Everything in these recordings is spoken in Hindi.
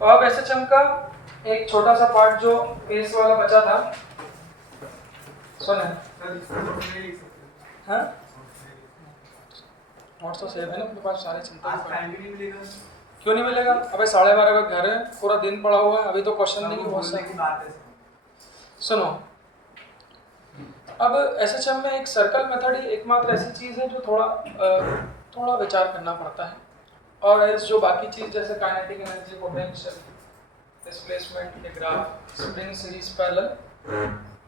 तो अब एसएचएम का एक छोटा सा पार्ट जो फेस वाला बचा था, सुने हाँ नोट्स तो सेव है ना अपने पास सारे, चिंता नहीं मिलेगा। क्यों नहीं मिलेगा? अबे 12:30 का घर है, पूरा दिन पड़ा हुआ है, अभी तो क्वेश्चन नहीं की बहुत सारी। सुनो, अब एसएचएम में एक सर्कल मेथड ही एकमात्र ऐसी चीज है जो थोड़ा विचार करना पड़ता है, और जो बाकी चीज जैसे काइनेटिक एनर्जी, पोटेंशियल, डिस्प्लेसमेंट के ग्राफ, स्प्रिंग सीरीज पैरेलल,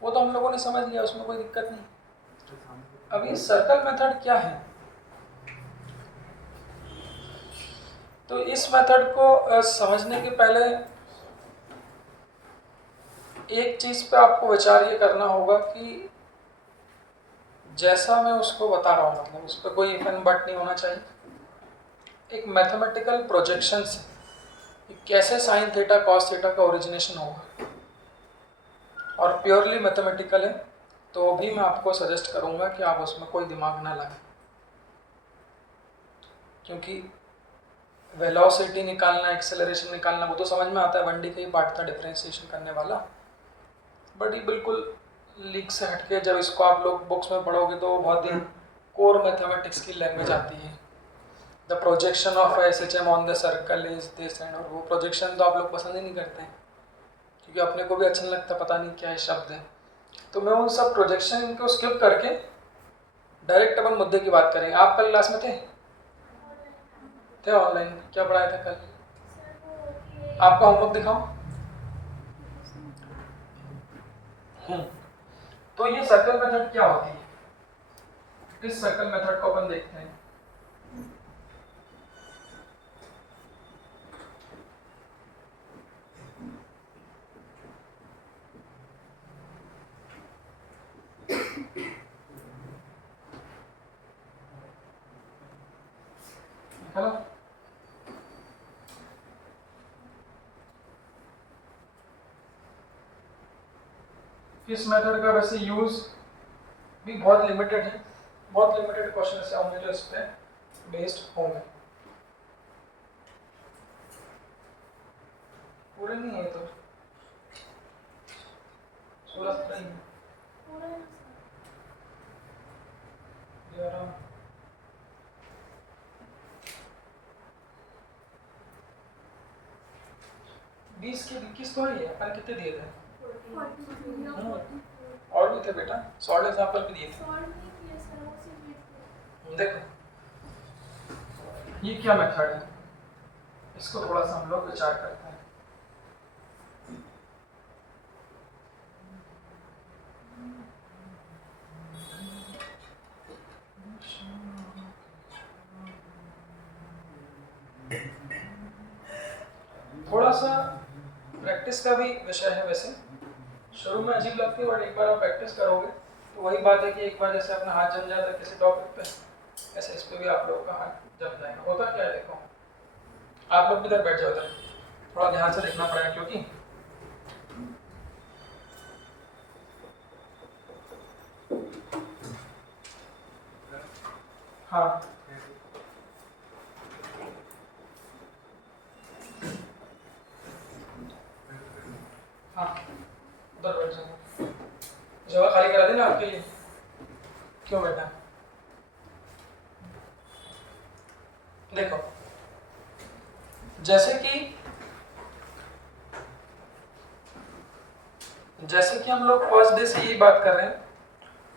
वो तो हम लोगों ने समझ लिया, उसमें कोई दिक्कत नहीं। अभी सर्कल मेथड क्या है? तो इस मेथड को समझने के पहले एक चीज पे आपको विचार ये करना होगा कि जैसा मैं उसको बता रहा हूँ, मतलब उस पर कोई इफ एंड बट नहीं होना चाहिए। एक मैथमेटिकल प्रोजेक्शन से कैसे साइन थीटा कॉस थीटा का ओरिजिनेशन होगा, और प्योरली मैथमेटिकल है, तो भी मैं आपको सजेस्ट करूंगा कि आप उसमें कोई दिमाग ना लगाएं, क्योंकि वेलोसिटी निकालना, एक्सेलरेशन निकालना, वो तो समझ में आता है, 1D का ही पार्ट था डिफरेंशिएशन करने वाला, बट ये बिल्कुल लीक से हटके जब इसको आप लोग बुक्स में पढ़ोगे तो बहुत ही कोर मैथमेटिक्स की लैंग्वेज आती है। The projection of SHM on the circle is this and, और वो प्रोजेक्शन तो आप लोग पसंद ही नहीं करते हैं, क्योंकि अपने को भी अच्छा नहीं लगता, पता नहीं क्या शब्द है। तो मैं उन सब प्रोजेक्शन को स्किप करके डायरेक्ट अपन मुद्दे की बात करेंगे। आप कल क्लास में थे ऑनलाइन? क्या पढ़ाया था कल? आपका होमवर्क दिखाओ। तो ये सर्कल मेथड क्या होती है, इस सर्कल मेथड को अपन देखते हैं। हेलो, इस मेथड का वैसे यूज भी बहुत लिमिटेड है, बहुत लिमिटेड क्वेश्चन ऐसे होंगे जो इस पे बेस्ड होंगे, पूरे नहीं है तो 16-17 ही है। बीस के 21 तो ही है, अपन कितने दिए थे? और भी थे बेटा, सॉल्व एग्जाम्पल भी दिए थे। देखो ये क्या मेथड है, इसको थोड़ा सा हम लोग विचार करते हैं। थोड़ा सा प्रैक्टिस का भी विषय है, वैसे शुरू में अजीब लगती है, बट एक बार आप प्रैक्टिस करोगे तो वही बात है कि एक बार जैसे अपना हाथ जम जाता है किसी टॉपिक पे, ऐसे इस पे भी आप लोगों का हाथ जम जाएगा। होता क्या है, देखो आप लोग भी इधर बैठ जाओ, इधर थोड़ा ध्यान से देखना पड़ेगा, क्योंकि हाँ हाँ उधर बैठ जाओ, जगह खाली करा देना आपके लिए। क्यों बेटा? देखो जैसे कि हम लोग फर्स्ट डे से यही बात कर रहे हैं,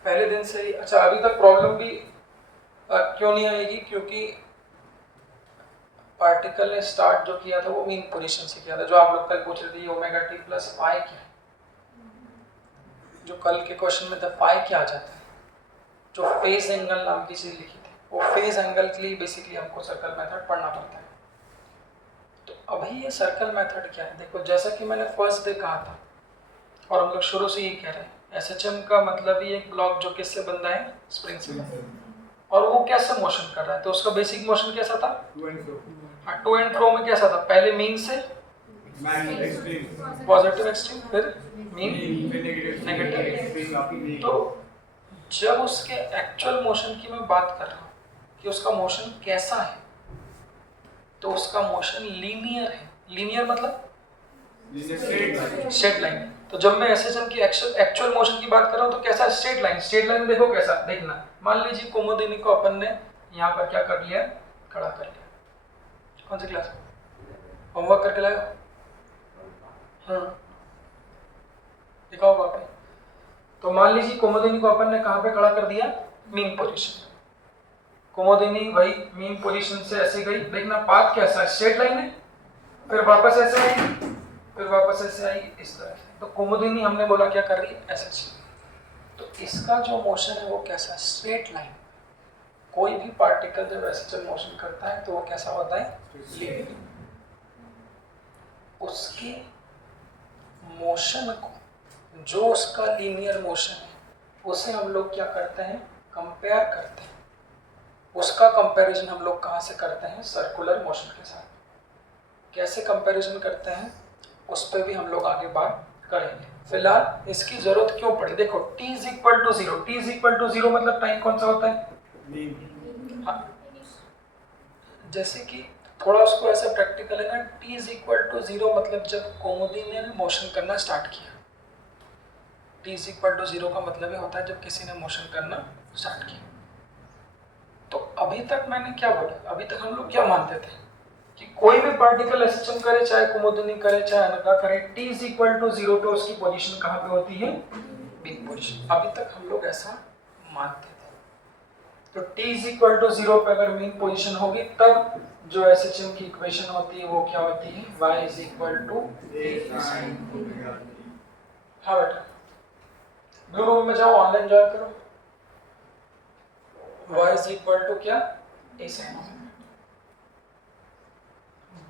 पहले दिन से ही। अच्छा, अभी तक प्रॉब्लम भी क्यों नहीं आएगी? क्योंकि पार्टिकल ने स्टार्ट जो किया था वो मीन पोजीशन से किया था, जो आप लोग कल पूछ रहे थे ओमेगा टी प्लस पाई क्या है, जो कल के क्वेश्चन में था पाई क्या आ जाता है, जो फेज एंगल नाम की चीज लिखी थी, वो फेज एंगल के लिए बेसिकली हमको सर्कल मेथड पढ़ना पड़ता है। तो अभी ये सर्कल मेथड क्या है, देखो जैसा कि मैंने फर्स्ट डे कहा था, और हम लोग शुरू से ही कह रहे हैं, एसएचएम का मतलब ही एक ब्लॉक जो किससे बंधा है, स्प्रिंग से, और वो कैसे मोशन कर रहा है। तो उसका बेसिक मोशन कैसा था, टू एंड फ्रो में कैसा था, पहले मीन से पॉजिटिव एक्सट्रीम, फिर मीन नेगेटिव। तो जब उसके एक्चुअल मोशन की मैं बात कर रहा हूँ कि उसका मोशन कैसा है, तो उसका मोशन लीनियर है, लीनियर मतलब स्ट्रेट लाइन। तो जब मैं एसएचएम की एक्चुअल मोशन की बात कर रहा हूँ तो कैसा स्ट्रेट लाइन, स्ट्रेट लाइन देखो कैसा, देखना मान लीजिए कुमुदिनी को अपन ने यहाँ पर क्या कर लिया, खड़ा कर लिया। कौन सी क्लास में होमवर्क करके लाए? हाँ दिखाओ वहाँ पे। तो मान लीजिए कुमुदिनी को अपन ने कहाँ पे खड़ा कर दिया, मीन पोजीशन। कुमुदिनी वही मीन पोजीशन से ऐसे गई, देखना पाथ कैसा स्ट्रेट लाइन है, फिर वापस ऐसे आई, फिर वापस ऐसे आई इस तरह से। तो कुमुदिनी हमने बोला क्या कर रही है, ऐसे। तो इसका जो मोशन है वो कैसा, स्ट्रेट लाइन। कोई भी पार्टिकल जब ऐसे मोशन करता है तो वो कैसा होता है, लीनियर। उसके मोशन को, जो उसका लीनियर मोशन है उसे हम लोग क्या करते हैं, कंपेयर करते हैं। उसका कंपैरिजन हम लोग कहाँ से करते हैं, सर्कुलर मोशन के साथ। कैसे कंपैरिजन करते हैं उस पर भी हम लोग आगे बात करेंगे। फिलहाल इसकी जरूरत क्यों पड़ी, देखो t is equal to zero, t is equal to zero मतलब टाइम कौन सा होता है, हाँ। जैसे कि थोड़ा उसको ऐसा प्रैक्टिकल है ना, t is equal to zero मतलब जब कुमुदिनी ने मोशन करना स्टार्ट किया। t is equal to zero का मतलब ये होता है जब किसी ने मोशन करना स्टार्ट किया। तो अभी तक मैंने क्या बोला, अभी तक हम लोग क्या मानते थे कि कोई भी पार्टिकल एसएचएम करे, चाहे कुमुदिनी करे चाहे अनका करे, t is equal to zero पे उसकी पोजीशन कहाँ पे होती है, बीन पोजीशन। अभी तक हम लोग ऐसा मानते थे। तो t is equal to zero पे अगर मीन पोजीशन होगी तब जो एसएचएम की इक्वेशन होती है वो क्या होती है, y is equal to a sin। हाँ बेटा ब्लू रूम में जाओ, ऑनलाइन ज्वाइन करो। y इज इक्वल टू क्या, a sin।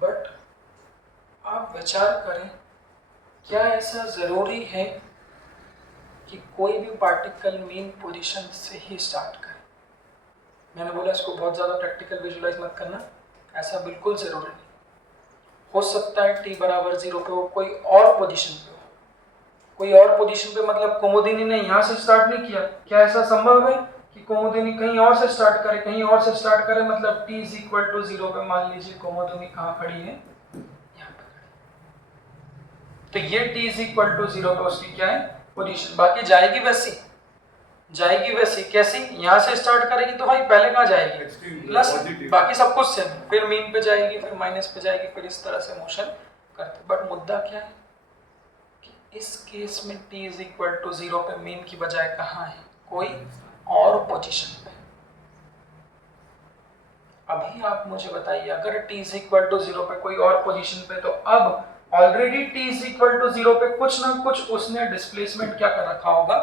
बट आप विचार करें, क्या ऐसा जरूरी है कि कोई भी पार्टिकल मीन पोजीशन से ही स्टार्ट करे? मैंने बोला इसको बहुत ज़्यादा प्रैक्टिकल विजुलाइज मत करना, ऐसा बिल्कुल ज़रूरी नहीं। हो सकता है t बराबर जीरो पे वो कोई और पोजीशन पे हो, कोई और पोजीशन पे मतलब कुमुदिनी ने यहाँ से स्टार्ट नहीं किया। क्या ऐसा संभव है कि कुमुदिनी कहीं और से स्टार्ट करे, कहीं और से स्टार्ट करे मतलब t is equal to zero पे मान लीजिए कुमुदिनी कहाँ खड़ी है, यहाँ पे खड़ी। तो ये t is equal to zero पे उसकी क्या है, पोजीशन। बाकी जाएगी वैसी, जाएगी वैसी कैसी, यहाँ से स्टार्ट करेगी तो भाई पहले कहाँ जाएगी, प्लस, बाकी सब कुछ सेम, फिर मीन पे जाएगी, फिर माइनस पे जाएगी, फिर इस तरह से मोशन करते। बट मुद्दा क्या है कि इस केस में t is equal to zero पे मीन की बजाय कहाँ है, कोई और पोजीशन पे। अभी आप मुझे बताइए अगर t is equal to zero पे कोई और पोजीशन पे, तो अब already t is equal to zero पे कुछ ना कुछ उसने डिस्प्लेसमेंट क्या कर रखा होगा,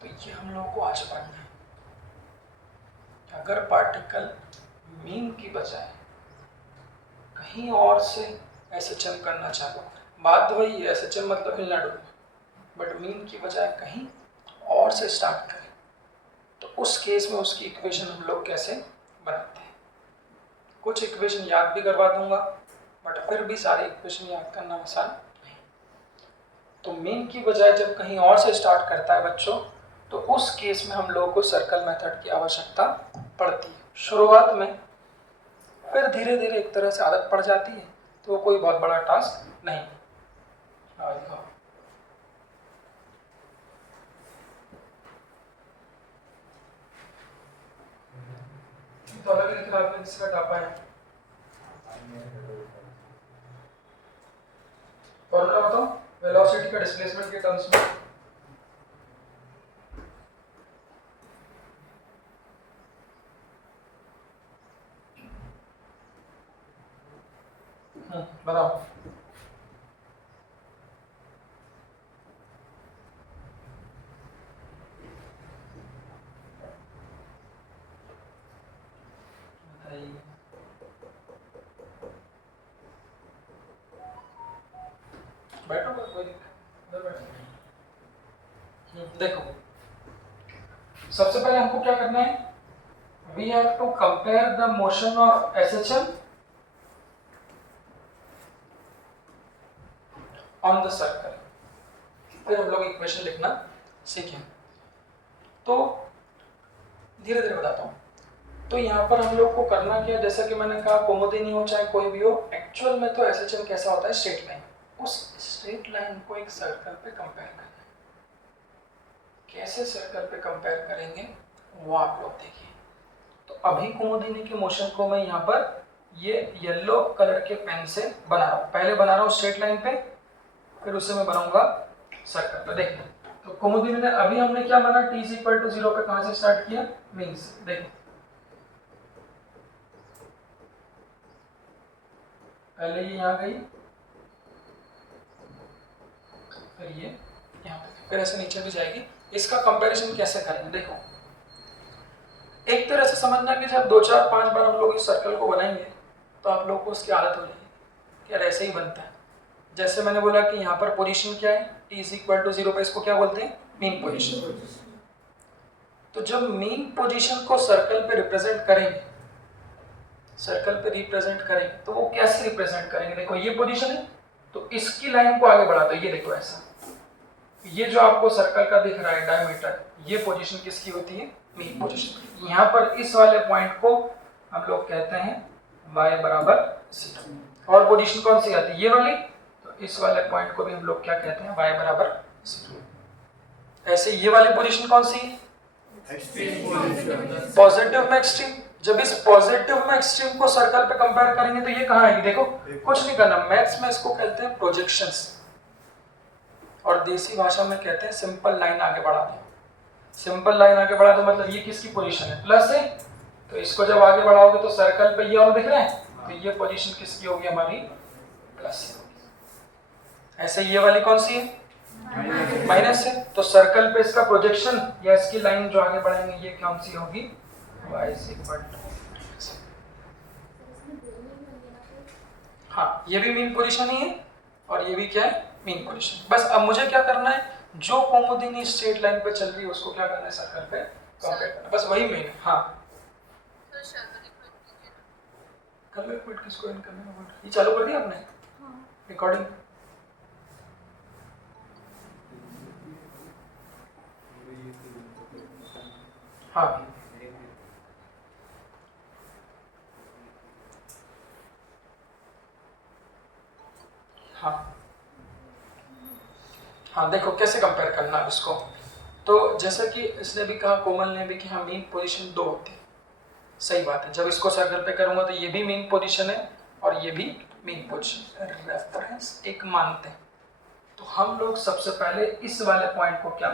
तो ये हम लोगों को आज पढ़ना है। अगर पार्टिकल मीन की बजाय कहीं और से एसएचएम करना चाहो, बात वही है, एसएचएम मतलब हिलना डुलना, बट मीन की बजाय कहीं और से स्टार्ट करें तो उस केस में उसकी इक्वेशन हम लोग कैसे बनाते हैं। कुछ इक्वेशन याद भी करवा दूंगा बट फिर भी सारी इक्वेशन याद करना आसान नहीं। तो मीन की बजाय जब कहीं और से स्टार्ट करता है बच्चों, तो उस केस में हम लोगों को सर्कल मेथड की आवश्यकता पड़ती है शुरुआत में, फिर धीरे धीरे एक तरह से आदत पड़ जाती है, तो वो कोई बहुत बड़ा टास्क नहीं। तो अलग लिख रहा आपने किसका टापा है, फॉर्मूला बताओ वेलोसिटी का डिस्प्लेसमेंट के टर्म्स में। बताओ। बैठो कोई दिक्कत। देखो सबसे पहले हमको क्या करना है, we have to compare the motion of SHM on the circle. फिर हम लोग इक्वेशन लिखना सीखें। तो धीरे धीरे बताता हूँ। तो यहाँ पर हम लोग को करना क्या है, जैसा कि मैंने कहा कोमोदिनी हो चाहे कोई भी हो, एक्चुअल में तो एसएचएम कैसा होता है, स्ट्रेट लाइन। उस स्ट्रेट लाइन को एक सर्कल पे कंपेयर करना है। कैसे सर्कल पे कंपेयर करेंगे वो आप लोग देखिए। तो अभी कुमुदिनी के मोशन को मैं यहाँ पर ये येलो कलर के पेन से बना रहा हूँ। पहले बना रहा हूँ स्ट्रेट लाइन पे, फिर उससे मैं बनाऊंगा सर्कल पे। देखिए तो कुमुदिनी ने अभी हमने क्या माना, t इज इक्वल टू 0 पे कहाँ से स्टार्ट किया, मीन से। देखिए पहले ये यहाँ गई, फिर ये यहाँ पे, फिर ऐसे नीचे भी जाएगी। इसका कंपैरिजन कैसे करेंगे, देखो एक तरह से समझना कि जब 2 4 5 बार हम लोग इस सर्कल को बनाएंगे तो आप लोग को उसकी आदत हो जाएगी कि यार ऐसे ही बनता है। जैसे मैंने बोला कि यहाँ पर पोजीशन क्या है, t इज इक्वल टू 0 पे इसको क्या बोलते हैं, मीन पोजीशन। तो जब मीन पोजीशन को सर्कल पे रिप्रेजेंट करेंगे, सर्कल पे रिप्रेजेंट करेंगे तो वो कैसे रिप्रेजेंट करेंगे, देखो ये पोजीशन है तो इसकी लाइन को आगे बढ़ा दो, ये देखो ऐसा। ये जो आपको सर्कल का दिख रहा है डायमीटर, ये पोजीशन किसकी होती है, मीन पोजीशन। यहाँ पर इस वाले पॉइंट को हम लोग कहते हैं y बराबर 0। और पोजीशन कौन सी आती है, ये वाली, तो इस वाले पॉइंट को भी हम लोग क्या कहते हैं, y बराबर 0। ऐसे ये वाली पोजीशन कौन सी, पॉजिटिव में एक्सट्रीम। जब इस पॉजिटिव में एक्सट्रीम को सर्कल पे कंपेयर करेंगे तो ये कहाँ आएगी, देखो कुछ नहीं करना, मैथ्स में इसको कहते हैं प्रोजेक्शंस, और देसी भाषा में कहते हैं सिंपल लाइन आगे बढ़ा दो। सिंपल लाइन आगे बढ़ा दो मतलब ये किसकी पोजीशन है, प्लस है, तो इसको जब आगे बढ़ाओगे तो सर्कल पे ये और दिख रहा है, तो ये पोजीशन किसकी होगी, हमारी प्लस होगी। ऐसे ये वाली कौन सी है, माइनस है, तो सर्कल पे इसका प्रोजेक्शन या इसकी लाइन जो आगे बढ़ाएंगे ये कौन सी होगी, y is equal to, हाँ ये भी मीन पोजीशन ही है और ये भी क्या है, मीन पोजीशन। बस अब मुझे क्या करना है, जो कुमुदिनी स्ट्रेट लाइन पे चल रही है उसको क्या करना है, सर्कल पे कंपेयर करना, बस वही मेन है। हाँ कर लो, क्विट किसको एंड करने का, ये चालू कर दिया आपने रिकॉर्डिंग। हाँ हाँ हाँ देखो कैसे कंपेयर करना है इसको। तो जैसा कि इसने भी कहा, कोमल ने भी, कि हाँ मीन पोजीशन 2 होती है, सही बात है। जब इसको सर्कल पे करूंगा तो ये भी मीन पोजीशन है और ये भी मीन पोजीशन, रेफरेंस एक मानते हैं। तो हम लोग सबसे पहले इस वाले पॉइंट को क्या,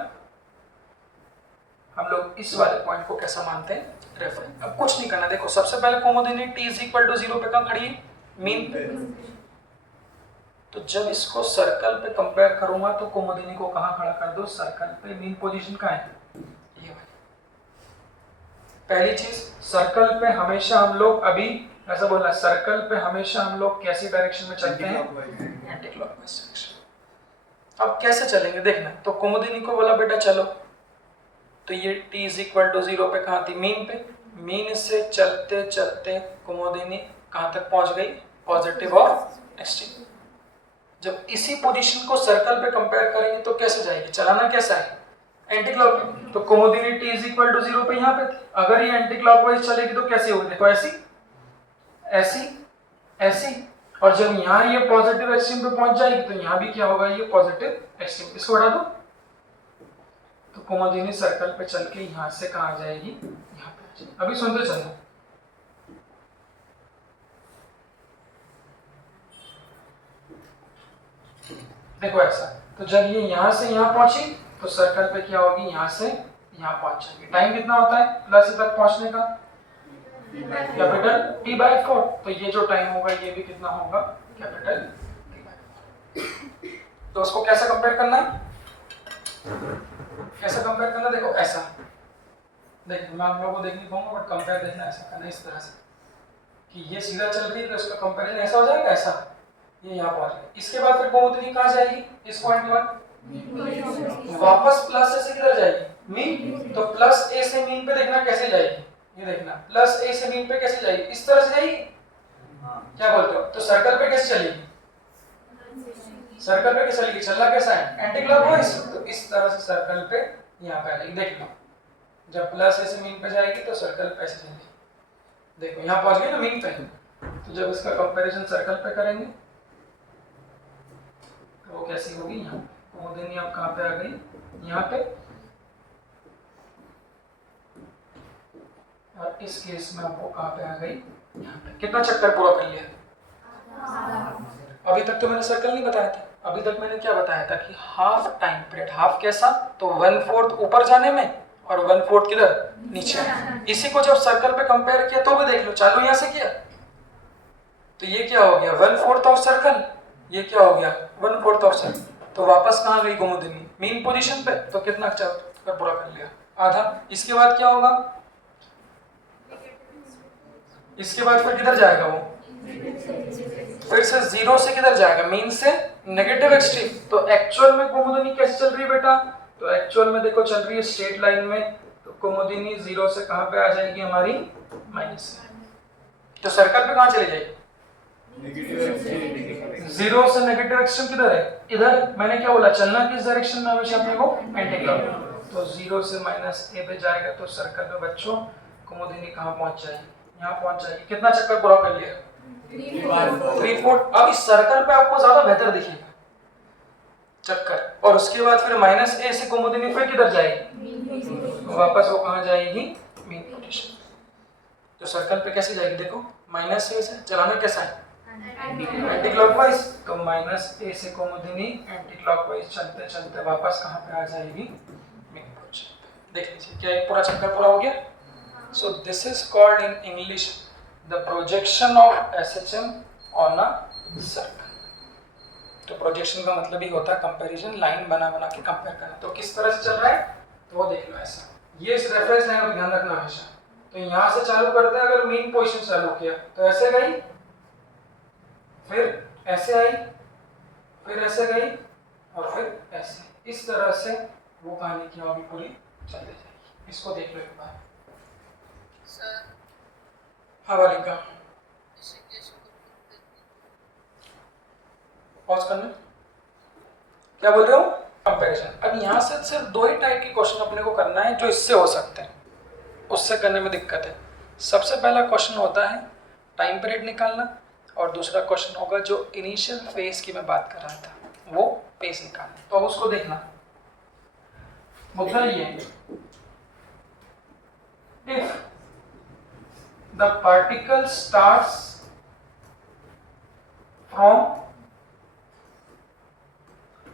हम लोग इस वाले पॉइंट को कैसा मानते हैं, रेफरेंस। अब कुछ नहीं करना, देखो सबसे पहले कुमुदिनी t इज इक्वल टू 0 पे कहाँ खड़ी है, मीन पे। तो जब इसको सर्कल पे कंपेयर करूंगा तो कुमुदिनी को कहाँ खड़ा कर दो, सर्कल पे। मीन पोजीशन कहाँ है, ये वाली। पहली चीज, सर्कल पे हमेशा हम लोग, अभी ऐसा बोलना, सर्कल पे हमेशा हम लोग कैसी डायरेक्शन में चलते हैं, एंटी क्लॉकवाइज डायरेक्शन। अब कैसे चलेंगे देखना, तो कुमुदिनी को बोला बेटा चलो, तो ये t इज इक्वल टू 0 पे कहाँ थी, मीन पे। मीन से चलते चलते कुमुदिनी कहाँ तक पहुंच गई, पॉजिटिव और एक्सट्रीम। जब इसी पोजीशन को सर्कल पे कंपेयर करेंगे तो कैसे जाएगी, चलाना कैसा है, एंटी क्लॉकवाइज। तो कुमुदिनी t इज इक्वल टू 0 पे यहाँ पे थी, अगर ये एंटी क्लॉकवाइज चलेगी तो कैसे होगी, देखो ऐसी ऐसी ऐसी, और जब यहाँ ये पॉजिटिव एक्सट्रीम पे पहुंच जाएगी तो यहाँ भी क्या होगा, ये पॉजिटिव एक्सट्रीम। इसको हटा दो, तो कुमुदिनी सर्कल पे चल के यहाँ से कहाँ आ जाएगी, यहाँ पे आ जाएगी। अभी सुनते चलना, देखो ऐसा। तो जब ये यहाँ से यहाँ पहुंची तो सर्कल पे क्या होगी, यहाँ से यहाँ पहुंच जाएगी। टाइम कितना होता है प्लस तक पहुंचने का, कैपिटल T/4। तो ये जो टाइम होगा ये भी कितना होगा, कैपिटल T/4। तो उसको कैसे कंपेयर करना है, कैसे कंपेयर करना, देखो ऐसा। देखो मैं आप लोगों को देख नहीं पाऊंगा बट कंपेयर देखना ऐसा करना, इस तरह से कि ये सीधा चल रही है तो इसका कंपैरिजन ऐसा हो जाएगा, ऐसा ये यहाँ पहुंच गई। इसके बाद फिर कुमुदिनी कहाँ जाएगी, इस पॉइंट के बाद वापस प्लस ए से किधर जाएगी, मीन। तो प्लस ए से मीन पे देखना कैसे जाएगी, ये देखना, प्लस ए से मीन पे कैसे जाएगी, इस तरह से जाएगी, क्या बोलते हो। तो सर्कल पे कैसे चलेगी, सर्कल पे कैसे चलेगी, चलना कैसा है, एंटी क्लॉकवाइज। तो इस तरह से सर्कल पे यहाँ पे आएगी। देखना जब प्लस ए से मीन पे जाएगी तो सर्कल पे ऐसे चलेगी, देखो यहाँ पहुंच गए ना मीन पे, तो जब इसका कंपैरिजन सर्कल पे करेंगे तो वो कैसी होगी, यहाँ कुमुदिनी अब कहाँ पे आ गई, यहाँ पे, और इस केस में वो कहाँ पे आ गई, यहाँ पे। कितना चक्कर पूरा कर लिया? अभी तक तो मैंने सर्कल नहीं बताया था, अभी तक मैंने क्या बताया था कि हाफ टाइम पीरियड, हाफ कैसा, तो 1/4 ऊपर जाने में और 1/4 किधर, नीचे। इसी को जब सर्कल पे कंपेयर किया तो भी देख लो, चालू यहाँ से किया तो ये क्या हो गया 1/4 ऑफ सर्कल, ये क्या हो गया 1/4 ऑफ सर्कल, तो वापस कहाँ गई कुमुदिनी, मेन पोजीशन पे, तो कितना चक्कर पूरा कर लिया, आधा। इसके बाद क्या होगा, इसके बाद फिर किधर जाएगा वो, फिर से 0 से किधर जाएगा, मीन से नेगेटिव एक्सट्रीम। तो एक्चुअल में कुमुदिनी कैसे चल रही है बेटा, तो एक्चुअल में देखो चल रही है स्ट्रेट लाइन में, तो कुमुदिनी 0 से कहां पे आ जाएगी हमारी, माइनस। तो सर्कल पे कहां चली जाएगी, 0 से नेगेटिव एक्सट्रीम किधर है, इधर। मैंने क्या बोला, चलना किस डायरेक्शन में हमेशा अपने को, एंटी क्लॉकवाइज। तो 0 से -a पे जाएगा, तो सर्कल में बच्चों कुमुदिनी कहां पहुंच जाएगी, यहाँ पहुंच जाएगी। कितना चक्कर पूरा कर लिया, 3/4। अब इस सर्कल पे आपको ज्यादा बेहतर दिखेगा चक्कर, और उसके बाद फिर -a से कुमुदिनी फिर किधर जाएगी, वापस वो कहां जाएगी, मेन पोजीशन। तो सर्कल पे कैसे जाएगी, देखो -a से चलाना कैसा है, एंटी क्लॉकवाइज, तो -a से कुमुदिनी एंटी क्लॉकवाइज चलते चलते वापस कहां पे आ जाएगी, मेन पोजीशन। देख लीजिए क्या एक पूरा चक्कर पूरा हो गया। So this is called in English the projection of SHM on a circle. तो प्रोजेक्शन का मतलब ही होता है कंपैरिजन, लाइन बना बना के कंपेयर करना। तो किस तरह से चल रहा है, तो वो देख लो ऐसा, ये इस रेफरेंस लाइन पर ध्यान रखना हमेशा। तो यहाँ से चालू करते हैं, अगर मेन पोजीशन चालू किया तो ऐसे गई, फिर ऐसे आई, फिर ऐसे गई, और फिर ऐसे, इस तरह से वो कहानी की होगी पूरी चलती जाएगी। इसको देख लो एक बार। हाँ वालिका, पॉज करना, क्या बोल रहे हो, कंपैरिजन। अब यहाँ से सिर्फ 2 ही टाइप के क्वेश्चन अपने को करना है जो इससे हो सकते हैं, उससे करने में दिक्कत है। सबसे पहला क्वेश्चन होता है टाइम पीरियड निकालना, और दूसरा क्वेश्चन होगा जो इनिशियल फेज की मैं बात कर रहा था, वो फेज निकालना। तो अब उसको देखना, मुद्दा ये है, if the particle starts from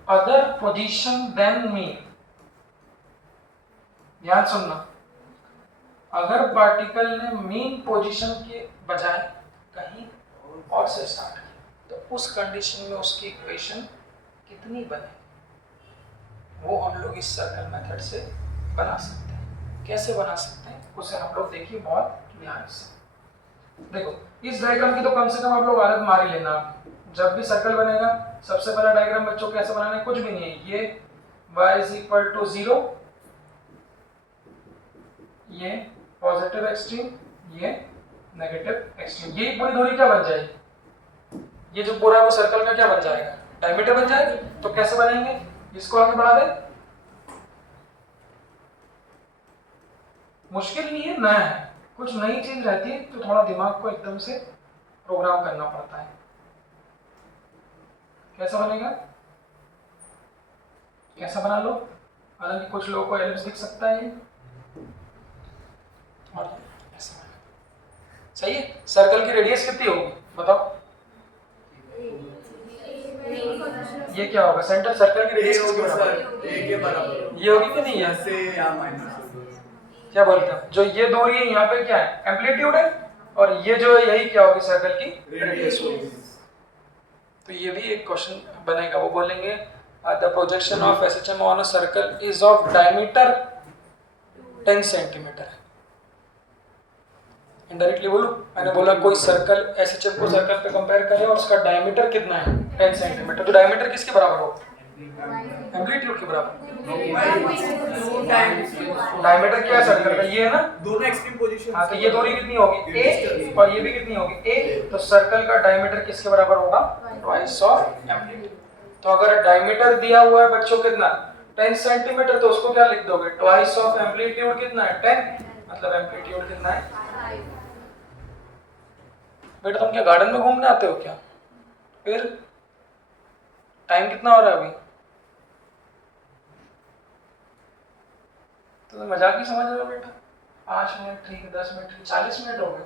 other position than mean, ध्यान सुनना, अगर पार्टिकल ने मीन पोजीशन के बजाय कहीं और से स्टार्ट किया तो उस कंडीशन में उसकी इक्वेशन कितनी बने, वो हम लोग इस सर्कल मेथड से बना सकते हैं। कैसे बना सकते हैं उसे हम लोग देखिए बहुत ध्यान से। देखो इस डायग्राम की तो कम से कम आप लोग आदत मार ही लेना। जब भी सर्कल बनेगा सबसे पहला डायग्राम बच्चों कैसे बनाना है, कुछ भी नहीं है, ये y = 0, ये पॉजिटिव एक्सट्रीम, ये नेगेटिव एक्सट्रीम, ये पूरी दूरी क्या बन जाएगी, ये जो पूरा वो सर्कल का क्या बन जाएगा, डायमीटर बन जाएगा। तो कैसे बनाएंगे, इसको आगे बढ़ा दें, मुश्किल नहीं है, नया है, कुछ नई चीज रहती है तो थोड़ा दिमाग को एकदम से प्रोग्राम करना पड़ता है। कैसा बनेगा, कैसा बना लो, हालांकि कुछ लोगों को एलिप्स दिख सकता है, और ऐसा सही है। सर्कल की रेडियस कितनी होगी बताओ, ये क्या होगा, सेंटर सर्कल की रेडियस किसके बराबर, ये होगी कि नहीं है, क्या बोलते हैं, जो ये दूरी है यहाँ पे क्या है, एम्पलीट्यूड है, और ये जो है यही क्या होगी, सर्कल की रेडियस होगी। तो ये भी एक क्वेश्चन बनेगा, वो बोलेंगे the projection of SHM on a circle is of diameter 10 centimetre. Indirectly बोलूं, मैंने बोला कोई सर्कल एसएचएम को सर्कल पे कंपेयर करें और उसका डायमीटर कितना है 10 सेंटीमीटर, तो डायमीटर किसके बराबर होगा, एम्पलीट्यूड के बराबर। डायमीटर क्या है सर्कल का, ये है ना, दोनों एक्सट्रीम पोजीशन। हाँ, तो ये दूरी कितनी होगी a, और ये भी कितनी होगी a, तो सर्कल का डायमीटर किसके बराबर होगा, ट्वाइस ऑफ एम्पलीट्यूड। तो अगर डायमीटर दिया हुआ है बच्चों कितना 10 सेंटीमीटर, तो उसको क्या लिख दोगे, ट्वाइस ऑफ एम्पलीट्यूड कितना है 10, मतलब एम्पलीट्यूड कितना है। बेटा तुम क्या गार्डन में घूमने आते हो क्या? फिर टाइम कितना हो रहा है अभी? तो मजाक ही समझ रहे हो बेटा? 5 मिनट ठीक है, 10 मिनट ठीक, 40 मिनट हो गए।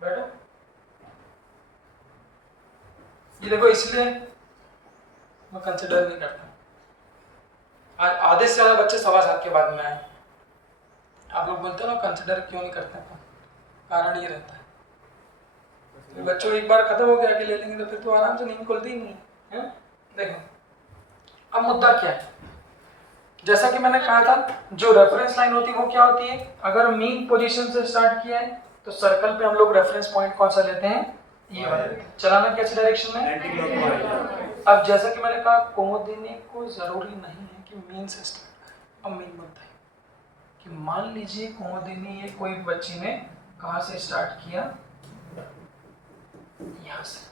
बैठो। ये देखो, इसलिए मैं कंसिडर नहीं करता। आधे से ज्यादा बच्चे 7:15 के बाद में आए। आप लोग बोलते हो ना कंसिडर क्यों नहीं करते, कारण ये रहता है तो बच्चों एक बार खत्म हो गया कि ले लेंगे तो फिर तो आराम से नींद खुलती ही नहीं है। देखो अब मुद्दा क्या है, जैसा कि मैंने कहा था जो रेफरेंस लाइन होती है वो क्या होती है, अगर मीन पोजीशन से स्टार्ट किया है तो सर्कल पे हम लोग रेफरेंस पॉइंट कौन सा लेते हैं, ये वाला। चलाना कैसे डायरेक्शन में। अब जैसा कि मैंने कहा कुमुदिनी को जरूरी नहीं है कि मीन से स्टार्ट करें। अब मीन मुद्दा है कि मान लीजिए कुमुदिनी ये कोई बच्ची ने कहाँ से स्टार्ट किया, यहाँ से।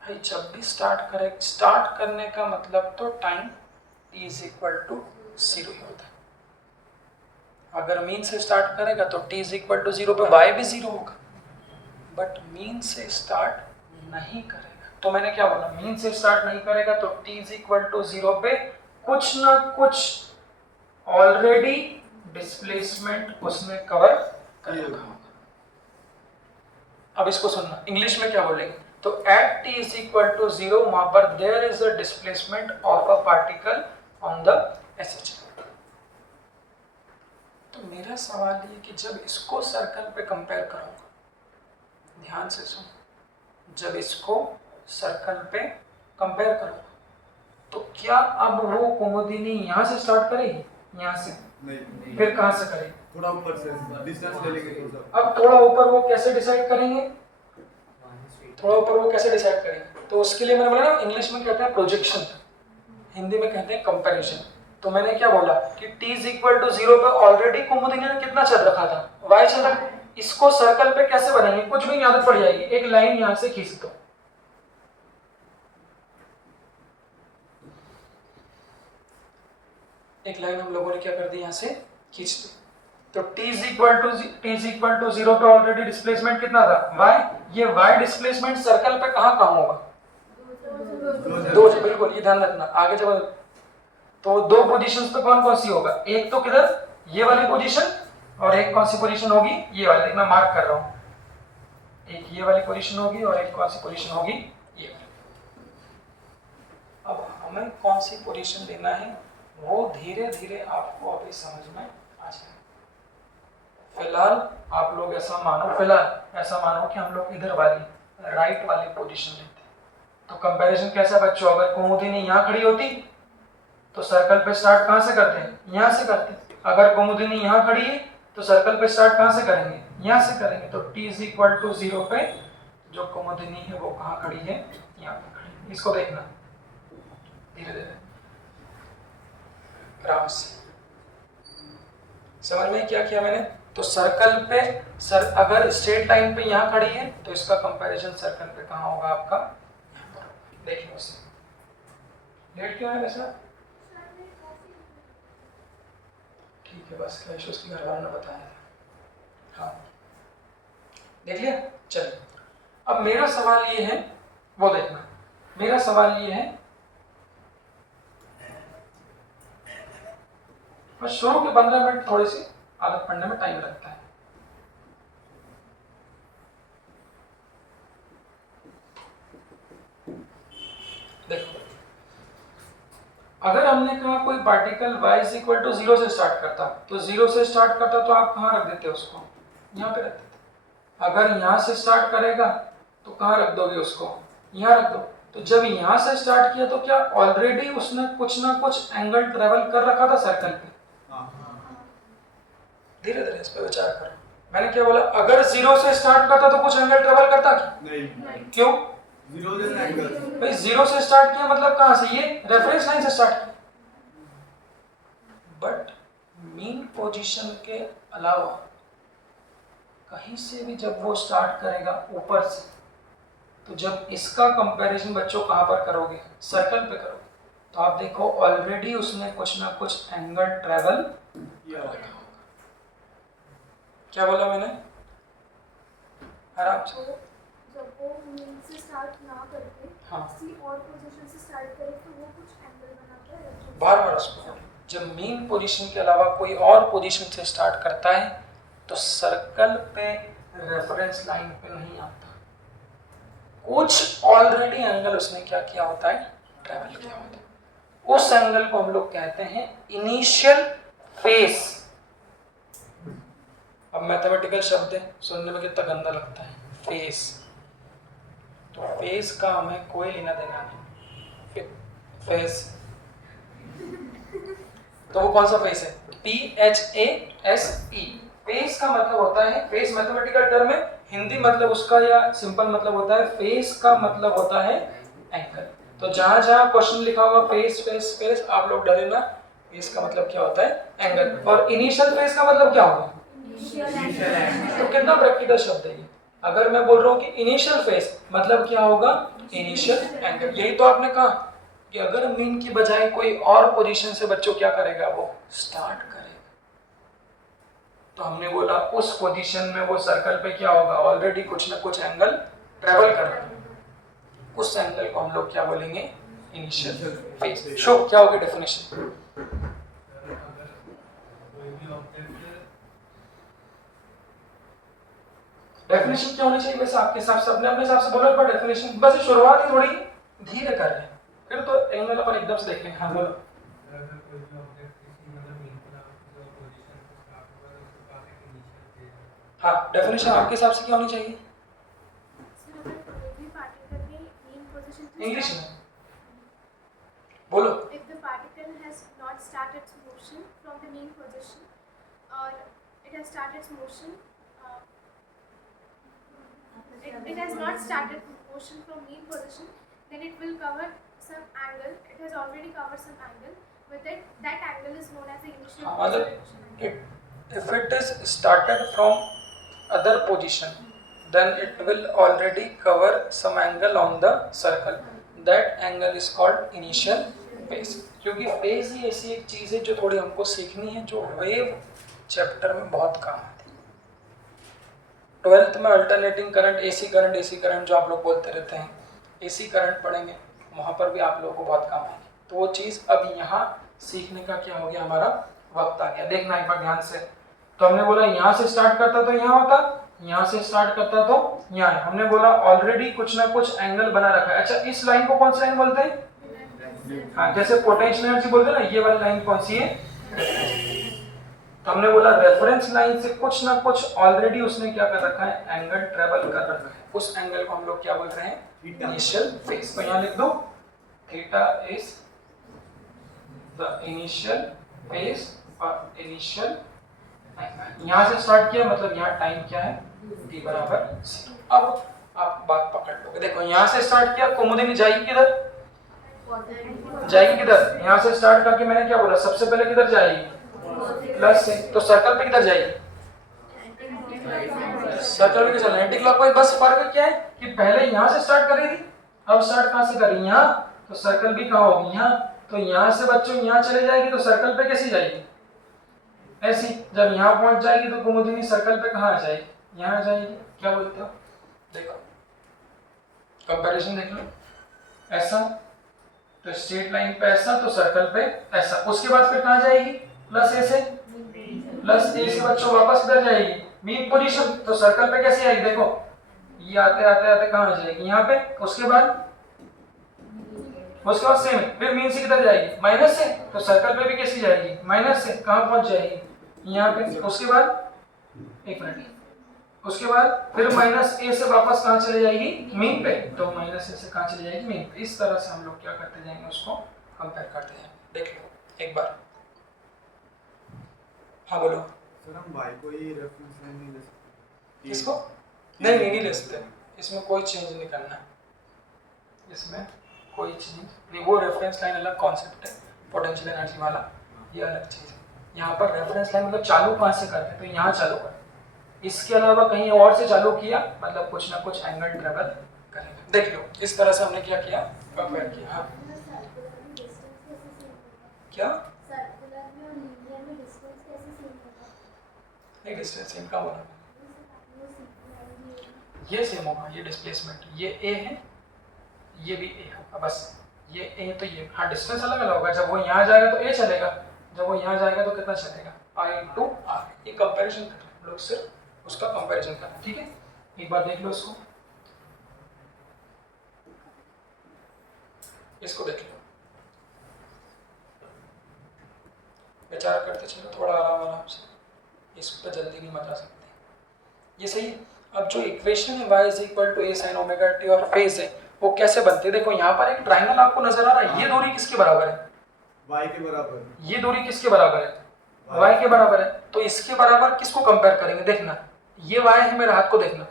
भाई जब भी स्टार्ट करने का मतलब तो time t is equal to 0 ही होता है। अगर मीन से स्टार्ट करेगा तो t इज इक्वल टू 0 पे y भी 0 होगा, बट मीन से स्टार्ट नहीं करेगा तो मैंने क्या बोला, मीन से स्टार्ट नहीं करेगा तो t इज इक्वल टू 0 पे कुछ ना कुछ ऑलरेडी डिस्प्लेसमेंट उसने कवर कर रखा होगा। अब इसको सुनना, इंग्लिश में क्या बोलेंगे, तो at t is equal to 0 वहां पर there is a displacement of a particle on the SH। तो मेरा सवाल ये कि जब इसको सर्कल पे कंपेयर करूंगा, ध्यान से सुन, जब इसको सर्कल पे कंपेयर करूंगा तो क्या अब वो कुमुदिनी यहाँ से स्टार्ट करेगी, यहाँ से नहीं, फिर कहाँ से करेगी, थोड़ा ऊपर से डिस्टेंस ले लेंगे। अब थोड़ा ऊपर वो कैसे डिसाइड करेंगे, थोड़ा ऊपर वो कैसे डिसाइड करेंगे, तो उसके लिए मैंने बोला ना इंग्लिश में कहते हैं प्रोजेक्शन, हिंदी में कहते हैं कंपैरिजन। तो मैंने क्या बोला कि t इज इक्वल टू 0 पे ऑलरेडी कुमुदिनी ने कितना चल रखा था, y चल रखा। इसको सर्कल पे कैसे बनाएंगे, कुछ भी नहीं, आदत पड़ जाएगी, एक लाइन यहाँ से खींच दो, एक लाइन हम लोगों ने क्या कर दी, यहाँ से खींच दी। तो t इज इक्वल टू 0 पे ऑलरेडी डिस्प्लेसमेंट कितना था, y। ये y डिस्प्लेसमेंट सर्कल पे कहाँ होगा, दो। बिल्कुल, ये ध्यान रखना। आगे जब तो दो पोजीशंस पे कौन कौन सी होगा, एक तो किधर, ये वाली पोजीशन, और एक कौन सी पोजीशन होगी, ये वाली, मैं मार्क कर रहा हूँ, एक ये वाली पोजीशन होगी और एक कौन सी पोजीशन होगी, ये वाली। अब हमें कौन सी पोजीशन लेना है वो धीरे धीरे आपको अभी समझ में आ जाएगा। फिलहाल आप लोग ऐसा मानो कि हम लोग इधर वाली राइट वाली पोजीशन लेते हैं। तो कंपैरिजन कैसा बच्चों, अगर कुमुदिनी यहाँ खड़ी होती तो सर्कल पे स्टार्ट कहाँ से करते हैं, यहाँ से करते हैं। अगर कुमुदिनी यहाँ खड़ी है तो सर्कल पे स्टार्ट कहाँ से करेंगे, यहाँ से करेंगे। तो t इज इक्वल टू 0 पे जो कुमुदिनी है वो कहाँ खड़ी है, यहाँ पे खड़ी है। इसको देखना धीरे धीरे आराम से, समझ में क्या किया मैंने। तो सर्कल पे अगर स्ट्रेट लाइन पे यहाँ खड़ी है तो इसका कंपैरिजन सर्कल पे कहाँ होगा आपका, देखिए उसे लेट क्यों है वैसा, ठीक है बस कैश उसकी घर वालों ने बताया था। हाँ देख लिया, चलिए अब मेरा सवाल ये है, वो देखना, मेरा सवाल ये है, बस शुरू के 15 मिनट थोड़ी सी आदत पढ़ने में टाइम लगता है। देखो अगर हमने कहा कोई particle y is equal to 0 से स्टार्ट करता, तो 0 से स्टार्ट करता तो आप कहाँ रख देते उसको, यहाँ पे रख देते। अगर यहाँ से स्टार्ट करेगा तो कहाँ रख दोगे उसको, यहाँ रख दो। तो जब यहाँ से स्टार्ट किया तो क्या ऑलरेडी उसने कुछ ना कुछ एंगल ट्रेवल कर रखा था सर्कल पे। धीरे धीरे इस पे विचार करो। मैंने क्या बोला, अगर 0 से स्टार्ट करता तो कुछ एंगल ट्रेवल करता क्या, नहीं। क्यों, भाई 0 से स्टार्ट किया मतलब कहां से, ये रेफरेंस लाइन से स्टार्ट किया। बट मीन पोजीशन के अलावा कहीं से भी जब वो स्टार्ट करेगा ऊपर से, तो जब इसका कंपैरिजन बच्चों कहां पर करोगे, सर्कल पे करोगे। तो तो आप देखो ऑलरेडी उसने कुछ ना कुछ एंगल ट्रेवल किया होगा। क्या बोला मैंने? आराम से। जब वो मीन से स्टार्ट ना करके हाँ, किसी और पोजीशन से स्टार्ट करे तो वो कुछ एंगल बनाता है। बार बार उसको जब मेन पोजीशन के अलावा कोई और पोजीशन से स्टार्ट करता है तो सर्कल पे रेफरेंस लाइन पे नहीं आता, कुछ ऑलरेडी एंगल उसने क्या किया होता है, ट्रेवल किया होता है। उस एंगल को हम लोग कहते हैं इनिशियल फेस। अब मैथमेटिकल शब्द है, सुनने में कितना गंदा लगता है, फेस। तो फेस का हमें कोई लेना देना नहीं। फेस तो वो कौन सा फेस है? PHASE। फेस का मतलब होता है, फेस मैथमेटिकल टर्म है, हिंदी मतलब उसका या सिंपल मतलब होता है, फेस का मतलब होता है एंगल। तो जहां जहां क्वेश्चन लिखा होगा फेस फेस फेस, आप लोग डरे ना, फेस का मतलब क्या होता है, एंगल। और इनिशियल फेस का मतलब क्या होगा? तो कितना प्रैक्टिकल शब्द है ये। अगर मैं बोल रहा हूँ कि इनिशियल फेस मतलब क्या होगा, इनिशियल एंगल। यही तो आपने कहा कि अगर मीन की बजाय कोई और पोजीशन से बच्चों क्या करेगा, वो स्टार्ट करेगा। तो हमने बोला उस पोजीशन में वो सर्कल पे क्या होगा, ऑलरेडी कुछ ना कुछ एंगल ट्रेवल कर रहा है, उस एंगल को हम लोग क्या बोलेंगे, इनिशियल फेस। शो क्या होगी डेफिनेशन? डेफिनेशन क्या होनी चाहिए वैसे आपके हिसाब से? अपने अपने हिसाब से बोलो पर डेफिनेशन। बस शुरुआत ही थोड़ी धीरे कर रहे हैं, फिर तो एंगल अपन एकदम से देखेंगे। हाँ बोलो। हाँ, डेफिनेशन आपके हिसाब से क्या होनी चाहिए? इंग्लिश में बोलो। If the particle has not started its motion from the mean position, or it has started its motion, it has not started motion from mean position, then it will cover some angle. It has already covered some angle. With it, that angle is known as the initial मतलब if it is started from other position, then it will already cover some angle on the circle. That angle is called initial phase. क्योंकि फेज ही ऐसी एक चीज है जो थोड़ी हमको सीखनी है, जो वेव चैप्टर में बहुत काम आती है। 12th में अल्टरनेटिंग करंट, एसी करंट जो आप लोग बोलते रहते हैं, एसी करंट पढ़ेंगे, वहां पर भी आप लोगों को बहुत काम आएगी। तो वो चीज अब यहाँ सीखने का क्या हो गया, हमारा वक्त आ गया। देखना एक बार ध्यान से। तो हमने बोला यहाँ से स्टार्ट करता तो यहाँ होता, यहाँ से स्टार्ट करता तो यहाँ है। हमने बोला ऑलरेडी कुछ ना कुछ एंगल बना रखा है। अच्छा, इस लाइन को कौन सा लाइन बोलते हैं? हाँ, जैसे पोटेंशियल एनर्जी बोलते हैं ना, ये वाली लाइन कौन सी है? तो हमने बोला रेफरेंस लाइन से कुछ ना कुछ ऑलरेडी उसने क्या कर रखा है, एंगल ट्रेवल कर रखा है। उस एंगल को हम लोग क्या बोल रहे हैं, इनिशियल फेज। तो यहाँ लिख दो, theta is the initial phase और इनिशियल एंगल। यहाँ से स्टार्ट किया मतलब यहाँ टाइम क्या है, t बराबर c। अब आप बात पकड़ लोगे। देखो यहाँ से स्टार्ट किया, कुमुदिनी जाएगी किधर, जाएगी किधर? यहाँ से स्टार्ट करके मैंने क्या बोला, सबसे पहले किधर जाएगी, प्लस से। तो सर्कल पे किधर जाएगी, सर्कल पे चलना एंटी क्लॉकवाइज। बस फर्क क्या है कि पहले यहाँ से स्टार्ट कर रही थी, अब स्टार्ट कहाँ से कर रही है, यहाँ। तो सर्कल भी कहाँ होगी, यहाँ। तो यहाँ से बच्चों यहाँ चले जाएगी तो सर्कल पे कैसी जाएगी, ऐसी। जब यहाँ पहुंच जाएगी तो कुमुदिनी सर्कल पे कहाँ आ जाएगी, यहाँ आ जाएगी। क्या बोलते हो? देखो कंपैरिजन देख लो, ऐसा तो स्ट्रेट लाइन पे ऐसा, तो सर्कल पे ऐसा। उसके बाद फिर कहाँ जाएगी, प्लस ए से, प्लस ए से बच्चों वापस इधर जाएगी मीन पोजीशन। तो सर्कल पे कैसे आएगी, देखो ये आते आते आते कहाँ आ जाएगी, यहाँ पे। उसके बाद सेम, फिर मीन से किधर जाएगी, माइनस से। तो सर्कल पे भी कैसी जाएगी, माइनस से। कहाँ पहुंच जाएगी, यहाँ पे। उसके बाद एक मिनट, उसके बाद फिर माइनस ए से वापस कहाँ चले जाएगी, मीन पे। तो माइनस ए से कहाँ चली जाएगी, मीन पे। इस तरह से हम लोग क्या करते जाएंगे, उसको कंपेयर करते हैं। देख लो एक बार। हाँ बोलो। सर हम y को ही रेफरेंस लाइन नहीं ले सकते? इसको नहीं ले सकते, इसमें कोई चेंज नहीं करना है, इसमें कोई चेंज नहीं। वो रेफरेंस लाइन अलग कॉन्सेप्ट है, पोटेंशियल एनर्जी वाला, ये अलग चीज है। यहाँ पर रेफरेंस लाइन मतलब चालू कहाँ से करते हैं, तो यहाँ चालू कर, इसके अलावा कहीं और से चालू किया मतलब कुछ ना कुछ एंगल ट्रेवल करेगा। देख लो इस तरह से हमने क्या किया, कंपेयर किया। हाँ क्या सर्कुलर में और लीनियर में डिस्टेंस कैसे सेम होगा? नहीं डिस्टेंस सेम का बोला वो ये सेम होगा, ये डिस्प्लेसमेंट ये ए है ये भी ए होगा, बस ये ए तो ये हाँ डिस्टेंस अलग अलग होगा, जब वो यहाँ जाएगा तो ए चलेगा, जब वो यहाँ जाएगा तो कितना चलेगा आई इंटू आर। ये कंपेरिजन कर रहे हैं हम लोग, सिर्फ उसका कंपेरिजन कर रहे हैं, ठीक है। एक बार देख लो इसको, इसको देख लो, विचार करते चलो थोड़ा आराम आराम से, इस पर जल्दी नहीं मचा सकते। ये सही है। अब जो इक्वेशन है y is equal to a sin omega t और फेज है वो कैसे बनती है, देखो यहाँ पर एक ट्राइंगल आपको नजर आ रहा है, ये दूरी किसके बराबर है, y के बराबर, ये दूरी किसके बराबर है, y के बराबर है। तो इसके बराबर किसको कंपेयर करेंगे, देखना ये y है, मेरे हाथ को देखना,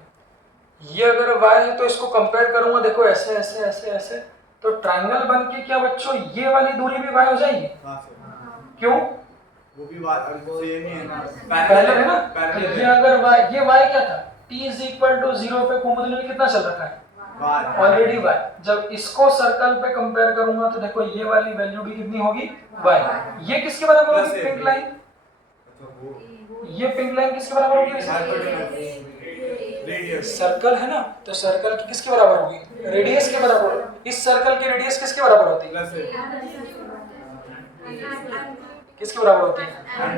ये अगर y है तो इसको कंपेयर करूंगा, देखो ऐसे ऐसे ऐसे ऐसे, तो ट्राइंगल बन के क्या बच्चों ये वाली दूरी भी y हो जाएगी। हाँ सर, क्यों, वो भी सेम ही है ना, पैरेलल है ना। तो पैरेलल ये है। अगर y, ये y क्या था, t इज इक्वल टू 0 पे कुमुदनी में कितना चल रखा है y, ऑलरेडी y, जब इसको सर्कल पे कंपेयर करूंगा तो देखो ये वाली वैल्यू भी कितनी होगी y, ये किसके बराबर होगी, पिंक लाइन, अच्छा वो ये पिंक लाइन किसके बराबर होगी, रेडियस, सर्कल है ना, तो सर्कल की किसके बराबर होगी, रेडियस के बराबर होगी। इस सर्कल की रेडियस किसके बराबर होती है, प्लस है, किसके बराबर होती है,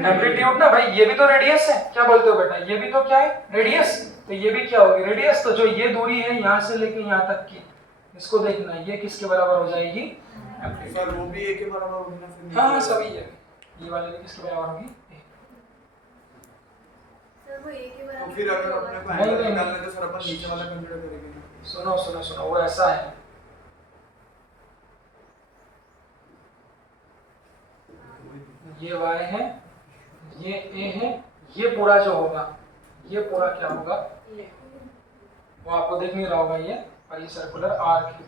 एम्पलीट्यूड ना भाई, ये भी तो रेडियस है, क्या बोलते हो बेटा, ये भी तो क्या है रेडियस, तो ये भी क्या होगी रेडियस। तो जो ये दूरी है यहाँ से लेके यहाँ तक की, इसको देखना ये किसके बराबर हो जाएगी, एम्पलीट्यूड। सर वो भी a के बराबर होगी ना फिर, हाँ सभी ये वाले भी किसके बराबर होगी, सर वो एक ही तो बराबर फिर अगर अपने को नहीं, एंगल नहीं, निकालना है तो सर अपन नीचे वाला कंसीडर करेंगे ना। सुनो सुनो सुनो, वो ऐसा है, ये y है, ये a है, ये पूरा जो होगा ये पूरा क्या होगा, वो आपको दिख नहीं रहा होगा ये, और ये सर्कुलर आर्क है।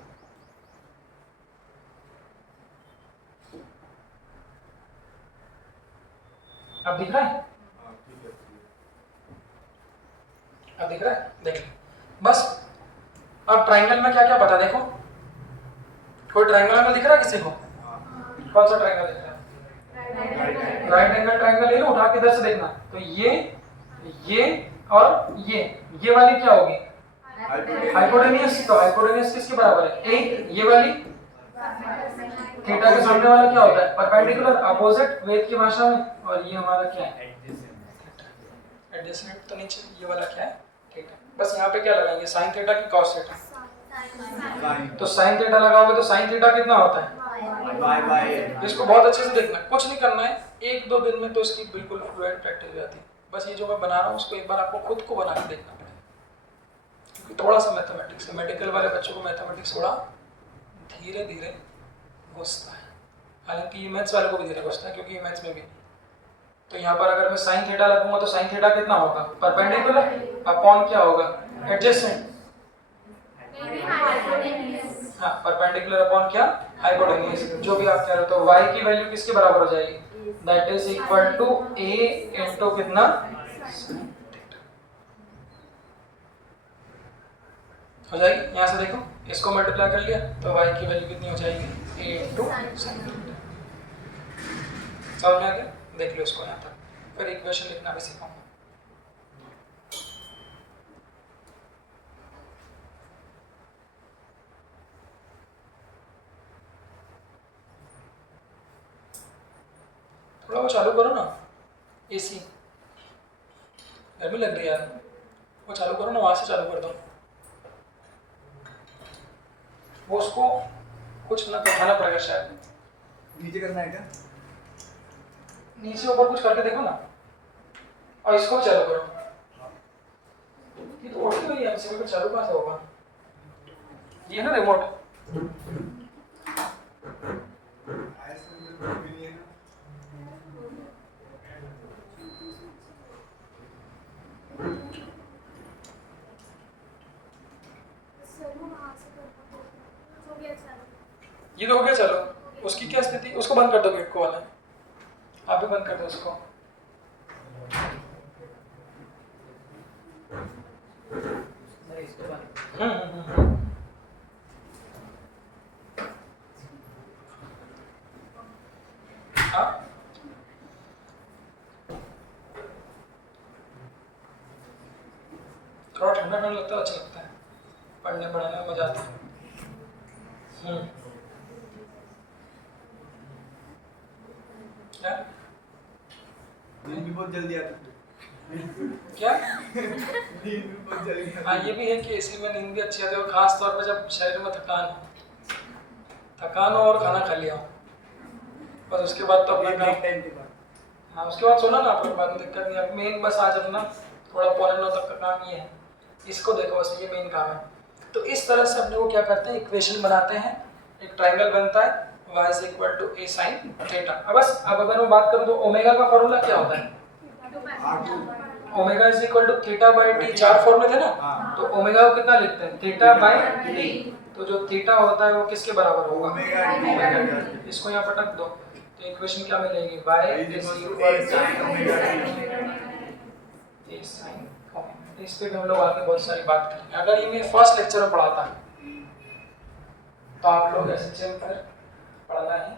अब दिख रहा है, हाँ ठीक है, अब दिख रहा है, देख लो बस। अब ट्राइंगल में क्या क्या पता देखो, कोई ट्राइंगल में दिख रहा है किसी को, हाँ कौन सा ट्राइंगल दिख रहा है, राइट एंगल ट्राइंगल ले लो, उठा के इधर से देखना, तो ये और ये वाली क्या होगी, हाइपोटेन्यूस। तो हाइपोटेन्यूस किसके बराबर है, ए, ये वाली थीटा के सामने वाला क्या होता है, परपेंडिकुलर, अपोजिट वेद की भाषा में, और ये हमारा क्या है, एडजेसेंट। तो नीचे ये वाला क्या है, थीटा। बस यहाँ पे क्या लगाएंगे, साइन थीटा की कॉस थीटा, तो साइन थीटा लगाओगे तो साइन थीटा कितना होता है, बाय बाय, इसको बहुत अच्छे से देखना, कुछ नहीं करना है, एक दो दिन में तो इसकी बिल्कुल फ्लुएंट प्रैक्टिस हो जाती है। बस ये जो मैं बना रहा हूँ उसको एक बार आपको खुद को बना के देखना पड़ेगा, क्योंकि थोड़ा सा मैथमेटिक्स है, मेडिकल वाले बच्चों को मैथमेटिक्स थोड़ा धीरे धीरे घुसता है, हालांकि मैथ्स वाले को भी धीरे घुसता है क्योंकि मैथ्स में भी। तो यहाँ पर अगर मैं साइन थीटा लगूंगा तो साइन थीटा कितना होगा, परपेंडिकुलर अपॉन क्या होगा, एडजेसेंट। हाँ परपेंडिकुलर अपॉन क्या, हाइपोटेन्यूस, जो भी आप कह रहे हो। तो y की वैल्यू किसके बराबर हो जाएगी, that is equal to a into कितना, हो जाएगी। यहाँ से देखो इसको मल्टीप्लाई कर लिया तो y की वैल्यू कितनी हो जाएगी, a इनटू sin थीटा। समझ में आ गया, देख लो इसको यहाँ तक, फिर इक्वेशन लिखना भी सिखाऊंगा। थोड़ा वो चालू करो ना, एसी गर्मी लग रही है यार, वो चालू करो ना, वहां से चालू कर दो वो, उसको कुछ ना उठाना पड़ेगा शायद, नीचे करना है क्या, नीचे ऊपर कुछ करके देखो ना, और इसको भी चालू करो। ये तो उठी हुई है, एमसीबी को चालू कहाँ से होगा, ये है ना रिमोट, ये तो हो गया। चलो उसकी क्या स्थिति, उसको बंद कर दो गेट को वाला, आप भी बंद कर दो उसको। हम्म। थोड़ा ठंडा ठंडा लगता है, अच्छा लगता है, पढ़ने पढ़ाने में मजा आता है। क्या नींद भी बहुत जल्दी आती है। क्या? नींद भी बहुत जल्दी आती है। हाँ ये भी है कि इसी में नींद भी अच्छी आती है, और खास तौर पर जब शरीर में थकान हो और खाना खा लिया हो, बस उसके बाद तो अपना एक काम। टाइम के बाद हाँ उसके बाद सोना ना, अपने बाद में दिक्कत नहीं है। मेन बस आज अपना थोड़ा 8:45 तक का काम ये है, इसको देखो, बस ये मेन काम है। तो इस तरह से अपने को क्या करते हैं, इक्वेशन बनाते हैं, एक ट्राइंगल बनता है y = a sin थीटा। अब बस अब अगर मैं बात करूँ तो ओमेगा का फॉर्मूला क्या होता है? ओमेगा = θ/t, 4 फॉर्मूले थे ना, हाँ। तो ओमेगा को कितना लिखते हैं? θ/t। तो जो थीटा होता है वो किसके बराबर होगा? Omega t। इसको यहाँ पर रख दो, तो इक्वेशन क्या मिलेगी? y a sin omega t। a sin omega. इस पे भी हम लोग आगे बहुत सारी बात करेंगे। अगर ये मैं फर्स्ट लेक्चर में पढ़ाता तो आप लोग एसएचएम पर पढ़ना ही,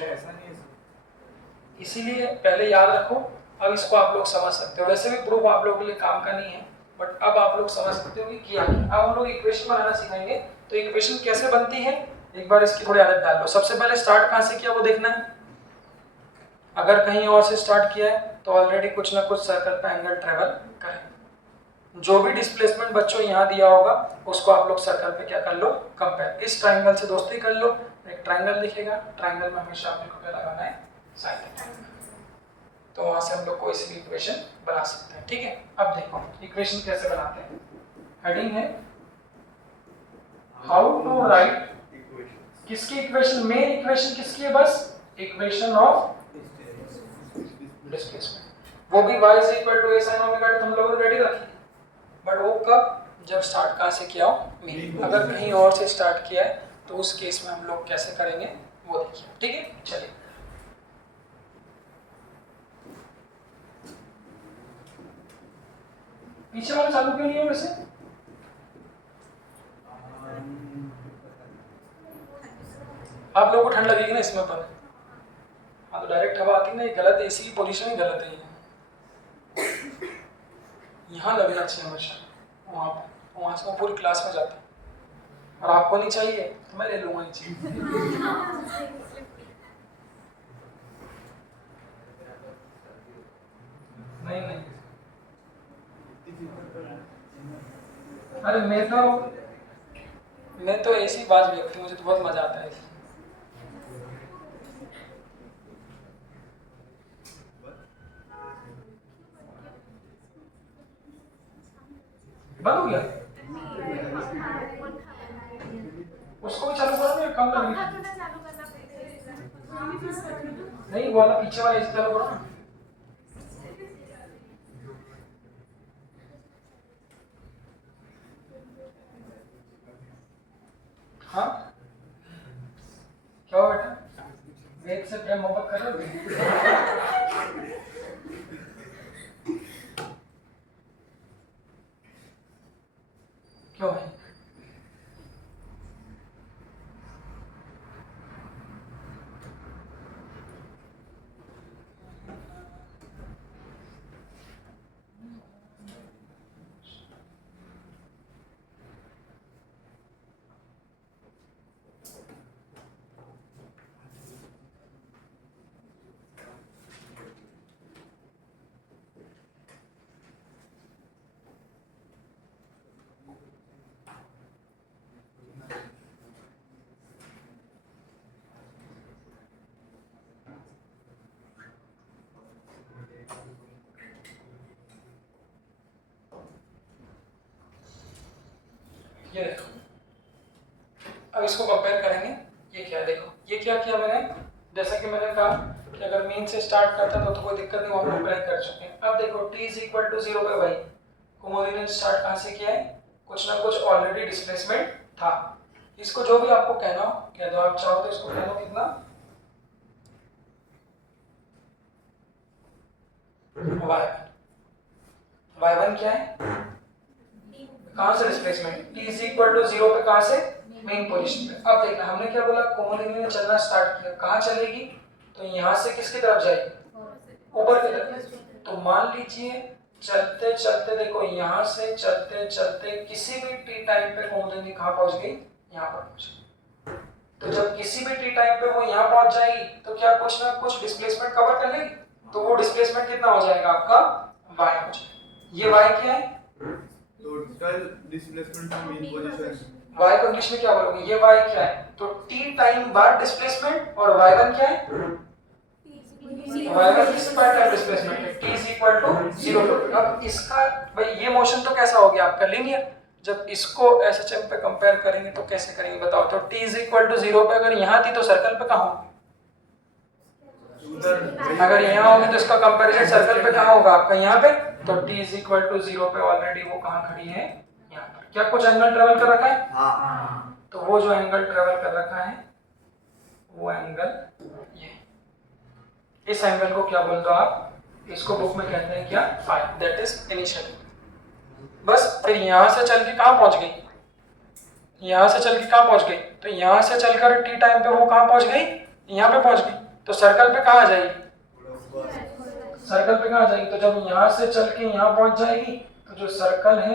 ऐसा नहीं है सर। इसीलिए पहले याद रखो, अब इसको आप लोग समझ सकते हो। वैसे भी प्रूफ आप लोगों के लिए काम का नहीं है, बट अब आप लोग समझ सकते हो कि क्या है। अब हम लोग इक्वेशन बनाना सीखेंगे। तो इक्वेशन कैसे बनती है, एक बार इसकी थोड़ी आदत डाल लो। सबसे पहले स्टार्ट कहाँ से किया वो देखना है। अगर कहीं और से स्टार्ट किया है तो ऑलरेडी कुछ ना कुछ सर्कल पे एंगल ट्रेवल करें। जो भी डिस्प्लेसमेंट बच्चों यहाँ दिया होगा उसको आप लोग सर्कल पे क्या कर लो, कंपेयर। इस ट्राइंगल से दोस्ती कर लो, एक ट्राइंगल दिखेगा, ट्राइंगल में हमेशा आपने को क्या लगाना है? Sine theta. तो वहां से हम लोग कोई सी भी इक्वेशन बना सकते हैं, ठीक है। अब देखो इक्वेशन कैसे बनाते हैं। हेडिंग है हाउ टू राइट किसकी इक्वेशन, मेन इक्वेशन किसकी है? बस इक्वेशन ऑफ डिस्प्लेसमेंट। वो भी y = a sin omega t, हम लोगों ने रेडी रखी, बट वो कब? जब स्टार्ट कहाँ से किया हो? मेन। अगर कहीं और से स्टार्ट किया है तो उस केस में हम लोग कैसे करेंगे वो देखिए, ठीक है। चलिए पीछे वाला चालू क्यों नहीं है वैसे? आप लोगों को ठंड लगेगी ना इसमें पर। हाँ तो डायरेक्ट हवा आती ना, ये गलत है, इसी की पोजीशन ही गलत है ये। यहाँ लगना चाहिए हमेशा, वहाँ पर, वहाँ से मैं पूरी क्लास में जाता हूँ। और आपको नहीं चाहिए तो मैं ले लूँगा ये चीज़। नहीं नहीं, अरे मैं तो ऐसी बात व्यक्ति हूँ, मुझे तो बहुत मजा आता है। बंद हो गया, उसको भी चालू करो ना, कम लग रही नहीं, वो वाला पीछे वाला एसी चालू करो ना। हाँ क्या हो बेटा, वेद से प्रेम मोहब्बत कर रहे हो? क्यों है? ये देखो, अब इसको कंपेयर करेंगे। ये क्या, देखो ये क्या किया मैंने, जैसा कि मैंने कहा कि अगर मेन से स्टार्ट करता तो कोई दिक्कत नहीं, हम लोग अप्लाई कर चुके हैं। अब देखो t = 0 पे भाई होमोजेनियस स्टार्ट कहाँ से किया है? कुछ ना कुछ ऑलरेडी डिस्प्लेसमेंट था। इसको जो भी आपको कहना हो कह दो, आप चाहो तो इसको कह दो कितना y1 क्या है? कहाँ से डिस्प्लेसमेंट? t = 0 पे कहाँ से? मेन पोजीशन पे। अब देखना हमने क्या बोला, कोमोलिनी ने चलना स्टार्ट किया, कहाँ चलेगी? तो यहाँ से किसकी तरफ जाएगी? ऊपर की तरफ। तो मान लीजिए चलते चलते देखो यहाँ से चलते चलते किसी भी टी टाइम पे कुमुदनी कहाँ पहुंच गई, यहाँ पर पहुंच गई। तो जब किसी भी टी टाइम पे वो यहाँ पहुंच जाएगी तो क्या कुछ ना कुछ डिस्प्लेसमेंट कवर कर लेगी, तो वो डिस्प्लेसमेंट कितना हो जाएगा आपका, y हो जाएगा। ये y क्या है, total displacement from mean position. y को इंग्लिश में क्या बोलोगे, ये y क्या है, तो t टाइम बाद डिस्प्लेसमेंट, और y1 क्या है, y1 किस पर टाइम डिस्प्लेसमेंट है, t is equal to 0। अब इसका भाई ये मोशन तो कैसा हो गया आपका लीनियर, जब इसको SHM पे कंपेयर करेंगे तो कैसे करेंगे बताओ, तो t is equal to 0 पे अगर यहाँ थी तो सर्कल पे कहाँ होगी, अगर यहाँ होगी तो इसका कंपैरिजन सर्कल पे कहाँ होगा आपका, यहाँ पे, तो t is equal to 0 पे ऑलरेडी वो कहाँ खड़ी है, यहाँ पर। क्या कुछ एंगल ट्रेवल कर रखा है, हाँ, तो वो जो एंगल ट्रेवल कर रखा है वो एंगल ये, इस एंगल को क्या बोलते हो आप, इसको बुक में कहते हैं क्या, फाई, दैट इज इनिशियल। बस फिर यहाँ से चल के कहाँ पहुंच गई, यहाँ से चल के कहाँ पहुंच गई, तो यहाँ से चलकर टी टाइम पे वो कहाँ पहुंच गई, यहाँ पे पहुंच गई, तो सर्कल पे कहाँ आ जाएगी, सर्कल पे कहाँ जाएगी, तो जब यहाँ से चल के यहाँ पहुंच जाएगी तो जो सर्कल है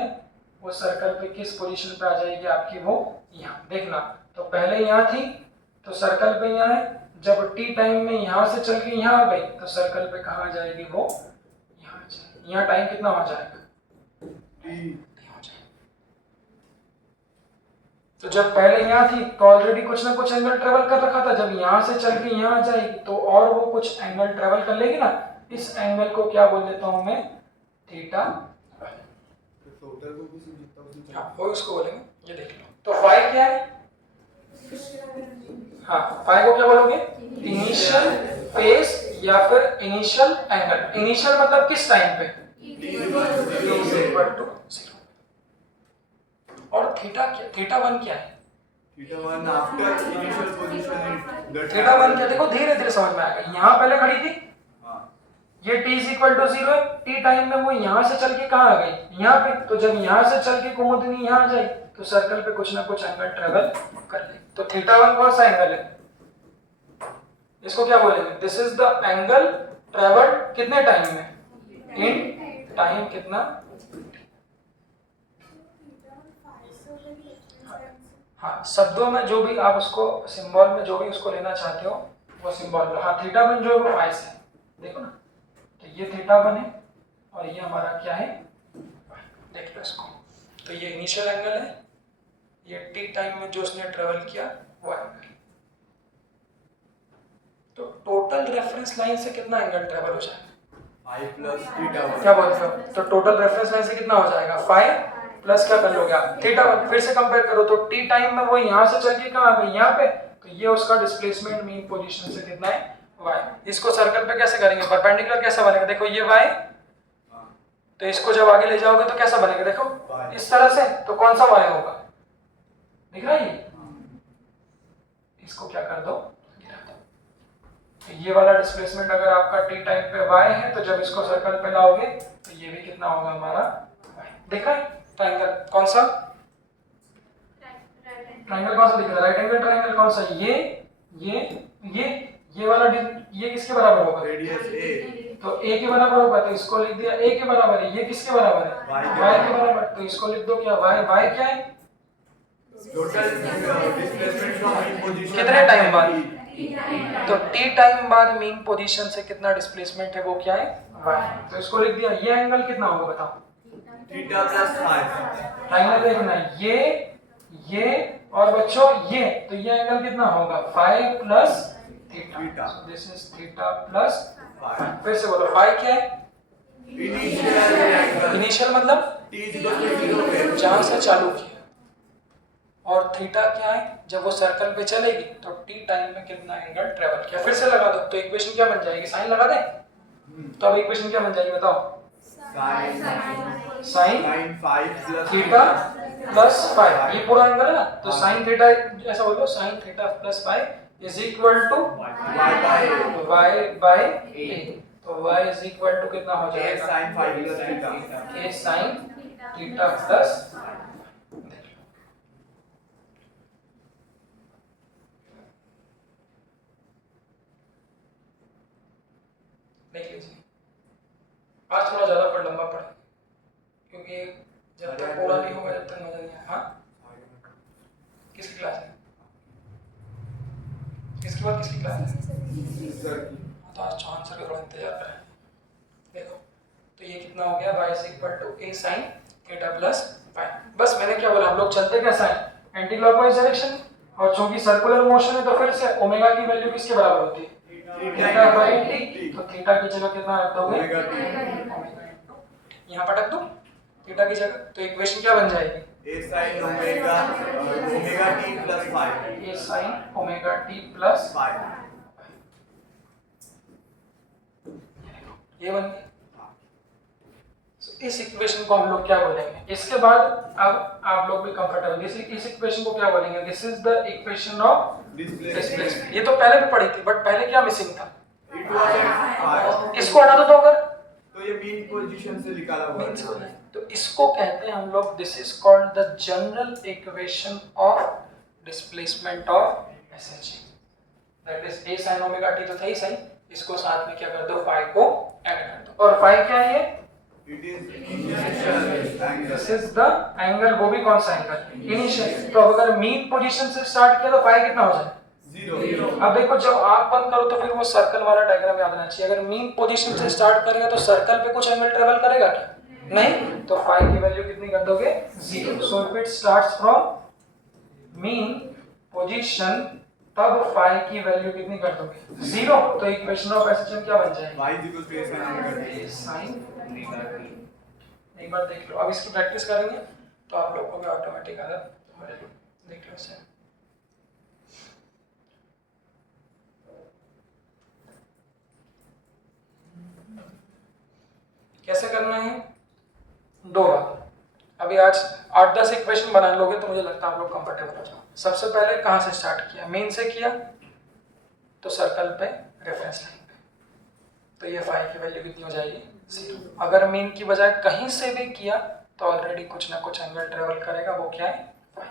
वो सर्कल पे किस पोजीशन पे आ जाएगी आपकी, वो यहाँ देखना, तो पहले यहाँ थी तो सर्कल पे यहाँ है, जब टी टाइम में यहाँ से चल के यहाँ आ गई तो सर्कल पे कहाँ आ जाएगी, वो यहाँ आ जाएगी। यहाँ टाइम कितना हो जाएगा, तो जब पहले यहाँ थी तो ऑलरेडी कुछ ना कुछ एंगल ट्रेवल कर रखा था, जब यहाँ से चल के यहाँ आ जाएगी तो और वो कुछ एंगल ट्रेवल कर लेगी ना, इस एंगल को क्या बोल देता हूँ मैं, थीटा। टोटल को किसी जितना उसने हाँ वो उसको बोलेंगे, ये देख लो, तो फाई क्या है, हाँ फाई को क्या बोलोगे, इनिशियल फेज या फिर इनिशियल एंगल, इनिशियल मतलब किस टाइम पे, इक्वल टू 0। और थीटा क्या, थीटा 1 क्या है, theta 1 after initial position, theta 1 क्या, देखो धीरे धीरे समझ में आएगा, यहाँ पहले खड़ी थी, ये t is equal to 0 है, t टाइम में वो यहाँ से चल के कहाँ आ गई, यहाँ पे, तो जब यहाँ से चल के कुमुदनी यहाँ आ जाए तो सर्कल पे कुछ ना कुछ एंगल ट्रेवल कर ले, तो थीटा 1 कौन सा एंगल है, इसको क्या बोलेंगे, this is the angle travelled कितने टाइम में, इन टाइम कितना, हाँ शब्दों में जो भी आप उसको सिंबल में जो भी उसको लेना चाहते हो वो सिंबल, हाँ थीटा 1 जो है वो फाई से, देखो ना, तो ये थीटा 1 है और ये हमारा क्या है, देख लो इसको, तो ये इनिशियल एंगल है, ये टी टाइम में जो उसने ट्रेवल किया वो एंगल, तो टोटल रेफरेंस लाइन से कितना एंगल ट्रेवल हो जाएगा, 5 प्लस थीटा 1, क्या बोलते हो, तो टोटल रेफरेंस लाइन से कितना हो जाएगा, 5 प्लस क्या कर लोगे आप, थीटा 1, फिर से कंपेयर करो, तो टी टाइम में वो यहाँ से चल के कहाँ आ गई, यहाँ पे, तो ये उसका डिस्प्लेसमेंट मीन पोजीशन से कितना है, y। इसको सर्कल पे कैसे करेंगे, परपेंडिकुलर कैसा बनेगा, देखो ये y, तो इसको जब आगे ले जाओगे तो कैसा बनेगा, देखो इस तरह से, तो कौन सा y होगा, दिख रहा है ये, इसको क्या कर दो, गिरा दो, तो ये वाला डिस्प्लेसमेंट अगर आपका टी टाइम पे y है तो जब इसको सर्कल पे लाओगे तो ये भी कितना होगा हमारा y, दिख रहा है ट्रायंगल कौन सा, ट्रायंगल कौन सा दिख रहा है, राइट एंगल ट्रायंगल कौन सा, ये वाला ये किसके बराबर होगा, रेडियस a, तो a के बराबर होगा, तो इसको लिख दिया a के बराबर है, ये किसके बराबर है, y के बराबर, तो इसको लिख दो क्या, y क्या है, total displacement from mean position कितने टाइम बाद, तो t टाइम बाद मीन पोजीशन से कितना डिस्प्लेसमेंट है वो क्या है, y, तो इसको लिख दिया, ये एंगल कितना होगा बताओ, थीटा प्लस 5, ट्रायंगल देखना, ये और बच्चों ये, तो ये एंगल कितना होगा, 5 plus theta, so this is theta plus 5, फिर से बोलो फाई क्या है, इनिशियल एंगल, इनिशियल मतलब t is equal to 0 पे, जहां से चालू किया, और थीटा क्या है, जब वो सर्कल पे चलेगी तो टी टाइम में कितना एंगल ट्रेवल किया, फिर से लगा दो, तो इक्वेशन क्या बन जाएगी, साइन लगा दे, तो अब इक्वेशन क्या बन जाएगी बताओ, साइन 5 प्लस थीटा प्लस 5, ये पूरा एंगल है ना, तो साइन थीटा, ऐसा बोलो sine theta plus 5 is equal to y by a, तो y इज इक्वल टू कितना हो a जाएगा, sin 5 plus theta, a sin theta plus, देख लीजिए, आज थोड़ा ज्यादा पर लंबा पड़ा। कितना हो गया y is equal to a sin theta plus phi. बस मैंने क्या बोला, हम लोग चलते कैसा है एंटी क्लॉकवाइज डायरेक्शन, और चूंकि सर्कुलर मोशन है तो फिर से ओमेगा की वैल्यू किसके बराबर होती है थीटा बाई t, तो थीटा की जगह कितना रख दोगे ओमेगा टी यहाँ पर रख दो थीटा की जगह, तो इक्वेशन क्या बन जाएगी a sine omega omega t plus phi a sin omega t plus phi ये बन गया। इस इक्वेशन को हम लोग क्या बोलेंगे, इसके बाद अब आप लोग भी कंफर्टेबल, इस इक्वेशन को क्या बोलेंगे, this is the equation of displacement. ये तो पहले भी पढ़ी थी, बट पहले क्या मिसिंग था, इट वाज फाई, इसको हटा दो तो अगर तो ये मीन पोजीशन से निकाला हुआ है। तो इसको कहते हैं हम लोग, this is called the general equation of displacement of SHG, that is a sin omega t, तो था ही सही, इसको साथ में क्या कर दो फाई को ऐड कर दो, और फाई क्या है ये, it is initial angle, this is the angle, वो भी कौन सा एंगल इनिशियल। तो अगर मीन पोजीशन से स्टार्ट किया तो फाई कितना हो जाए 0। अब देखो जब आप बंद करो तो फिर वो सर्कल वाला डायग्राम याद आना चाहिए, अगर मीन पोजीशन से स्टार्ट करेगा तो सर्कल पे कुछ एंगल ट्रेवल करेगा क्या, नहीं, तो फाई की वैल्यू कितनी कर दोगे 0। So if it starts from mean position तब फाई की वैल्यू कितनी कर दोगे 0, तो इक्वेशन ऑफ एसएचएम क्या बन जाएगी y = a sin omega T. Sine एक बार देख लो, अब इसकी प्रैक्टिस करेंगे तो आप लोग को भी ऑटोमेटिक आदत हो जाएगी, देख लो इसे। कैसे करना है, दो बार, अभी आज 8-10 इक्वेशन बना लोगे तो मुझे लगता है आप लोग कंफर्टेबल हो जाओ। सबसे पहले कहाँ से स्टार्ट किया, मेन से किया तो सर्कल पे रेफरेंस लाइन पे, तो ये फाई की वैल्यू कितनी हो जाएगी 0। अगर मेन की बजाय कहीं से भी किया तो ऑलरेडी कुछ ना कुछ एंगल ट्रेवल करेगा, वो क्या है फाई।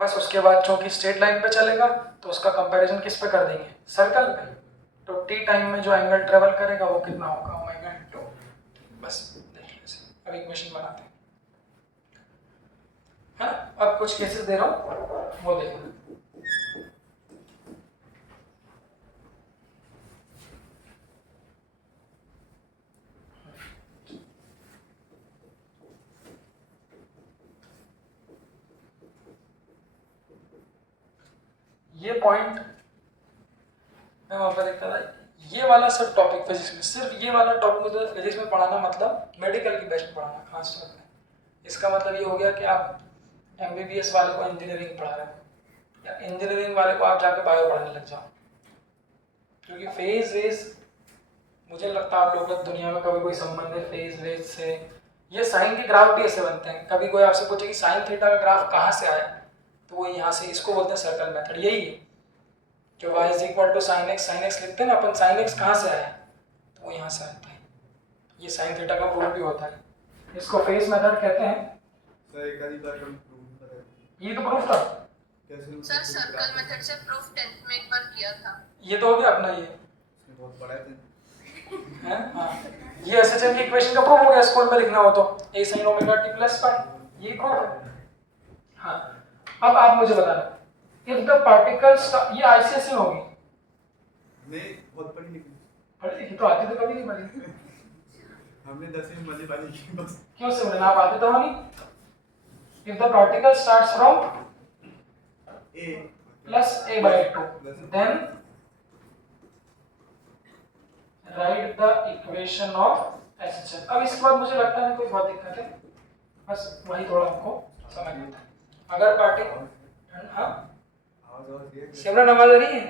बस उसके बाद चूंकि स्ट्रेट लाइन पे चलेगा तो उसका कंपैरिजन किस पे कर देंगे, सर्कल पे, तो टी टाइम में जो एंगल ट्रेवल करेगा वो कितना होगा ओमेगा इनटू, बस देख लो इसे। अब इक्वेशन बनाते हैं, है ना। अब कुछ केसेस दे रहा हूँ वो देखो, ये पॉइंट मैं वहां पर देखता था, ये वाला सब टॉपिक फिजिक्स में, सिर्फ ये वाला टॉपिक मुझे फिजिक्स में पढ़ाना मतलब मेडिकल की बैच में पढ़ाना खास तौर पे। इसका मतलब ये हो गया कि आप एमबीबीएस वाले को इंजीनियरिंग पढ़ा रहे हो या इंजीनियरिंग वाले को आप जाके बायो पढ़ाने लग जाओ, क्योंकि फेज वेज मुझे लगता है आप लोगों का दुनिया में कभी कोई संबंध है फेज वेज से। ये साइन के ग्राफ भी ऐसे बनते हैं, कभी कोई आपसे पूछे कि साइन थीटा का ग्राफ कहाँ से आया, तो वो यहाँ से, इसको बोलते हैं सर्कल मेथड। यही है जो y is equal to sine X लिखते हैं ना अपन, साइन एक्स कहाँ से आया, तो वो यहाँ से आता है। ये साइन थीटा का प्रूफ भी होता है, इसको फेज मेथड कहते हैं। सर एक आधी बार हम प्रूफ करें, ये तो प्रूफ था, कैसे सर सर्कल मेथड से प्रूफ 10th में एक बार किया था। ये तो हो गया अपना, ये इसमें बहुत पढ़ाए थे। है हाँ, ये एसएचएम की इक्वेशन का प्रूफ हो गया, स्कूल में लिखना हो तो a sin omega t plus phi, ये प्रूफ है। हाँ, अब आप मुझे बताना, इफ द पार्टिकल्स, ये आईसीएसई होगी, नहीं बहुत पढ़ी लिखी, पढ़ी लिखी तो आती तो कभी नहीं पढ़ी, हमने 10वीं मजे वाली की बस। क्यों सिमरन आप आते तो नहीं। If the particle starts from a plus a by 2, then write the equation of SHM। अब इसके बाद मुझे लगता है कोई बहुत दिक्कत है, बस वही थोड़ा हमको समझ लेता है। अगर पार्टिकल, हाँ आवाज आ रही है, सिमरन आवाज आ रही है,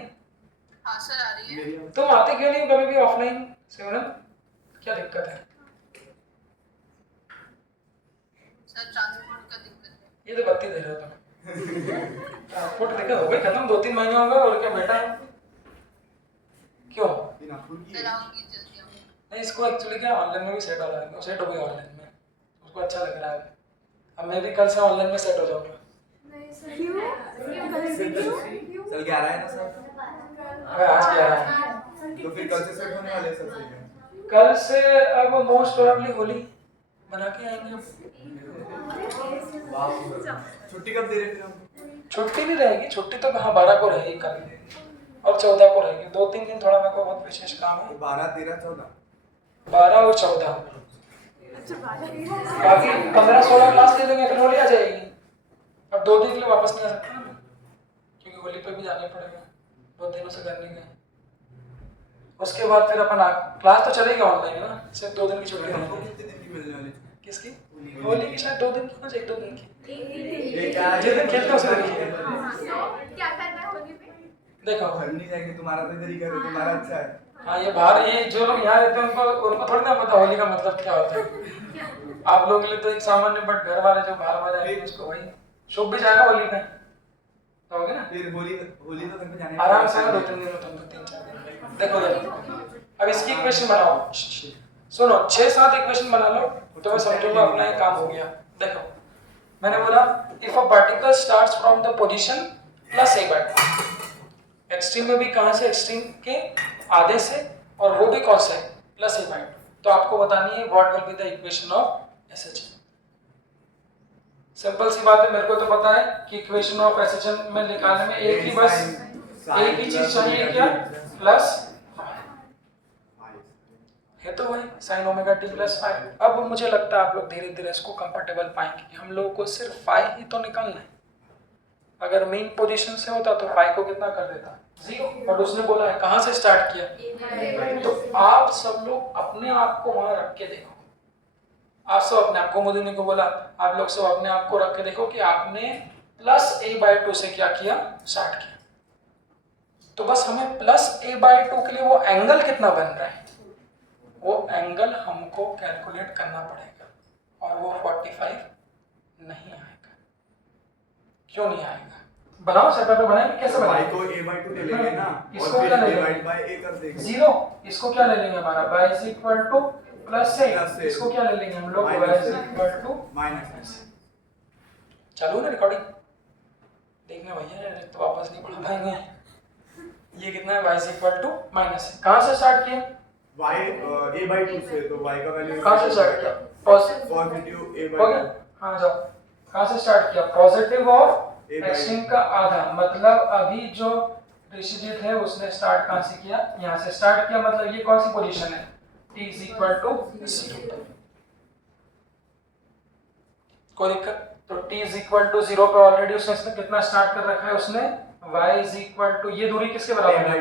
हाँ सर आ रही है। मेरी आवाज तुम आते क्यों नहीं हो कभी भी ऑफलाइन सिमरन, क्या दिक्कत है। सर ट्रांसपोर्ट का दिक्कत है। ये तो बत्ती दे रहे हो तुम, ट्रांसपोर्ट दिक्कत हो गई खत्म, 2-3 महीने हो गए और क्या बेटा, क्यों इन आपको की सर आऊंगी जल्दी आऊंगी। नहीं, इसको एक्चुअली क्या ऑनलाइन में भी सेट हो रहा है, सेट हो गई ऑनलाइन में, उसको अच्छा लग रहा है। अब मैं भी कल से ऑनलाइन में सेट हो जाऊंगा। नहीं सर, क्यों? चल के आ रहा है ना सर, अबे आज क्या है, तो फिर कल से सेट होने वाले सब सही है। कल से अब मोस्ट प्रोबेबली होली बना के आएंगे। छुट्टी कब दे रहे फिर हम? छुट्टी भी रहेगी, छुट्टी तो कहाँ 12 को रहेगी कल और 14 को रहेगी, 2-3 दिन थोड़ा मेरे को बहुत विशेष काम है। 12, 13, 14 12 और 14 अच्छा बाकी 15-16 क्लास ले लेंगे, फिर होली आ जाएगी। अब 2 दिन के लिए वापस नहीं आ सकते ना मैं, क्योंकि होली पे भी जाना पड़ेगा, 2 दिनों से घर नहीं गए। उसके बाद फिर अपन क्लास तो चलेगी ऑनलाइन ना, सिर्फ 2 दिन की छुट्टी हमको रहेगी। कितने दिन की मिलने वाली? किसकी? होली की शायद 2 दिन की, 1-2 दिन की। ये क्या जिस दिन खेलते हो उसी दिन की। क्या करना है होली पे? देखो घर नहीं जाएंगे, तुम्हारा तो इधर ही घर है, तुम्हारा अच्छा है। हाँ, ये बाहर, ये जो लोग यहाँ रहते हैं उनको थोड़ी ना पता होली का मतलब क्या होता है। आप लोगों के लिए तो एक सामान्य, बट घर वाले जो बाहर वाले आते हैं उसको वही शुभ भी जाएगा होली का, तो होगी ना। फिर होली होली तो घर पे जाने आराम से 2-3 दिन में, तुम 3-4 दिन। देखो अब इसकी इक्वेशन बनाओ, सुनो 6-7 इक्वेशन बना लो तो मैं समझूंगा अपना ये काम हो गया। देखो मैंने बोला if a particle starts from the position plus A by, extreme में भी कहां से, एक्सट्रीम के आधे से, और वो भी कौन से, प्लस ए बाय। तो आपको बतानी है what will be the equation of SHM. Simple सी बात है, मेरे को तो पता है कि इक्वेशन ऑफ एसएचएन में निकालने में एक ही बस एक ही चीज चाहिए, क्या, प्लस है तो वही sin omega t plus phi. अब मुझे लगता है आप लोग धीरे धीरे इसको कंफर्टेबल पाएंगे कि हम लोगों को सिर्फ फाई ही तो निकालना है। अगर मेन पोजीशन से होता तो फाई को कितना कर देता, 0, बट उसने बोला है कहाँ से स्टार्ट किया। तो आप सब लोग अपने आप को वहां रख के देखो, आप सब अपने आप को, मोदी ने को बोला आप लोग सब अपने आप को रख के देखो कि आपने प्लस a/2 से क्या किया, स्टार्ट किया। तो बस हमें प्लस a/2 के लिए वो एंगल कितना बन रहा है, वो एंगल हमको कैलकुलेट करना पड़ेगा, और वो 45 नहीं आएगा। क्यों नहीं आएगा? बनाओ, सेटअप बनाएंगे, कैसे y बनाएंगे? को a/2 ले लेंगे ना, इसको और फिर क्या ले लेंगे? डिवाइड बाय a कर देंगे। 0, इसको क्या ले लेंगे हमारा y is equal to plus a, इसको क्या ले लेंगे हम लोग, y is equal to minus. चालू है रिकॉर्डिंग, देखना भैया, तो वापस नहीं पढ़ा पाएंगे। ये कितना है, y is equal to minus, कहाँ से स्टार्ट किया, y a/2 से, तो y का वैल्यू कहाँ से स्टार्ट किया, पॉजिटिव हो गया, a/2। हाँ जाओ, कहाँ से स्टार्ट किया, पॉजिटिव ऑफ एक्सट्रीम का आधा, मतलब अभी जो ऋषिजीत है उसने स्टार्ट कहाँ से किया, यहाँ से स्टार्ट किया, मतलब ये कौन सी पोजीशन है, t इज इक्वल टू 0। कोई दिक्कत, तो t इज इक्वल टू 0 पे ऑलरेडी उसने कितना स्टार्ट कर रखा है, उसने y इज इक्वल टू, ये दूरी किसके बराबर है,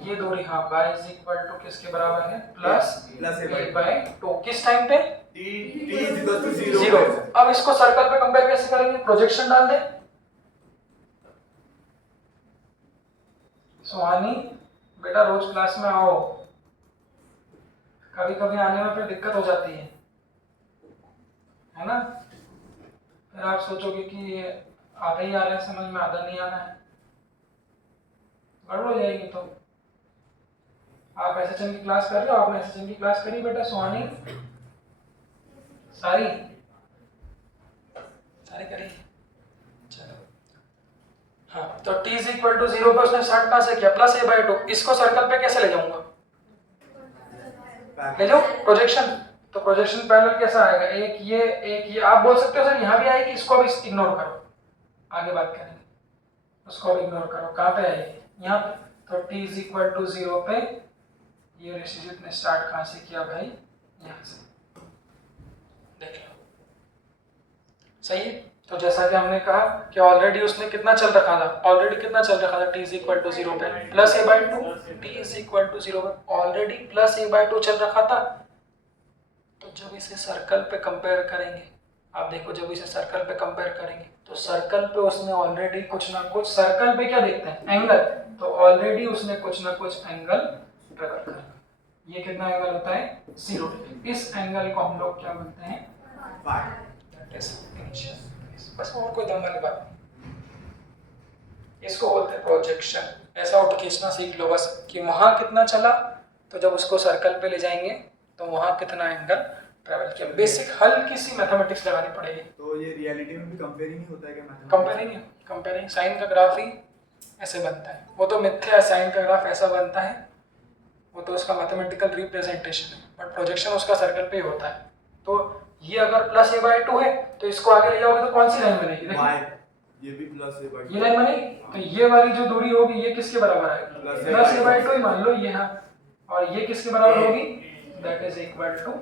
ये दूरी, हाँ y इज इक्वल टू किसके बराबर है, प्लस a/2, किस टाइम पे, t इज इक्वल टू 0। अब इसको सर्कल पे कंपेयर कैसे करेंगे, प्रोजेक्शन डाल दे। सुहानी बेटा रोज क्लास में आओ, कभी कभी आने में फिर दिक्कत हो जाती है ना, फिर आप सोचोगे कि ये आधा ही आ रहा है समझ में, आधा नहीं आ रहा है, गड़बड़ हो जाएगी। तो आप एसएचएम की क्लास कर रहे हो, आपने एसएचएम की क्लास करी बेटा, सुहानी सारी करी, चलो हाँ। तो t इज इक्वल टू 0 पे उसने स्टार्ट कहाँ से किया, प्लस a/2, इसको सर्कल पे कैसे ले जाऊंगा, ले जाओ प्रोजेक्शन, तो प्रोजेक्शन पैरेलल कैसा आएगा, एक ये आप बोल सकते हो सर यहाँ भी आएगी, इसको भी इग्नोर करो, आगे बात करेंगे, उसको भी इग्नोर करो, कहाँ पे आएगी, यहाँ पे। तो t इज इक्वल टू 0 पे ये ऋषिजीत ने स्टार्ट कहाँ से किया भाई, यहाँ से, देख लो सही है। तो जैसा कि हमने कहा कि ऑलरेडी उसने कितना चल रखा था, t इज इक्वल टू 0 पे plus a/2, t is equal to 0 पे ऑलरेडी प्लस a/2 चल रखा था। तो जब इसे सर्कल पे कंपेयर करेंगे, आप देखो जब इसे सर्कल पे कंपेयर करेंगे तो सर्कल पे उसने ऑलरेडी कुछ ना कुछ, सर्कल पे क्या देखते हैं, एंगल, तो ऑलरेडी उसने कुछ ना कुछ एंगल ट्रेवल कर, ये कितना एंगल होता है, 0। इस एंगल को हम लोग क्या बोलते हैं, दैट इज इनिशियल। बस और कोई दम वाली बात नहीं, इसको बोलते हैं प्रोजेक्शन। ऐसा उठ खींचना सीख लो बस कि वहां कितना चला, तो जब उसको सर्कल पे ले जाएंगे तो वहां कितना एंगल ट्रैवल किया। बेसिक हल्की सी मैथमेटिक्स लगानी पड़ेगी। तो ये रियलिटी में भी कंपेयरिंग ही होता है क्या, कंपेयरिंग साइन का ग्राफ ही ऐसे बनता है, वो तो मिथ्या है, साइन का ग्राफ ऐसा बनता है, वो तो उसका मैथमेटिकल रिप्रेजेंटेशन है, बट प्रोजेक्शन उसका सर्कल पे ही होता है। तो ये अगर प्लस a/2 है तो इसको आगे ले जाओगे तो कौन सी लाइन बनेगी, देखिए ये भी प्लस a/2, ये लाइन बनेगी, तो ये वाली जो दूरी होगी ये किसके बराबर आएगी, प्लस a/2 ही मान लो ये, हाँ, और ये किसके बराबर होगी, दैट इज इक्वल टू,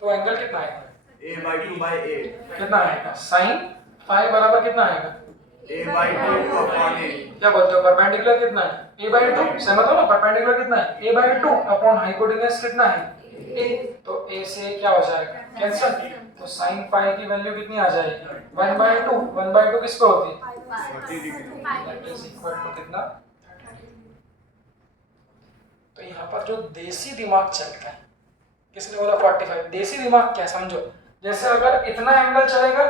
तो एंगल कितना आएगा? A/2/A कितना आएगा? साइन फाई बराबर कितना आएगा? A/2 upon A। क्या बोलते हो? परपेंडिकुलर कितना है? A/2, सहमत हो ना? परपेंडिकुलर कितना है? A/2 अपॉन हाइपोटेनस कितना है? A, तो A से क्या हो जाएगा? कैंसिल। तो साइन फाई की वैल्यू कितनी आ जाएगी? 1/2। 1/2 किस पे होती है? 30 degree. That is equal to कितना? तो यहाँ पर जो देसी दिमाग चलता है, किसने बोला 45? देसी दिमाग क्या समझो, जैसे अगर इतना एंगल चलेगा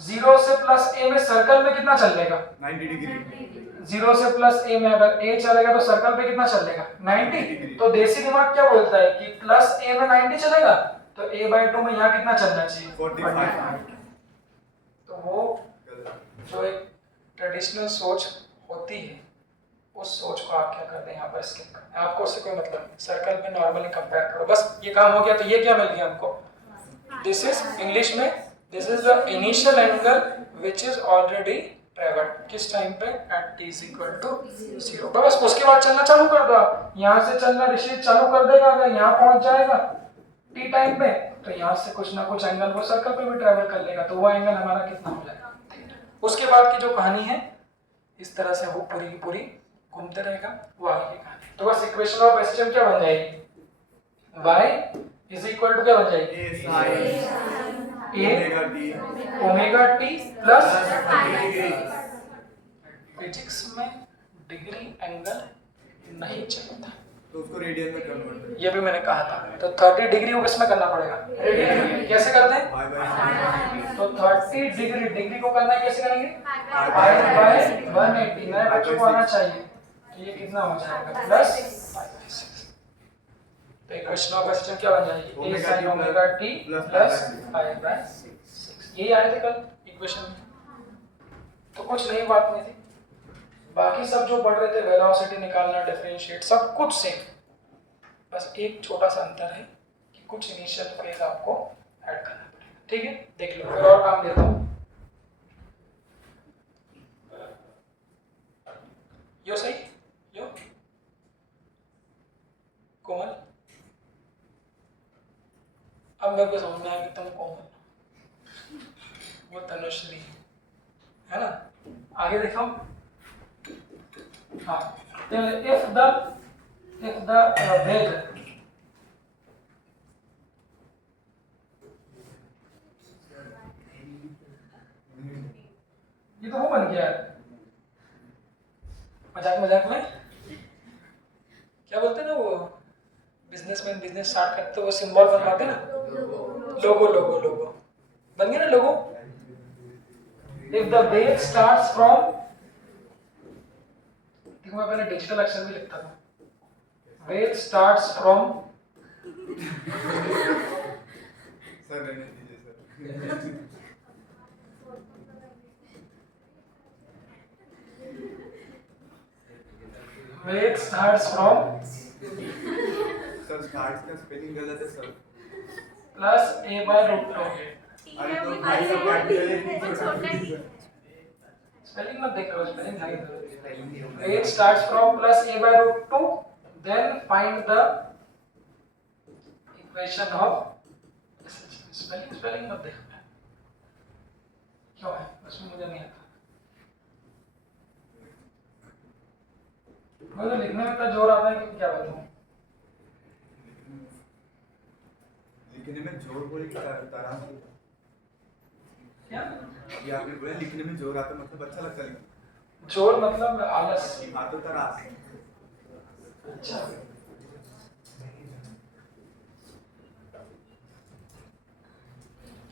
0 से प्लस a में, सर्कल में कितना चलेगा? 90 डिग्री। 0 से प्लस a में अगर a चलेगा तो सर्कल पे कितना चलेगा? 90। तो देसी दिमाग क्या बोलता है कि प्लस a में 90 चलेगा, तो a/2 में यहाँ कितना चलना चाहिए? 45। तो वो जो एक ट्रेडिशनल सोच होती है, उस सोच को आप क्या करते हैं यहाँ पर स्किप करते हैं। आपको उससे कोई मतलब नहीं, सर्कल पे नॉर्मली कंपेयर करो, बस ये काम हो गया। तो ये क्या मिल गया हमको? दिस इज इंग्लिश में, this is the initial angle which is already travelled. किस टाइम पे? At t is equal to 0। बस उसके बाद चलना चालू कर दो आप। यहाँ से चलना ऋषि चालू कर देगा, अगर यहाँ पहुंच जाएगा t टाइम पे, तो यहाँ से कुछ ना कुछ एंगल वो सर्कल पे भी ट्रेवल कर लेगा, तो वो एंगल हमारा कितना हो जाएगा? उसके बाद की जो कहानी है इस तरह से वो पूरी की पूरी घूमते रहेगा, वो आगे की कहानी। तो बस इक्वेशन ऑफ एसटीएम क्या बन जाएगी? y इज इक्वल टू क्या बन जाएगी? A sin a omega t plus physics में डिग्री एंगल नहीं चलता, तो उसको रेडियन में कन्वर्ट करें। ये भी मैंने कहा था। तो 30 डिग्री को किसमें करना पड़ेगा? रेडियन में। कैसे करते हैं? तो 30 डिग्री, डिग्री को करना है कैसे करेंगे? Pi by 180। नए बच्चों को आना चाहिए। तो ये कितना हो जाएगा? Plus pi. तो इक्वेशन ऑफ एसटीएम क्या बन जाएगी? a sin omega t plus pi by 6। यही आए थे कल इक्वेशन में, तो कुछ नई बात नहीं थी। बाकी सब जो पढ़ रहे थे, वेलोसिटी निकालना, डिफरेंशिएट, सब कुछ सेम, बस एक छोटा सा अंतर है कि कुछ इनिशियल फेज आपको ऐड करना पड़ेगा। ठीक है, देख लो। फिर और काम देता हूँ। यो सही, यो कोमल, अब मेरे को समझ में आया कि तुम कोमल, वो तनुश्री है ना। आगे देखो। हाँ, if the वेग ये तो वो बन गया मजाक मजाक में, क्या बोलते हैं ना वो बिजनेसमैन बिजनेस स्टार्ट करते तो वो सिंबल बनवाते ना, लोगो लोगो लोगो बन गया ना लोगो। इफ द वेग स्टार्ट्स फ्रॉम, देखो मैं पहले डिजिटल अक्षर भी लिखता था, वेग स्टार्ट्स फ्रॉम, सर रहने दीजिए सर। वेग स्टार्ट्स फ्रॉम सर स्टार्ट्स का स्पेलिंग गलत है सर। Plus a/√2। अरे तो भाई सब काट दिया। स्पेलिंग मत देख लो, स्पेलिंग नहीं दो। वेग starts from plus a/√2, then find the equation of spelling मत देख, क्यों है उसमें मुझे नहीं आता। मुझे लिखने में इतना जोर आता है कि क्या बताऊं। लिखने में जोर बोले कि तरह से क्या अभी आपने बोला लिखने में जोर आता मतलब अच्छा लगता है लिखना। जोर मतलब आलस। हाँ तो तरह। अच्छा,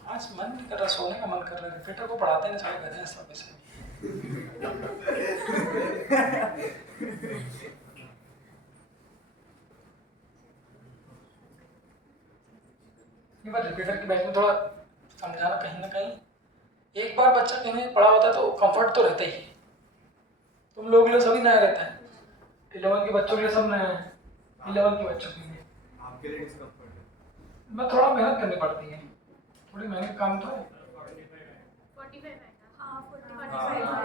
आज मन नहीं कर रहा, सोने का मन कर रहा है। रिपीटर को पढ़ाते हैं सारे गधे हैं सब ऐसे। बार रिपीटर की बैच में थोड़ा समझाना, कहीं ना कहीं एक बार बच्चा कहीं पढ़ा होता है तो कंफर्ट तो रहता ही। तुम लोगों के लिए सभी नया रहता है, 11 के बच्चों के लिए सब नया है, 11 के बच्चों के लिए आपके लिए डिस्कम्फर्ट है। मैं थोड़ा मेहनत करनी पड़ती है, थोड़ी मेहनत काम तो है। 45 है। हाँ, 45 हाँ।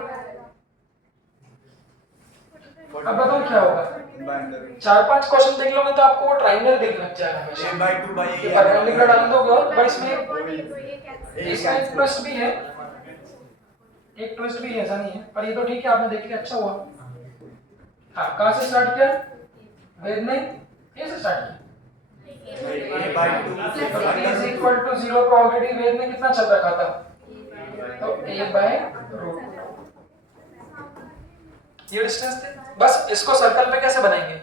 अब बताओ क्या होगा। बाइंडर 4-5 क्वेश्चन देख लोगे तो आपको वो ट्राइंगल दिख लग जाएगा हमेशा। a by 2 by a ये परपेंडिकुलर डाल दोगे और पर इसमें A इसका एक ट्विस्ट भी है, एक ट्विस्ट भी है, ऐसा नहीं है, पर ये तो ठीक है, आपने देख लिया, अच्छा हुआ। हाँ, कहाँ से स्टार्ट किया वेद ने? ए से स्टार्ट किया। a by 2 is equal to 0 पे ऑलरेडी वेद ने कितना चल रखा था, तो a बाय रूट, ये डिस्टेंस थे। बस इसको सर्कल पे कैसे बनाएंगे,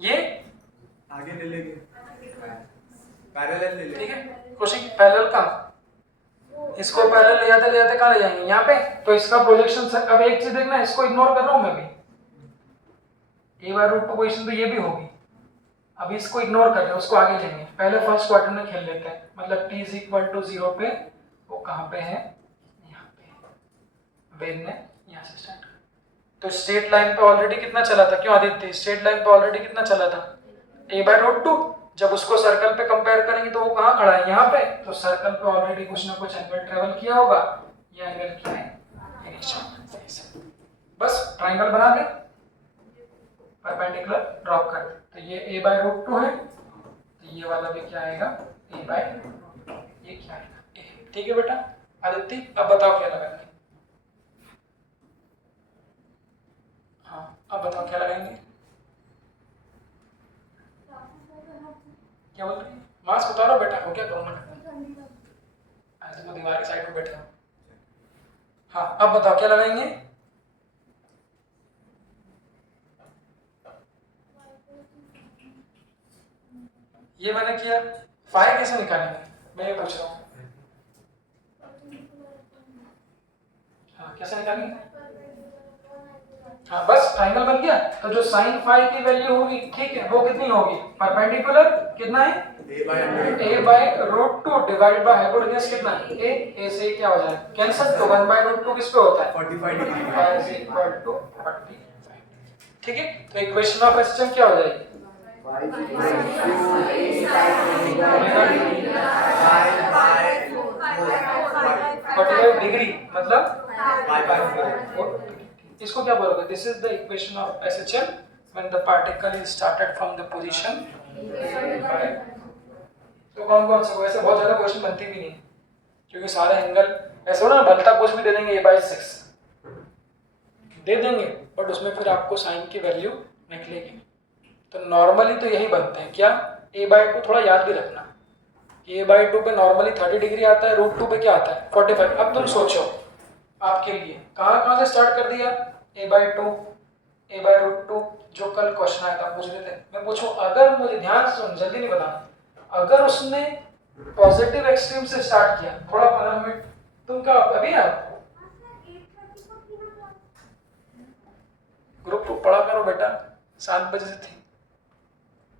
ये आगे ले लेंगे, पैरेलल ले लेंगे। ठीक है। खुशी पैरेलल का इसको पैरेलल ले जाते कहाँ ले जाएंगे, यहाँ पे। तो इसका प्रोजेक्शन, अब एक चीज देखना, इसको इग्नोर कर रहा हूँ मैं भी, a by root two position तो ये भी होगी, अभी इसको इग्नोर कर रहे हैं, उसको आगे लेंगे। पहले फर्स्ट क्वार्टर में खेल लेते हैं, मतलब t इज इक्वल टू 0 पे वो कहाँ पे है, यहाँ पे। वेद ने यहाँ से स्टार्ट किया, तो स्ट्रेट लाइन पे ऑलरेडी कितना चला था, क्यों आदित्य, स्ट्रेट लाइन पे ऑलरेडी कितना चला था, a बाय रूट टू। जब उसको सर्कल पे कंपेयर करेंगे तो वो कहाँ खड़ा है, यहाँ पे। तो सर्कल पे ऑलरेडी कुछ ना कुछ एंगल ट्रेवल किया होगा, ये एंगल क्या है, ये नीचे। बस ट्राइंगल बना दे, परपेंडिकुलर ड्रॉप कर दे, तो ये a बाय रूट टू है, तो ये वाला भी क्या आएगा, a बाय, ये क्या आएगा, a। ठीक है बेटा। आदित्य अब बताओ क्या लगाएंगे, हाँ अब बताओ क्या लगाएंगे, क्या बोल रही है, मास्क उतारो बेटा, हो क्या कोरोना का, आज मैं दीवार की साइड पे बैठा हूँ। हाँ अब बताओ क्या लगाएंगे, ये मैंने किया, फाई कैसे निकालेंगे, मैं ये पूछ रहा हूँ। हाँ कैसे निकालेंगे, हाँ बस ट्राइंगल बन गया। तो जो साइन फाई की वैल्यू होगी, ठीक है, वो कितनी होगी, परपेंडिकुलर कितना है, a by root two divide by hypotenuse कितना है, a से क्या हो जाएगा, कैंसिल। तो 1 बाय रूट टू किस पे होता है, 45 degree. y is equal to 45। ठीक है, तो इक्वेशन ऑफ सिस्टम क्या हो जाएगी, 45 डिग्री मतलब इसको क्या बोलोगे, this is the equation of SHM when the particle is started from the position by. तो कौन से, वैसे बहुत ज्यादा क्वेश्चन बनती भी नहीं, क्योंकि सारे एंगल ऐसे हो ना, बनता कुछ भी दे देंगे, a बाय 6 दे देंगे, बट उसमें फिर आपको साइन की वैल्यू निकलेगी। तो नॉर्मली तो यही बनते हैं, क्या, a बाय 2 थोड़ा याद भी रखना, a बाय 2 पे नॉर्मली 30 डिग्री आता है, रूट 2 पे क्या आता है 45। अब तुम सोचो आपके लिए कहाँ से स्टार्ट कर दिया, a by 2, a by root 2, जो कल क्वेश्चन आया था पूछ रहे थे, मैं पूछूं, अगर मुझे ध्यान से सुन, जल्दी नहीं बताना, अगर उसने पॉजिटिव एक्सट्रीम से स्टार्ट किया, थोड़ा 15 मिनट तुम क्या अभी आओ, ग्रुप पढ़ा करो बेटा, 7 बजे से थी,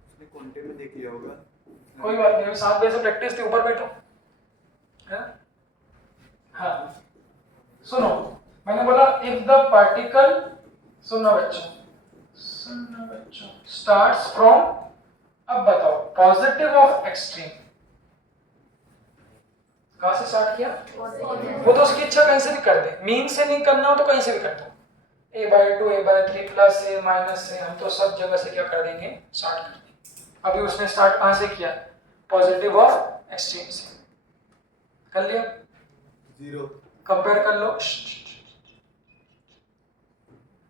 उसने कॉन्टे में देख लिया होगा। कोई बात नहीं, 7 बजे से प्रैक्टिस थी, ऊपर बैठो है? हाँ सुनो, मैंने बोला इफ द पार्टिकल, सुनो बच्चों स्टार्ट्स फ्रॉम, अब बताओ पॉजिटिव ऑफ एक्सट्रीम, कहां से स्टार्ट किया, वो तो उसकी इच्छा कहीं से भी कर दे, मीन से नहीं करना हो तो कहीं से भी कर दो, a by 2, a by 3 plus a minus a, हम तो सब जगह से क्या कर देंगे, स्टार्ट कर देंगे। अभी उसने स्टार्ट कहां से किया, पॉजिटिव ऑफ एक्सट्रीम से, कर लिया, 0 कंपेयर कर लो,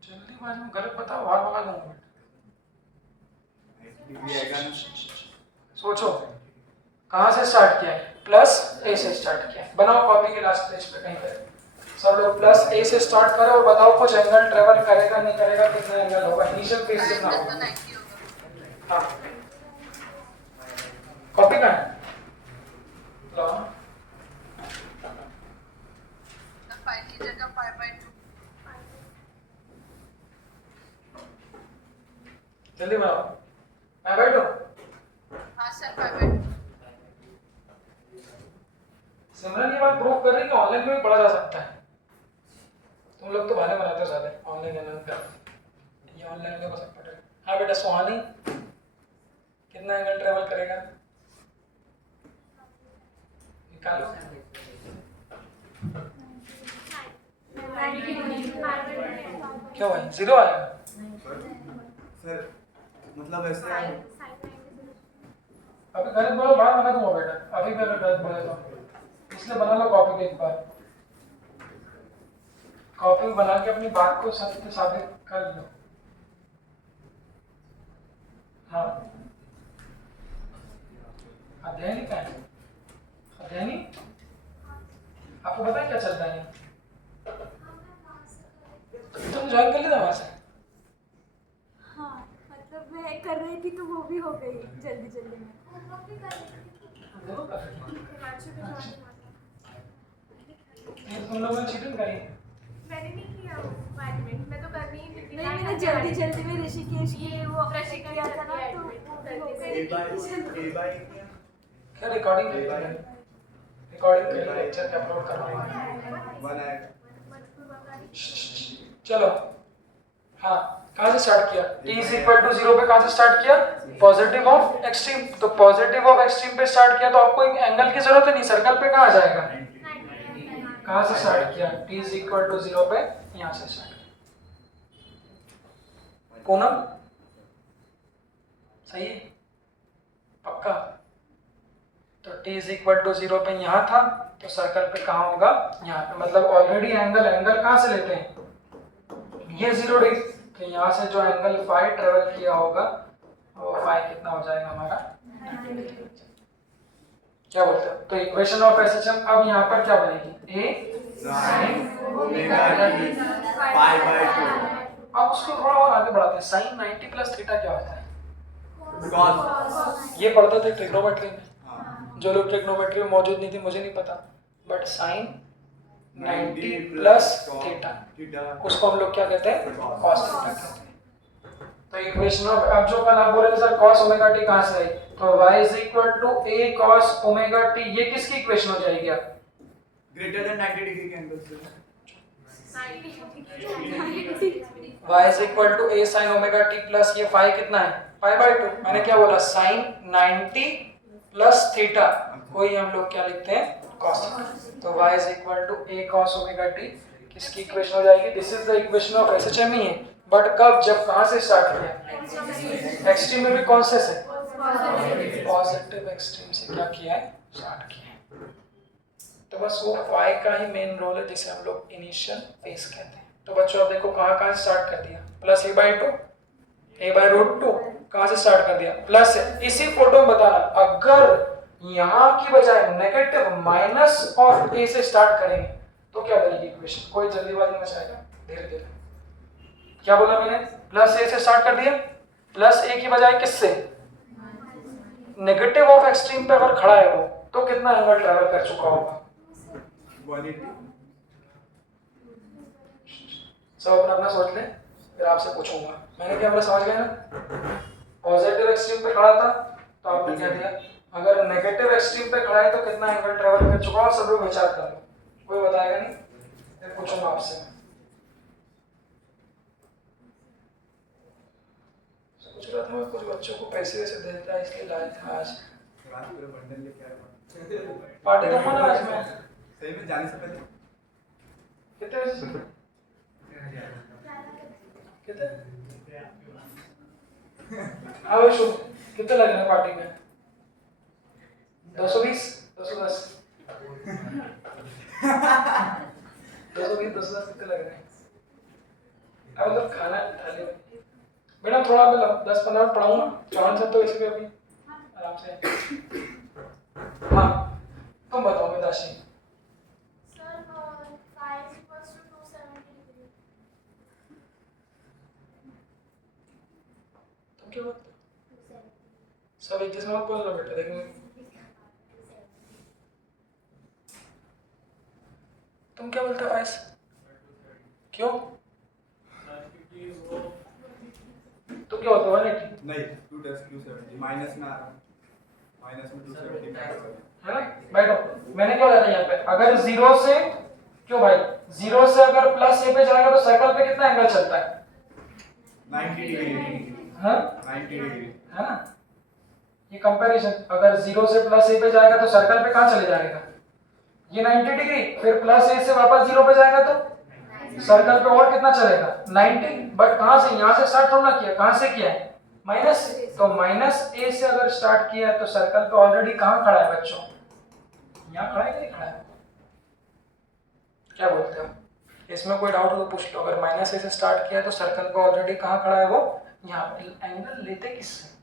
जल्दी बात में गलत बताओ, बाहर भगा दूंगा। डिग्री आएगा ना, सोचो कहां से स्टार्ट किया है, प्लस a से स्टार्ट किया है, बनाओ कॉपी के लास्ट पेज पे कहीं पर, सब लोग प्लस a से स्टार्ट करो और बताओ कुछ एंगल ट्रेवल करेगा नहीं करेगा, कितना एंगल होगा, इनिशियल फेज कितना तो होगा। 90 होगा। हाँ कॉपी का है, लो 5 की जगह 5 by 2। जल्दी बनाओ, मैं बैठो, हाँ सर 5 by 2। सिमरन ये बात प्रूव कर रही है कि ऑनलाइन में भी पढ़ा जा सकता है, तुम लोग तो भाले बनाते हो सारे ऑनलाइन का, ये ऑनलाइन में सब पढ़ रहे। हाँ बेटा सुहानी, कितना एंगल ट्रेवल करेगा, निकालो, क्यों भाई 0 आएगा, मतलब ऐसे Sin 90 is अभी गलत बोलो बाद में बता दूंगा बेटा, अभी भी अगर गलत बोले तो इसलिए बना लो कॉपी पे एक बार, कॉपी में बना के अपनी बात को सत्य साबित कर लो। हाँ अध्ययन क्या है? अध्ययन आपको पता है क्या चलता है? तुम ज्वाइन कर लेना वहां से। हाँ मतलब मैं कर रही थी तो वो भी हो गई जल्दी जल्दी में। दोनों कर रहे हो। Himanshu को join हुआ था। ये तुम लोगों ने चीटिंग करी। मैंने नहीं किया वो environment, मैं तो करनी ही नहीं थी। नहीं मैंने जल्दी जल्दी में ऋषिकेश ये वो ऋषिकेश किया था ना तो वो भी हो गई। ए बाय क्या रिकॉर्डिंग करी तुमने? रिकॉर्डिंग करी लेक्चर के अपलोड करना। वन है चलो हाँ कहाँ से स्टार्ट किया? t इज इक्वल टू 0 पे कहाँ से स्टार्ट किया? Positive of extreme. तो पॉजिटिव ऑफ एक्सट्रीम पे स्टार्ट किया तो आपको एक एंगल की जरूरत नहीं, सर्कल पे कहाँ आ जाएगा? कहाँ से स्टार्ट किया? t इज इक्वल टू 0 पे यहाँ से स्टार्ट किया। पूनम सही है? पक्का? तो t इज इक्वल टू 0 पे यहाँ था तो सर्कल पे कहाँ होगा? यहाँ पे। मतलब ऑलरेडी एंगल कहाँ से लेते हैं? ये 0 डिग्री, तो यहाँ से जो एंगल फाई ट्रेवल किया होगा वो फाई कितना हो जाएगा हमारा? क्या बोलते हैं? तो इक्वेशन ऑफ एसएचएम अब यहाँ पर क्या बनेगी? a sin omega T pi by 2 अब उसको थोड़ा और आगे बढ़ाते हैं। sin 90 प्लस थीटा क्या होता है? कॉस ये पढ़ते थे ट्रिग्नोमेट्री में। हाँ जो लोग ट्रिग्नोमेट्री में मौजूद नहीं थी मुझे नहीं पता, but sin 90 plus theta theta उसको हम लोग क्या कहते हैं? Cos. cos थीटा कहते हैं। तो इक्वेशन ऑफ अब जो कल आप बोले थे सर cos ओमेगा t कहाँ से आई? तो y is equal to a cos omega t, ये किसकी इक्वेशन हो जाएगी? आप ग्रेटर देन 90 डिग्री के एंगल से y is equal to a sin omega t plus ये फाई कितना है? Pi by 2। मैंने क्या बोला? sin 90 प्लस थीटा को ही हम लोग क्या लिखते हैं? cos theta. तो y is equal to a cos omega t किसकी इक्वेशन हो जाएगी? This is the equation of SHM ही है, बट कब? जब कहाँ से स्टार्ट किया? एक्सट्रीम में भी कौन से पॉजिटिव एक्सट्रीम से क्या किया है? स्टार्ट किया है। तो बस वो फाई का ही मेन रोल है जिसे हम लोग इनिशियल फेज कहते हैं। तो बच्चों अब देखो कहाँ स्टार्ट कर दिया? Plus a by 2 a by root 2 कहाँ से स्टार्ट कर दिया? प्लस है। इसी फोटो में बताना अगर यहाँ की बजाय नेगेटिव माइनस ऑफ a से स्टार्ट करेंगे तो क्या बनेगी इक्वेशन? कोई जल्दीबाजी मचाएगा? धीरे धीरे। क्या बोला मैंने? प्लस a से स्टार्ट कर दिया, प्लस a की बजाय किससे? नेगेटिव ऑफ एक्सट्रीम पे अगर खड़ा है वो तो कितना एंगल ट्रैवल कर चुका होगा? 180 सब अपना अपना सोच लें, फिर आपसे पूछूंगा। मैंने क्या बोला समझ गए ना? पॉजिटिव एक्सट्रीम पे खड़ा था तो आपने क्या दिया? अगर नेगेटिव एक्सट्रीम पे खड़ा है तो कितना एंगल ट्रैवल कर चुका है? सब लोग विचार कर लो, कोई बताएगा नहीं, फिर पूछूंगा आपसे। सोच रहा था मैं कुछ बच्चों को पैसे वैसे देता है इसलिए लाया था आज। रात पूरे बंडल लेके आया पार्टी का मन आज मैं सही में जाने से पहले कितने बजे? कितने? हाँ भाई शुभ, कितने लग रहे हैं पार्टी में? 220, 210, 220, 210 कितने लग रहे हैं? अब मतलब खाना थाली में मैडम थोड़ा मैं 10-15 मिनट पढ़ाऊंगा, चौहान सर तो इसी पे अभी आराम से। हाँ तुम बताओ मिताशी। Sir, phi is equals to 270 degree. तुम क्या बोलते हो? 270. सब एक जैसे मत बोल रहे बेटा, देखो तुम क्या बोलते हो फाइस? क्यों? तुम क्या बोलते हो? 180 नहीं 270 माइनस में आ रहा माइनस में 270 है ना? बैठो, मैंने क्या बोला था यहाँ पे? अगर 0 से क्यों भाई? 0 से अगर प्लस a पे जाएगा तो सर्कल पे कितना एंगल चलता है? 90 डिग्री हाँ 90 डिग्री है ना? ये कंपैरिजन, अगर 0 से प्लस a पे जाएगा तो सर्कल पे कहाँ चले जाएगा? ये 90 डिग्री, फिर प्लस a से वापस 0 पे जाएगा तो सर्कल पे और कितना चलेगा? 90। बट कहाँ से? यहाँ से स्टार्ट थोड़ा किया, कहाँ से किया है? माइनस, तो माइनस ए से अगर स्टार्ट किया है तो सर्कल पे ऑलरेडी कहाँ खड़ा है बच्चों? यहाँ खड़ा है कि नहीं खड़ा है? क्या बोलते हो? इसमें कोई डाउट हो तो पूछ लो। अगर माइनस ए से स्टार्ट किया है तो सर्कल पे ऑलरेडी कहाँ खड़ा है वो? यहाँ पे। एंगल लेते किससे?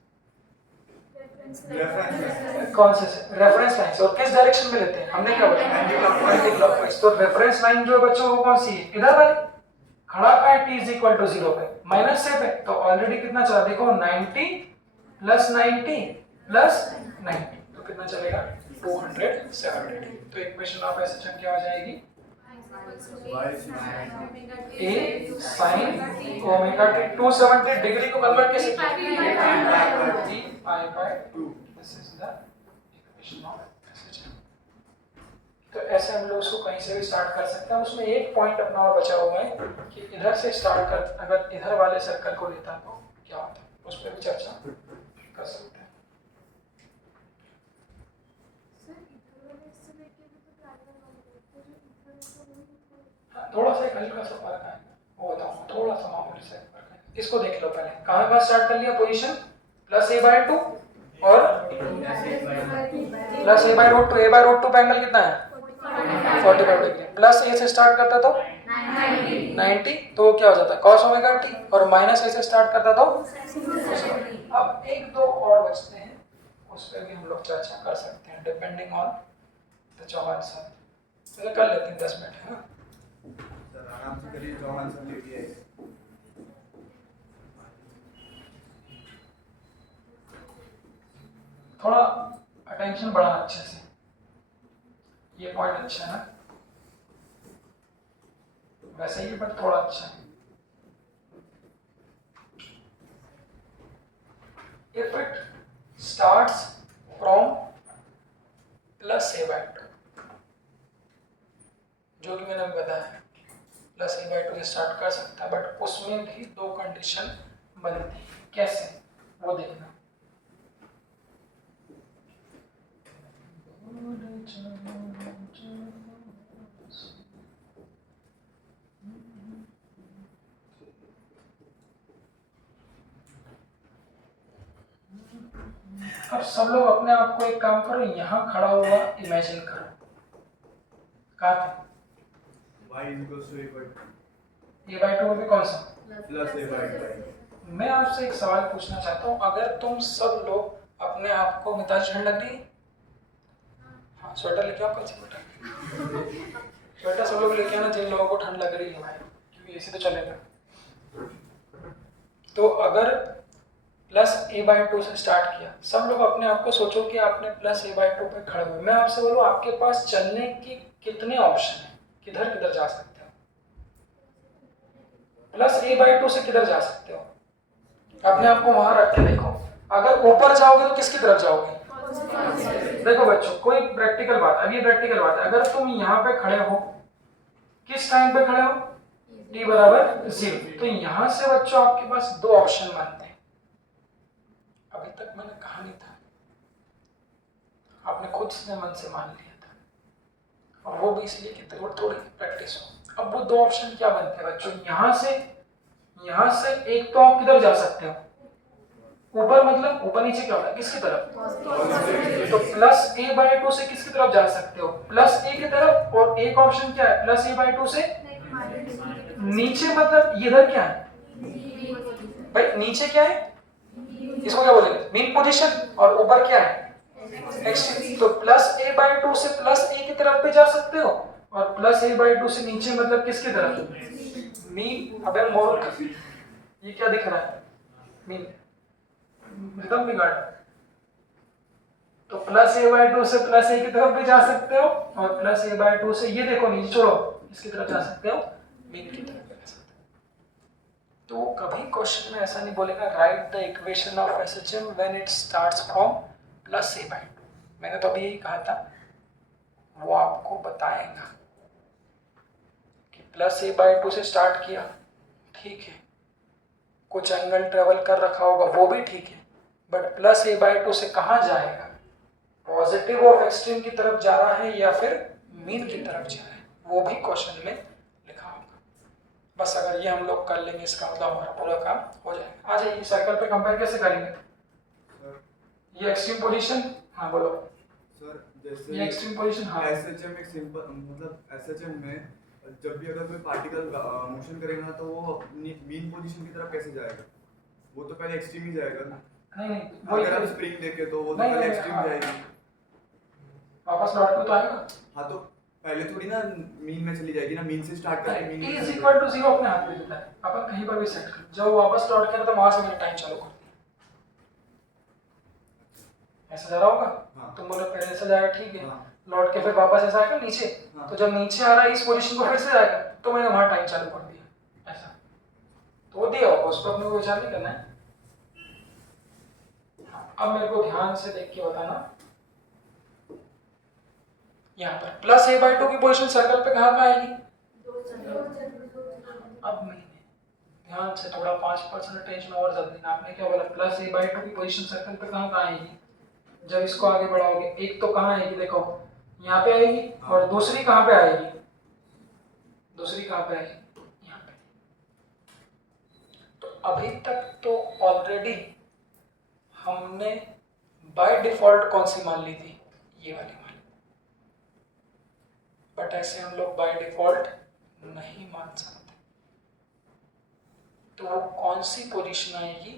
कौन से? रेफरेंस लाइन से। और किस डायरेक्शन में लेते हैं? हमने क्या बोला? Anti clockwise. तो रेफरेंस लाइन जो है बच्चों वो कौन सी है? इधर वाली। खड़ा कहाँ है t इज इक्वल टू 0 पे? माइनस से पे। तो ऑलरेडी कितना चला देखो, 90 प्लस 90 प्लस 90, तो कितना चलेगा? 270। तो इक्वेशन ऑफ एसएचएम क्या हो जाएगी? a sin omega t। 270 degree को कन्वर्ट कैसे किया? d pi by 2। This is the equation of SHM. तो ऐसे हम लोग उसको कहीं से भी स्टार्ट कर सकते हैं। उसमें एक पॉइंट अपना और बचा हुआ है कि इधर से स्टार्ट कर, अगर इधर वाले सर्कल को लेता तो क्या होता, उस पर भी चर्चा कर सकते हैं। हाँ, थोड़ा सा हल्का सा फर्क आएगा, वो बताऊँ, थोड़ा सा मामूली सा फर्क है। इसको देख लो पहले, कहाँ स्टार्ट कर लिया पोजीशन? प्लस a बाय 2 और plus a by root 2। a by root 2 का एंगल कितना है? 45 डिग्री। प्लस a से स्टार्ट करता तो 90, तो क्या हो जाता है? cos omega t। और माइनस a से स्टार्ट करता तो अब एक दो और बचते हैं, उस पर भी हम लोग चर्चा कर सकते हैं depending on the Chauhan sir. चलो कर लेते हैं 10 मिनट, है ना? सर आराम से करिए, चौहान सर लेके आइए। थोड़ा अटेंशन बढ़ाना अच्छे से, ये पॉइंट अच्छा है ना? वैसे ही बट थोड़ा अच्छा है। If it starts from plus a by 2, जो कि मैंने बताया है, प्लस a by 2 से स्टार्ट कर सकता है, बट उसमें भी दो कंडीशन बनती है। कैसे वो देखना। अब सब लोग अपने आप को एक काम करो, यहाँ खड़ा हुआ इमेजिन करो। कहाँ पे? y equals to a by 2 a by 2 में भी कौन सा? plus a by 2। मैं आपसे एक सवाल पूछना चाहता हूँ, अगर तुम सब लोग अपने आप को, मिताज ठंड लग रही है? हाँ, स्वेटर लेके आओ, कल से स्वेटर। स्वेटर सब लोग लेके आना जिन लोगों को ठंड लग रही है भाई, क्योंकि एसी तो चलेगा। तो अगर प्लस a बाय 2 से स्टार्ट किया, सब लोग अपने आप को सोचो कि आपने प्लस a बाय 2 पे खड़े हुए। मैं आपसे बोलूँ, आपके पास चलने की कितने ऑप्शन हैं? किधर किधर जा सकते हो? प्लस a बाय 2 से किधर जा सकते हो? अपने आप को वहां रख के देखो। अगर ऊपर जाओगे तो किसकी तरफ जाओगे? देखो बच्चों, कोई प्रैक्टिकल बात, अभी प्रैक्टिकल बात है। अगर तुम यहाँ पे खड़े हो, किस टाइम पे खड़े हो? t बराबर 0। तो यहाँ से बच्चों आपके पास दो ऑप्शन बनते हैं। अभी तक मैंने कहा नहीं था, आपने खुद से मन से मान लिया था, और वो भी इसलिए कि थोड़ी प्रैक्टिस हो। अब वो दो ऑप्शन क्या बनते हैं बच्चों? यहाँ से एक तो आप किधर जा सकते हो? ऊपर, मतलब ऊपर नीचे क्या होता है? किसकी तरफ? तो प्लस a बाय 2 से किसकी तरफ जा सकते हो? प्लस a की तरफ। और एक ऑप्शन क्या है? प्लस a बाय 2 से नीचे, मतलब इधर क्या है भाई? नीचे क्या है? इसको क्या बोलेंगे? Mean position. और ऊपर क्या है? एक्सट्रीम। तो प्लस a बाय 2 से प्लस a की तरफ भी जा सकते हो, और प्लस a बाय 2 से नीचे, मतलब किसकी तरफ? मीन। अबे मूर्ख, ये क्या दिख रहा है? मीन रिदम बिगाड़। तो प्लस a बाय 2 से प्लस a की तरफ भी जा सकते हो, और प्लस a बाय 2 से ये देखो नीचे छोड़ो, इसकी तरफ जा सकते हो, मीन की तरफ जा सकते हो। तो कभी क्वेश्चन में ऐसा नहीं बोलेगा write the equation of SHM when it starts from plus a by 2। मैंने तो अभी यही कहा था, वो आपको बताएगा कि प्लस a बाय 2 से स्टार्ट किया, ठीक है, कुछ एंगल ट्रेवल कर रखा होगा, वो भी ठीक है, बट प्लस a बाय 2 से कहाँ जाएगा? पॉजिटिव ऑफ एक्सट्रीम की तरफ जा रहा है या फिर मीन की तरफ जा रहा है, वो भी क्वेश्चन में लिखा होगा। बस अगर ये हम लोग कर लेंगे इसका मतलब हमारा पूरा काम हो जाएगा। आ जाइए सर्कल पे कंपेयर कैसे करेंगे? सर ये एक्सट्रीम पोजीशन, हाँ बोलो। सर जैसे ये एक्सट्रीम पोजीशन, हाँ एसएचएम एक सिंपल मतलब एसएचएम में जब भी अगर कोई पार्टिकल मोशन करेगा तो वो अपनी मीन पोजीशन की तरफ कैसे जाएगा? वो तो पहले एक्सट्रीम ही जाएगा ना। नहीं वही अगर हम स्प्रिंग देखें तो वो तो नहीं, पहले नहीं, एक्सट्रीम हाँ। जाएगी। वापस लौट के तो आएगा। हाँ तो पहले थोड़ी ना मीन में चली जाएगी ना, मीन से स्टार्ट करके mean t is equal to 0 अपने हाथ में देता है, अपन कहीं पर भी सेट कर, जब वो वापस लौट के तो वहां से मैंने टाइम चालू कर दिया। ऐसा जा रहा होगा, हाँ। तुम बोले पहले से जाएगा, ठीक है, हाँ। लौट के फिर वापस ऐसा आएगा नीचे, हाँ। तो जब नीचे आ रहा है इस पोजीशन को फिर से जाएगा, तो मैंने वहां टाइम चालू कर दिया। ऐसा तो वो दिया होगा, उस पर अपने को विचार नहीं करना है। हाँ, अब मेरे को ध्यान से देख के बताना, यहाँ पर प्लस a/2 की पोजीशन सर्कल पे कहाँ पे आएगी? अब मैंने ध्यान से थोड़ा 5% टेंशन और ज्यादा देना। आपने क्या बोला? प्लस a/2 की पोजीशन सर्कल पे कहाँ पे आएगी? जब इसको आगे बढ़ाओगे, एक तो कहाँ आएगी देखो, यहाँ पे आएगी, और दूसरी कहाँ पे आएगी? दूसरी कहाँ पे आएगी? यहाँ पे। तो अभी तक तो ऑलरेडी हमने बाय डिफॉल्ट कौन सी मान ली थी? ये वाली मान। बट ऐसे हम लोग बाय डिफॉल्ट नहीं मान सकते, तो वो कौन सी पोजीशन आएगी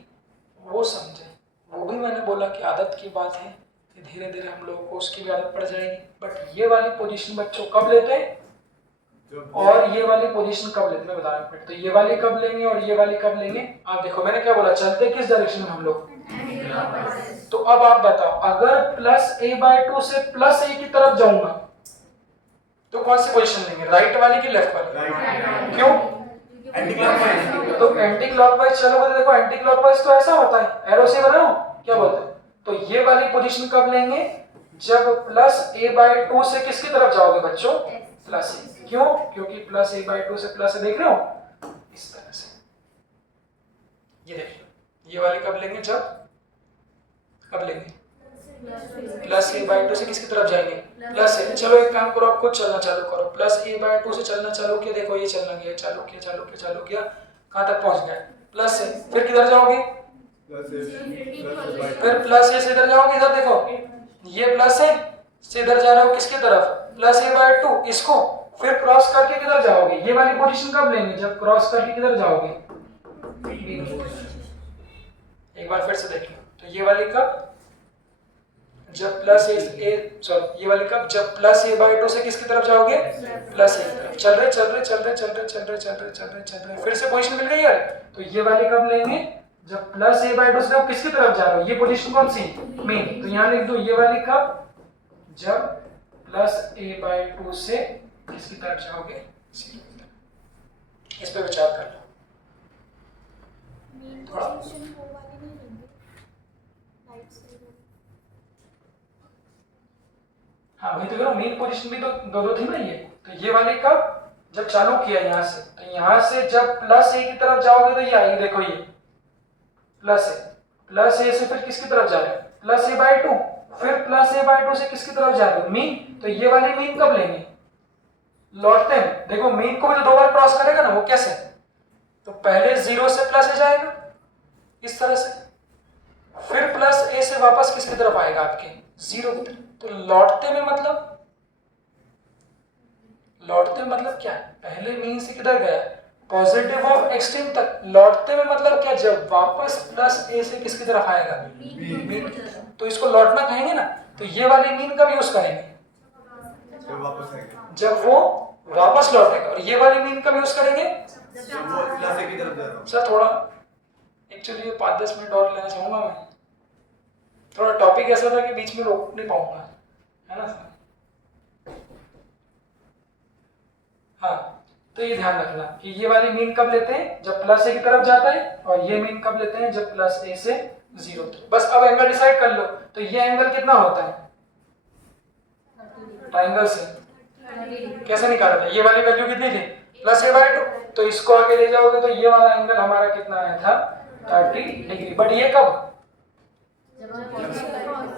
वो समझे। वो भी मैंने बोला कि आदत की बात है कि धीरे धीरे हम लोगों को उसकी भी आदत पड़ जाएगी। बट ये वाली पोजीशन बच्चों कब लेते हैं और ये वाली पोजीशन कब लेते हैं, मैं बता रहा हूँ। तो ये वाली कब लेंगे और ये वाली कब लेंगे? आप देखो मैंने क्या बोला, चलते किस डायरेक्शन में हम लोग? तो अब आप बताओ, अगर प्लस a/2 से प्लस a की तरफ जाऊंगा तो कौन सी पोजीशन लेंगे, राइट वाली की लेफ्ट वाली? राइट। क्यों? Anti clockwise. तो एंटी क्लॉकवाइज चलोगे तो देखो एंटी क्लॉकवाइज तो ऐसा होता है, एरो से बनाओ, क्या बोलते हैं? तो ये वाली पोजीशन कब लेंगे? जब प्लस a/2 से किसकी तरफ जाओगे बच्चों? Plus a। क्यों? क्योंकि प्लस a/2 से प्लस a देख रहे हो इस तरह से। ये देखिए, ये वाली कब लेंगे? जब कब लेंगे? प्लस a/2 से किसकी तरफ जाएंगे? Plus a। चलो एक काम करो, आप खुद चलना चालू करो। प्लस a/2 से चलना चालू किया, देखो ये चलना गया, चालू किया चालू किया चालू किया, कहाँ तक पहुंच गए? Plus a। फिर किधर जाओगे? फिर प्लस a से इधर जाओगे, इधर देखो ये प्लस a से इधर जा रहे हो किसकी तरफ? प्लस a/2 इसको, फिर क्रॉस करके किधर जाओगे? ये वाली पोजीशन कब लेंगे? जब क्रॉस करके किधर जाओगे? एक बार फिर से देख लो, तो ये वाली कब? जब प्लस a सॉरी ये वाली कब? जब प्लस a/2 से किसकी तरफ जाओगे? प्लस a की तरफ। चल रहे चल रहे चल रहे चल रहे चल रहे चल रहे चल रहे चल रहे, फिर से पोजीशन मिल गई यार। तो ये वाली कब लेंगे? जब प्लस a/2 से आप किसकी तरफ जा रहे हो? ये पोजीशन कौन सी? मेन। तो यहाँ लिख दो ये वाली कब? जब प्लस a/2 से किसकी तरफ जाओगे? इस पे विचार कर लो। मेन पोजीशन वो वाली नहीं लेंगे, राइट साइड। हाँ वही तो कह रहा हूँ, मेन पोजीशन भी तो दो थी ना ये। तो ये वाली कब? जब चालू किया यहाँ से, तो यहाँ से जब प्लस a की तरफ जाओगे तो ये आएगी, देखो ये प्लस a से फिर किसकी तरफ जा रहे हो? Plus a/2। फिर प्लस a/2 से किसकी तरफ जा रहे हो? मीन। तो ये वाली मीन कब लेंगे? लौटते हैं। देखो मीन को भी तो दो बार क्रॉस करेगा ना, वो कैसे? तो पहले 0 से प्लस a जाएगा इस तरह से, फिर प्लस a से वापस किसकी तरफ आएगा? आपके 0 की तरफ। तो लौटते में मतलब, लौटते में मतलब क्या? पहले मीन से किधर गया? पॉजिटिव ऑफ एक्सट्रीम तक। लौटते में मतलब क्या? जब वापस प्लस a से किसकी तरफ आएगा? मीन। तो इसको लौटना कहेंगे ना। तो ये वाली मीन कब यूज करेंगे? जब वापस आएगा, जब वो वापस लौटेगा। और ये वाली मीन कब यूज करेंगे? जब वो प्लस a की तरफ जा रहा हो। सर थोड़ा एक्चुअली 5-10 मिनट और लेना चाहूंगा मैं, थोड़ा टॉपिक ऐसा था कि बीच में रोक नहीं पाऊंगा, है ना सर? हाँ तो ये ध्यान रखना कि ये वाली मीन कब लेते हैं? जब प्लस a की तरफ जाता है, और ये मीन कब लेते हैं? जब प्लस a से 0 तक। बस अब एंगल डिसाइड कर लो। तो ये एंगल कितना होता है? ट्राइंगल से कैसे निकाला था? ये वाली वैल्यू कितनी थी? Plus a/2। तो इसको आगे ले जाओगे तो ये वाला एंगल हमारा कितना आया था? 30 डिग्री। बट ये कब?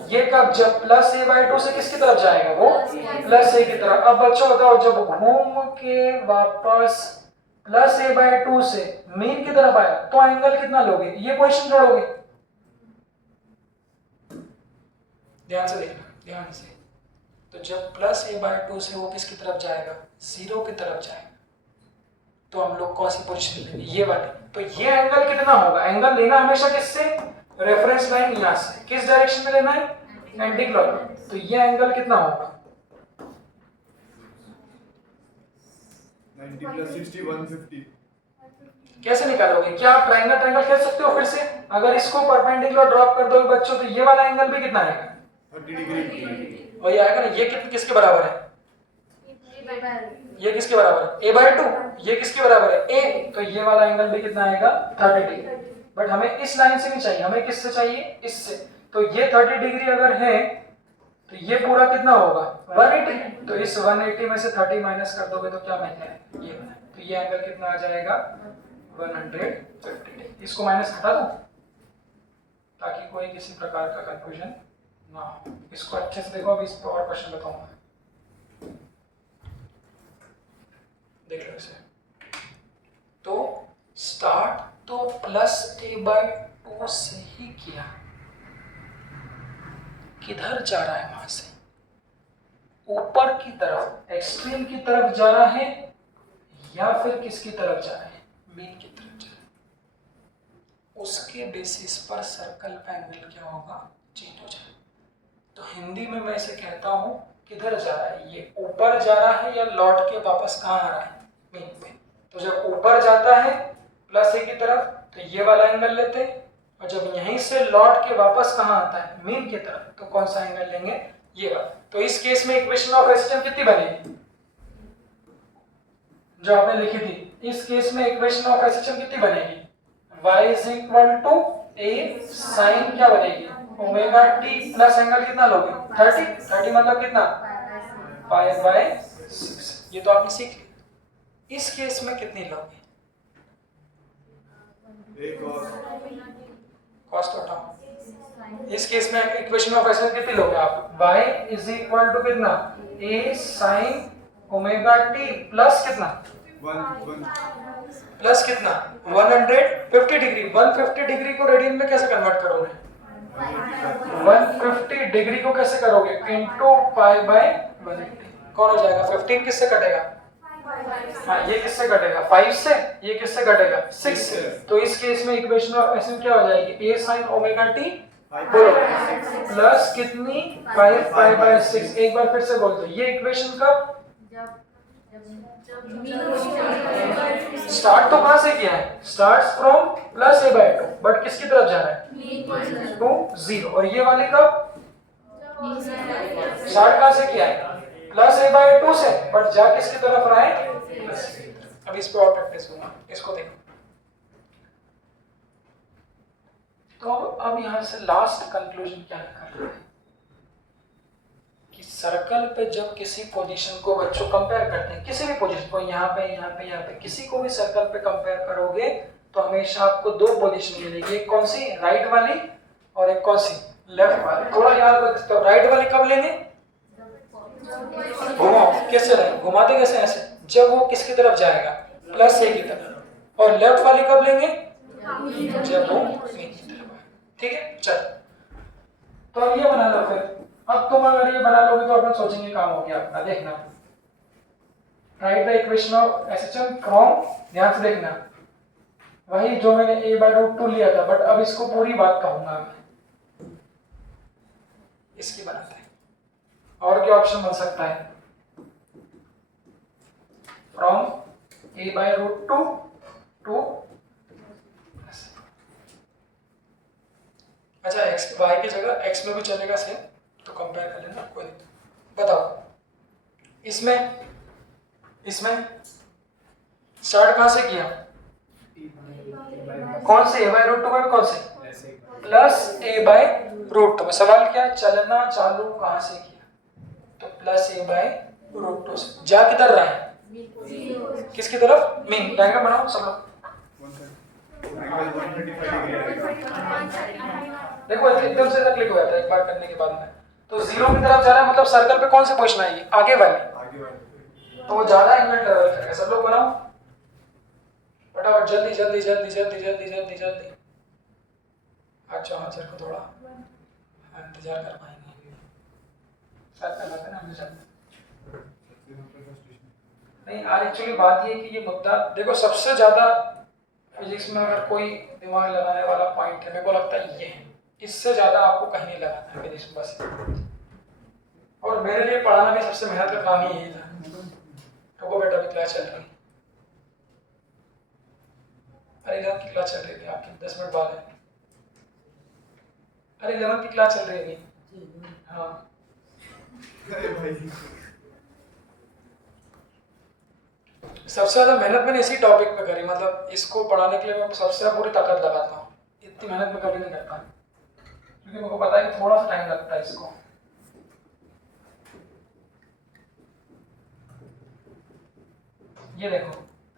ये कब? जब प्लस a/2 से किसकी तरफ जाएगा? वो प्लस a की तरफ। अब बच्चों बताओ, जब घूम के वापस प्लस ए बाय 2 से मीन की तरफ आया तो एंगल कितना लोगे, ये क्वेश्चन जोड़ोगे। ध्यान से देखना, ध्यान से। तो जब प्लस ए बाय 2 से वो किसकी तरफ जाएगा, 0 की तरफ जाएगा, तो हम लोग कौन सी पोजीशन लेंगे, ये वाली। तो ये एंगल कितना होगा, एंगल लेना हमेशा किससे, रेफरेंस लाइन यहाँ से, किस डायरेक्शन में लेना है, एंटी क्लॉकवाइज। तो ये एंगल कितना होगा, 90 + 60 150। कैसे निकालोगे, क्या आप ट्रायंगल ट्रायंगल खेल सकते हो फिर से, अगर इसको परपेंडिकुलर ड्रॉप कर दोगे बच्चों तो ये वाला एंगल भी कितना आएगा, 30 डिग्री। और ये आएगा ना, ये किसके बराबर है, ये किसके बराबर है, a बाय 2, ये किसके बराबर है, a, तो ये वाला एंगल भी कितना आएगा, 30 डिग्री। बट हमें इस लाइन से नहीं चाहिए, हमें किससे चाहिए, इससे। तो ये 30 डिग्री अगर है तो ये पूरा कितना होगा, 180। तो इस 180 में से 30 माइनस कर दोगे तो क्या बन जाएगा, ये। तो ये एंगल कितना आ जाएगा, 150 डिग्री। इसको माइनस हटा दो ताकि कोई किसी प्रकार का कंफ्यूजन ना हो। इसको अच्छे से देखो, अभी इस पर और क्वेश्चन बताऊंगा, देख लो इसे। तो स्टार्ट तो प्लस ए बाय 2 से ही किया, किधर जा रहा है, वहां से ऊपर की तरफ, एक्सट्रीम की तरफ जा रहा है, या फिर किसकी तरफ जा रहा है, मीन की तरफ जा रहा है। उसके बेसिस पर सर्कल का एंगल क्या होगा, चेंज हो जाए। तो हिंदी में मैं इसे कहता हूं किधर जा रहा है, ये ऊपर जा रहा है या लौट के वापस कहाँ आ रहा है, मीन पे। तो जब ऊपर जाता है प्लस ए की तरफ तो ये वाला एंगल लेते हैं, और जब यहीं से लौट के वापस कहाँ आता है, मीन की तरफ, तो कौन सा एंगल लेंगे, ये वाला। तो इस केस में इक्वेशन ऑफ एसिस्टेंस कितनी बनेगी, जो आपने लिखी थी, इस केस में इक्वेशन ऑफ एसिस्टेंस कितनी बनेगी, y = a sin क्या बनेगी, ओमेगा t प्लस एंगल कितना लोगे, 30 मतलब कितना, π/6। ये तो आपने सीख लिया। इस केस में कितनी लोगे, एक और कॉस्ट उठाओ। इस केस में इक्वेशन ऑफ एसिस्टेंस कितनी लोगे आप, y = कितना, a sin omega t plus कितना, 1 प्लस कितना, 150 डिग्री। 150 डिग्री को रेडियन में कैसे कन्वर्ट करोगे, 150 डिग्री को कैसे करोगे, इनटू π/180। कौन हो जाएगा, 15 किससे कटेगा, हाँ ये किससे कटेगा, 5 से, ये किससे कटेगा, 6 से। तो इस केस में इक्वेशन ऑफ एसिस्टेंस क्या हो जाएगी, a sin omega t plus कितनी, 5/6। एक बार फिर से बोल दो, ये इक्वेशन कब, स्टार्ट तो कहां से किया है, starts from plus A by 2, but किसकी तरफ जा रहा है, टू 0। और ये वाले कब, स्टार्ट कहां से किया है, प्लस ए बाय 2 से, बट जा किसकी तरफ रहा है, प्लस की तरफ। अब इस पे और प्रैक्टिस होगा, इसको देखो। तो अब यहां से लास्ट कंक्लूजन क्या निकाल रहे हैं कि सर्कल पे जब किसी पोजीशन को बच्चों कंपेयर करते हैं, किसी भी पोजीशन को, यहाँ पे यहाँ पे यहाँ पे, किसी को भी सर्कल पे कंपेयर करोगे तो हमेशा आपको दो पोजीशन मिलेगी, एक कौन सी, राइट वाली, और एक कौन सी, लेफ्ट वाली। थोड़ा याद रख सकते हो, राइट वाली कब लेंगे, घुमाओ, कैसे लेंगे, घुमाते कैसे, ऐसे, जब वो किसकी तरफ जाएगा, प्लस ए की तरफ। और लेफ्ट वाली कब लेंगे, जब वो मीन की तरफ आए। ठीक है, चलो तो अब ये बना लो। फिर अब तुम अगर ये बना लोगे तो अपन सोचेंगे काम हो गया अपना। देखना, right the equation of assistance from, ध्यान से देखना, वही जो मैंने a/√2 लिया था, बट अब इसको पूरी बात कहूंगा मैं, इसकी बनाते हैं। और क्या ऑप्शन बन सकता है, फ्रॉम a/√2 टू, अच्छा x y की जगह x में भी चलेगा सेम, तो कंपेयर कर लेना, कोई नहीं। बताओ इसमें स्टार्ट कहां से किया, कौन से a/√2 में, कौन से, प्लस a/√2। सवाल क्या, चलना चालू कहां से किया, तो प्लस a/√2 से। जा किधर रहा है, किसकी तरफ, मीन। डायग्राम बनाओ सब लोग। एंगल 135 डिग्री आएगा। देखो एकदम से क्लिक हो जाता है एक बार करने के बाद में। तो 0 की तरफ जा रहा है, मतलब सर्कल पे कौन सी पोजीशन आएगी, आगे वाली, आगे वाले तो वो ज्यादा एंगल ट्रेवल करेगा। सब लोग बनाओ, फटाफट जल्दी जल्दी जल्दी जल्दी जल्दी जल्दी जल्दी। आज चौहान सर को थोड़ा इंतजार कर पाएंगे, शायद कर लेते ना हम सब। नहीं आज एक्चुअली बात ये है कि ये मुद्दा देखो, सबसे ज़्यादा फिजिक्स में अगर कोई दिमाग लगाने वाला पॉइंट है, मेरे को लगता है ये है। इससे ज़्यादा आपको कहीं नहीं लगाना है फिजिक्स में बस। और मेरे लिए पढ़ाना भी सबसे मेहनत का काम ही यही था। तो बेटा अभी क्लास चल रही है, अरे 11 की क्लास चल रही थी आपकी, 10 मिनट बाद है। अरे 11 की क्लास चल रही थी। हाँ अरे भाई सबसे ज़्यादा मेहनत मैंने इसी टॉपिक पे करी, मतलब इसको पढ़ाने के लिए मैं सबसे ज़्यादा पूरी ताकत लगाता हूँ। इतनी मेहनत मैं कभी नहीं करता, क्योंकि मेरे को पता है कि थोड़ा सा टाइम लगता है इसको। ये देखो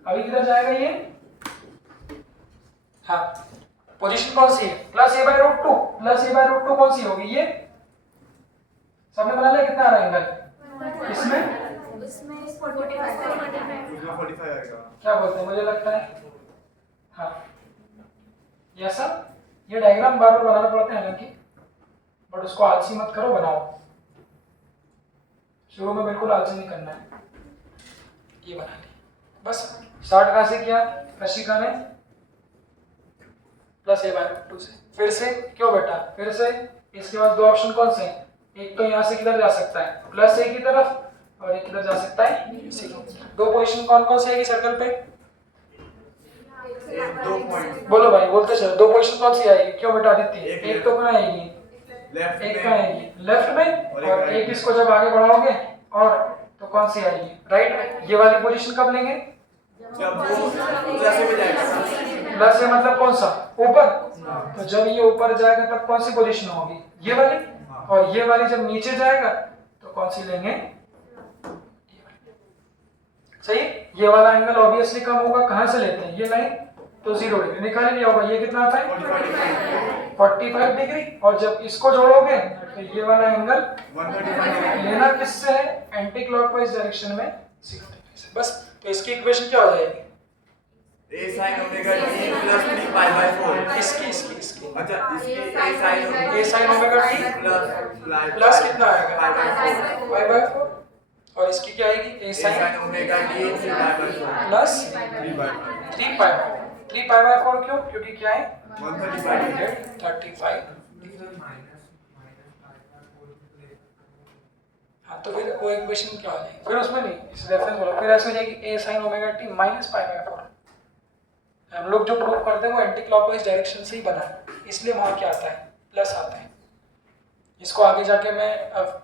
अभी किधर जाएगा ये। हाँ पोजीशन कौन सी है, plus a by root two, plus a by root two कौन सी होगी ये, सबने बना लिया कितना आ रहा है एंगल इसमें। इसमें 45 उसमें 45 आएगा। क्या बोलते हैं, मुझे लगता है हाँ ये सब। ये डायग्राम बार बार बनाना पड़ता है हालांकि, बट उसको आलसी मत करो, बनाओ। शुरू में बिल्कुल आलसी नहीं करना है। ये बना लिया बस। स्टार्ट कहाँ से किया रशिका ने, plus A by root two से। फिर से क्यों बेटा, फिर से इसके बाद दो ऑप्शन कौन से हैं, एक तो यहाँ से किधर जा सकता है प्लस ए की तरफ, और एक किधर जा सकता है सी। दो पोजीशन कौन कौन सी आएगी सर्कल पे, दो पॉइंट बोलो भाई बोलते चलो। दो पोजीशन कौन सी आएगी, क्यों बेटा आदित्य, एक तो कहाँ आएगी, लेफ्ट एक में कहाँ आएगी लेफ्ट में, और और एक एक इसको जब आगे बढ़ाओगे और तो कौन सी आएगी राइट में। ये वाली पोजीशन कब लेंगे, जब वो प्लस में जाएगा। प्लस से मतलब कौन सा ऊपर, तो जब ये ऊपर जाएगा तब कौन सी पोजीशन होगी ये वाली, और ये वाली जब नीचे जाएगा तो कौन सी लेंगे, ये वाली। सही। ये वाला एंगल ऑब्वियसली कम होगा, कहाँ से लेते हैं ये लाइन, तो 0 डिग्री निकाल लिया होगा। ये कितना आता है 45 डिग्री, और जब इसको जोड़ोगे तो ये वाला एंगल 135 लेना किससे है, एंटी क्लॉकवाइज डायरेक्शन में 0 डिग्री से। बस तो इसकी इक्वेशन क्या हो जाएगी, a sin omega t plus 3 pi by 4। इसकी इसकी इसकी अच्छा इसकी a sin omega t plus कितना आएगा पाई बाय 4, और इसकी क्या आएगी a sin omega t 3 pi by 4 plus 3 by 3 pi by 3 pi by 4 क्यों, क्योंकि क्या है 135 हाँ। तो फिर वो इक्वेशन क्या हो जाएगी, फिर उसमें नहीं इस रेफरेंस वाला, फिर ऐसे हो जाएगी a sin omega t minus pi by 4। हम लोग जो प्रूव करते हैं वो एंटी क्लॉकवाइज डायरेक्शन से ही बना है, इसलिए वहाँ क्या आता है प्लस आता है। इसको आगे जाके मैं अब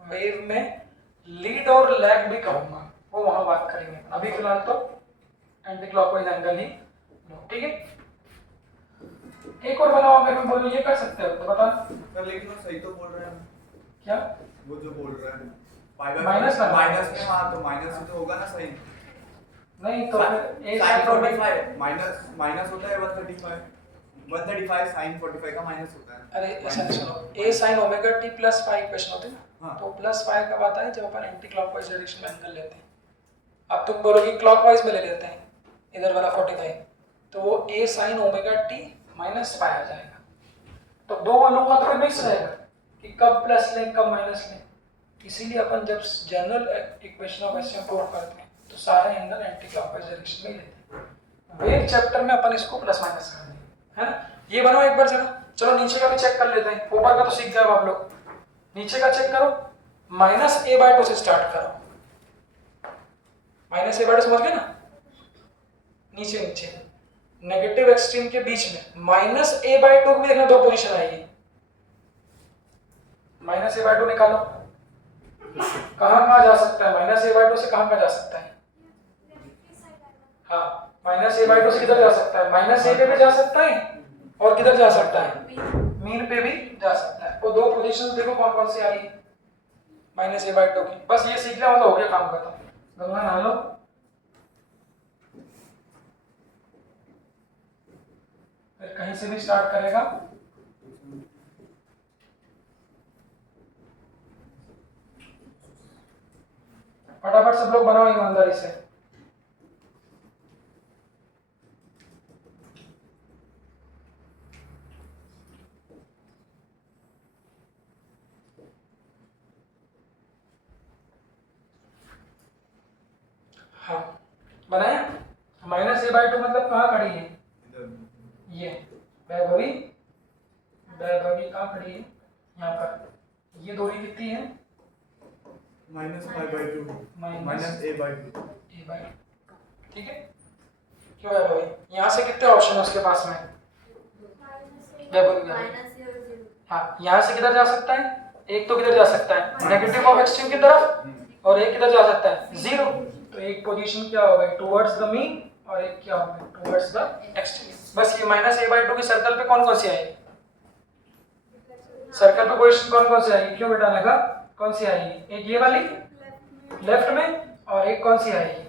वेव में लीड और लैग भी कहूँगा, वो वहाँ बात करेंगे। अभी फिलहाल तो एंटी क्लॉकवाइज एंगल ही लो, ठीक है। एक और बनाओ, अगर मैं बोलूँ ये कर सकते हो तो बता। सर लेकिन वो सही तो बोल रहे हैं, क्या वो जो बोल रहा है पाई बाय माइनस ना, माइनस में। हाँ तो माइनस ही तो होगा ना सही। नहीं तो फिर a sin sin omega, 45 minus minus होता है 135 sin 45 का माइनस होता है। अरे ऐसा नहीं सुनो, a sin omega t plus 5 equation होती है ना, हाँ। तो प्लस 5 कब आता है जब अपन एंटी क्लॉकवाइज डायरेक्शन में एंगल लेते हैं। अब तुम बोलोगे क्लॉकवाइज में ले लेते हैं इधर वाला 45, तो वो a sin omega t minus 5 आ जाएगा। तो दो लूंगा तो मिक्स रहेगा कि कब प्लस लें कब माइनस लें, इसीलिए अपन जब general equation of SM prove करते हैं तो सारे एंगल एंटी क्लॉकवाइज डायरेक्शन में ही लेते हैं। वेव चैप्टर में अपन इसको प्लस माइनस कर देंगे, है ना। ये बनाओ एक बार जरा, चलो नीचे का भी चेक कर लेते हैं, ऊपर का तो सीख गए आप लोग, नीचे का चेक करो। माइनस a बाय 2 से स्टार्ट करो, माइनस a बाय 2 समझ गए ना, नीचे नीचे नेगेटिव एक्सट्रीम के बीच में माइनस a बाय 2 भी देखना, दो पोजीशन आएगी। माइनस a बाय 2 निकालो, कहाँ कहाँ जा सकता है माइनस a बाय 2 से, कहाँ कहाँ जा सकता है। हाँ माइनस a बाय 2 से किधर जा सकता है, माइनस a पे भी जा सकता है और किधर जा सकता है मीन पे भी जा सकता है। वो दो पोजीशंस देखो कौन कौन सी आ रही है माइनस a बाय 2 की। बस ये सीख लिया मतलब हो गया काम खत्म। गंगा नहा लो, फिर कहीं से भी स्टार्ट करेगा। फटाफट सब लोग बनाओ ईमानदारी से। बनाया। -a/2 मतलब कहाँ खड़ी है, इधर ये वैभवी कहाँ खड़ी है, यहाँ पर। ये दूरी कितनी है, -5/2 -a/2। ठीक है। क्यों वैभवी, यहाँ से कितने ऑप्शन है उसके पास में, वैभवी हाँ, यहाँ से किधर जा सकता है, एक तो किधर जा सकता है नेगेटिव ऑफ एक्सट्रीम की तरफ, और एक किधर जा सकता है 0। तो एक पोजीशन क्या होगा टुवर्ड्स द मीन, और एक क्या होगा टुवर्ड्स द एक्सट्रीम। बस ये -a/2 की सर्कल पे कौन कौन सी आएगी, सर्कल पे पोजीशन कौन कौन सी आएगी, क्यों बेटा लगा, कौन सी आएगी, एक ये वाली लेफ्ट में, और एक कौन सी आएगी,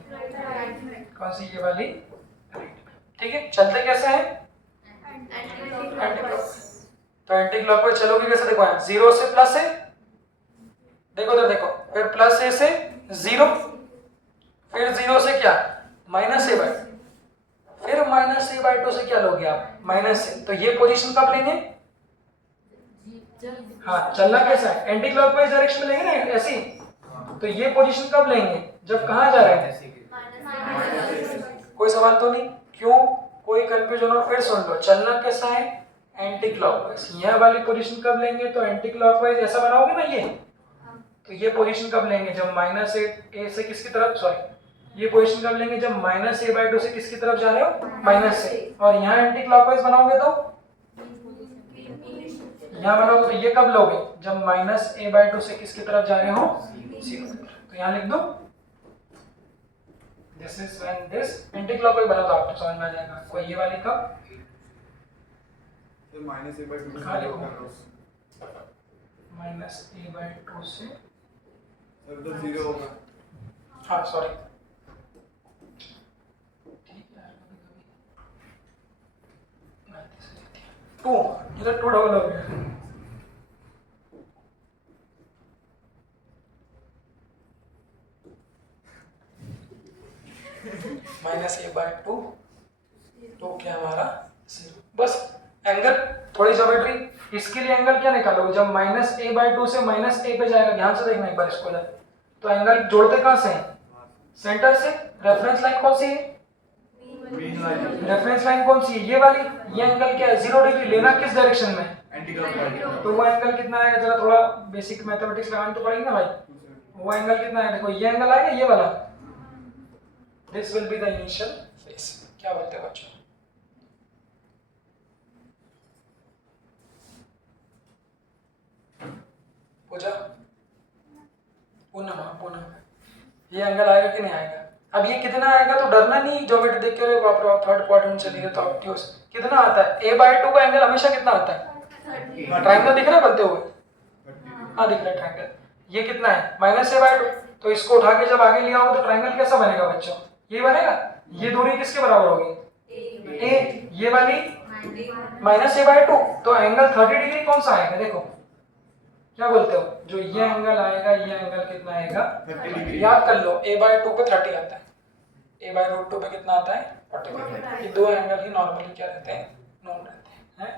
कौन सी, ये वाली राइट। ठीक है, चलते कैसे हैं, एंटी क्लॉकवाइज। तो एंटी क्लॉकवाइज चलोगे कैसे, देखो यहाँ 0 से प्लस है, देखो उधर देखो, फिर +a से 0, फिर 0 से क्या -a/2, फिर -a/2 से क्या लोगे आप, -a। तो ये पोजीशन कब लेंगे, हाँ चलना कैसा है, एंटी क्लॉकवाइज डायरेक्शन में लेंगे ना ऐसी। तो ये पोजीशन कब लेंगे, जब कहाँ जा रहे हैं, कोई सवाल तो नहीं, क्यों, कोई कंफ्यूजन हो फिर सुन लो। चलना कैसा है, एंटी क्लॉकवाइज। यह वाली पोजीशन कब लेंगे, तो एंटी क्लॉकवाइज ऐसा बनाओगे ना ये, तो ये पोजीशन कब लेंगे, जब -a से किसकी तरफ, सॉरी, ये पोजीशन कब लेंगे जब -a/2 से किसकी तरफ जा रहे हो, -a। और यहाँ एंटी क्लॉकवाइज बनाओगे तो यहाँ बनाओगे, तो ये कब लोगे, जब -a/2 से किसकी तरफ जा रहे हो, 0। तो यहाँ लिख दो, this is when this anti clockwise बना, तो आपको समझ में आ जाएगा। कोई ये वाली कब, तो -a/2 कहाँ से लिखो? होगा, -a/2 से, सर तो 0 होगा। हाँ सॉरी, ठीक है, टू, इधर 2 डबल हो गया, -a/2 तो क्या हमारा 0। बस एंगल, थोड़ी ज्योमेट्री, इसके लिए एंगल क्या निकालोगे, जब -a/2 से -a पे जाएगा, ध्यान से देखना एक बार इसको इधर। तो एंगल जोड़ते कहाँ से हैं, सेंटर से। रेफरेंस लाइन कौन सी है, मीन लाइन रेफरेंस लाइन कौन सी है, ये वाली। ये एंगल क्या है, 0 डिग्री, लेना किस डायरेक्शन में, एंटी क्लॉकवाइज। तो वो एंगल कितना आएगा, जरा थोड़ा बेसिक मैथमेटिक्स लगानी तो पड़ेगी ना भाई। वो एंगल कितना है, देखो ये एंगल आएगा, ये वाला, this will be the initial face. क्या बोलते हैं बच्चों, पूजा, पूनम, ये एंगल आएगा कि नहीं आएगा। अब ये कितना आएगा तो डरना नहीं, ज्योमेट्री देख के थर्ड क्वाड्रेंट चली गए तो ऑब्ट्यूस कितना आता है, a/2 का एंगल हमेशा कितना आता है, ट्रायंगल दिख रहा है बनते हुए, हाँ दिख रहा है ट्रायंगल, ये कितना है -a/2। तो इसको उठा के जब आगे लिया हो तो ट्रायंगल कैसा बनेगा बच्चों, ये बनेगा। ये दूरी किसके बराबर होगी, a, ये वाली -a/2। तो एंगल 30 डिग्री कौन सा आएगा, देखो क्या बोलते हो, जो ये एंगल आएगा, ये एंगल कितना आएगा 30 डिग्री। याद कर लो, a/2 पे 30 आता है, a/2 पे कितना आता है 40 डिग्री। ये दो एंगल ही नॉर्मली क्या रहते हैं, नोन रहते हैं।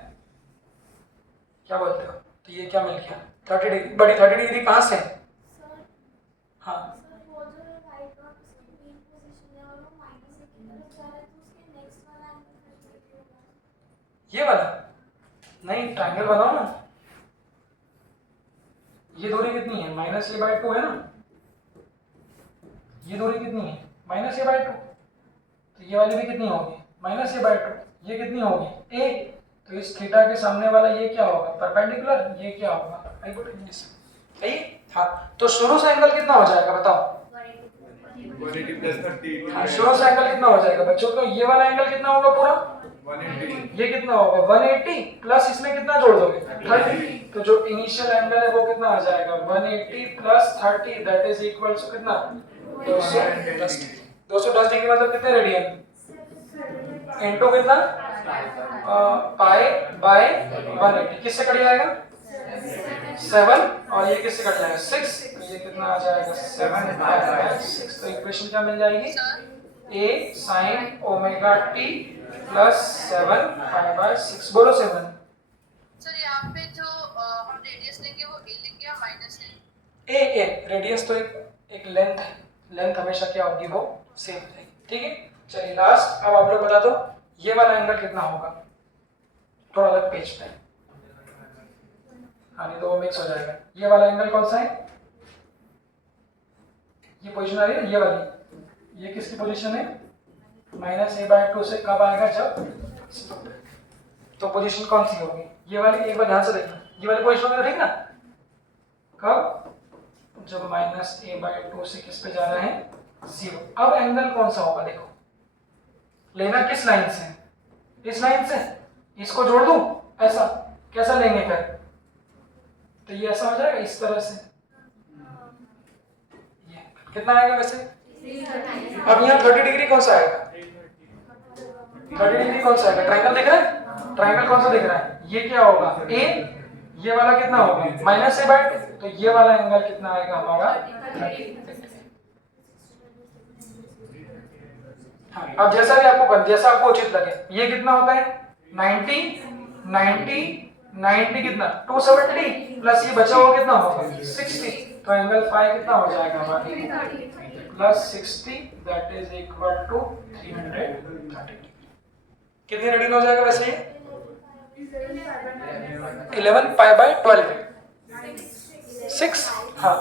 क्या बोलते हो, तो ये क्या मिल गया 30 डिग्री। बड़ी 30 डिग्री कहाँ से, सर हाँ सर वो जो राइट डॉट उसकी मेन पोजीशन है और वो -a की तरफ जा रहा है, तो उसके नेक्स्ट वाला एंगल 30 डिग्री होगा। ये वाला नहीं, ट्रायंगल बनाओ ना। ये दूरी कितनी है, -a/2 है ना, ये दूरी कितनी है -a/2। तो ये वाली भी कितनी होगी -a/2। ये कितनी होगी a। तो इस थीटा के सामने वाला ये क्या होगा, परपेंडिकुलर, ये क्या होगा हाइपोटेन्यूज। सही, हाँ। तो शुरू से एंगल कितना हो जाएगा बताओ, 180 + 30 हाँ शुरू से एंगल कितना हो जाएगा बच्चों, तो ये वाला एंगल कितना होगा पूरा 180 ये कितना होगा 180 प्लस इसमें कितना जोड़ दोगे 30। तो जो इनिशियल एंगल है वो कितना आ जाएगा 180 + 30 दैट इज इक्वल टू कितना 210 डिग्री मतलब कितने रेडियन इनटू कितना π/180 किससे कट जाएगा 7 और ये किससे कट जाएगा 6। तो ये कितना आ जाएगा 7/6। तो इक्वेशन क्या मिल जाएगी a sin ωt + 7/6। बोलो 7। सर यहाँ पे जो हम रेडियस लेंगे वो a लेंगे या -a? ए रेडियस तो एक लेंथ है, लेंथ हमेशा क्या होगी वो सेम रहेगी। ठीक है, चलिए लास्ट, अब आप लोग बता दो ये वाला एंगल कितना होगा, थोड़ा अलग पेज पे, हाँ नहीं तो वो मिक्स हो जाएगा। ये वाला एंगल कौन सा है, ये पोजीशन आ रही है ये वाली, ये किसकी पोजीशन है, -a/2 से कब आएगा, जब, तो पोजीशन कौन सी होगी, ये वाली, एक बार ध्यान से देखना, ये वाली पोजीशन होगी, ठीक ना, कब, जब -a/2 से किस पे जा रहा है, 0। अब एंगल कौन सा होगा, देखो लेना किस लाइन से, इस लाइन से, इसको जोड़ दूं ऐसा, कैसा लेंगे फिर, तो ये ऐसा हो जाएगा इस तरह से, ये कितना आएगा वैसे, अब यहाँ 30 डिग्री कौन सा आएगा, 30 डिग्री कौन सा आएगा, ट्रायंगल दिख रहा है, ट्रायंगल कौन सा दिख रहा है, ये क्या होगा a, ये वाला कितना होगा -a/2, तो ये वाला एंगल कितना आएगा हमारा 30। हाँ, अब जैसा भी आपको, जैसा आपको उचित लगे, ये कितना होता है 90 90 90 कितना 270 प्लस ये बचा हुआ कितना होगा 60, तो एंगल फाई कितना हो जाएगा हमारा +60, दैट इज इक्वल टू 330। कितनी रीडिंग हो जाएगा वैसे ये 11 π/12 6, हाँ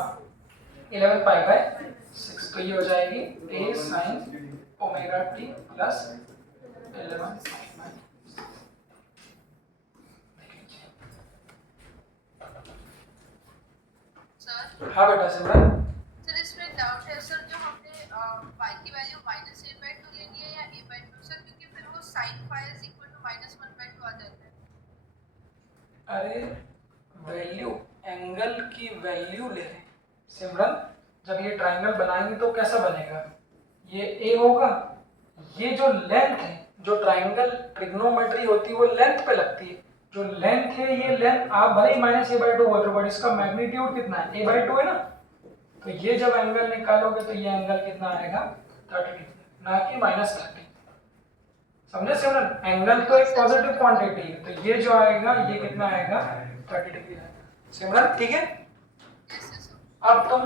11 π/6, तो ये हो जाएगी a sin omega t plus 11 π/6। Sir हाँ बेटा सिमरन, सर इसमें डाउट है सर, जो हमने y की वैल्यू -a/2 लेनी है या a/2 सर, क्योंकि फिर वो sin phi is equal to -1/2 आ जाता है। अरे वैल्यू, एंगल की वैल्यू ले रहे हैं सिमरन, जब ये ट्रायंगल बनाएंगे तो कैसा बनेगा, ये a होगा, ये जो लेंथ है, जो ट्रायंगल ट्रिग्नोमेट्री होती है वो लेंथ पे लगती है, जो लेंथ है ये लेंथ, आप भले ही -a/2 बोल रहे हो बट इसका मैग्नीट्यूड कितना है, a/2 है ना, तो ये जब एंगल निकालोगे तो ये एंगल कितना आएगा 30 डिग्री, ना कि -30। समझे सिमरन, एंगल तो एक पॉजिटिव क्वांटिटी है, तो ये जो आएगा ये कितना आएगा 30 डिग्री आएगा। सिमरन ठीक है, यस सर। अब तुम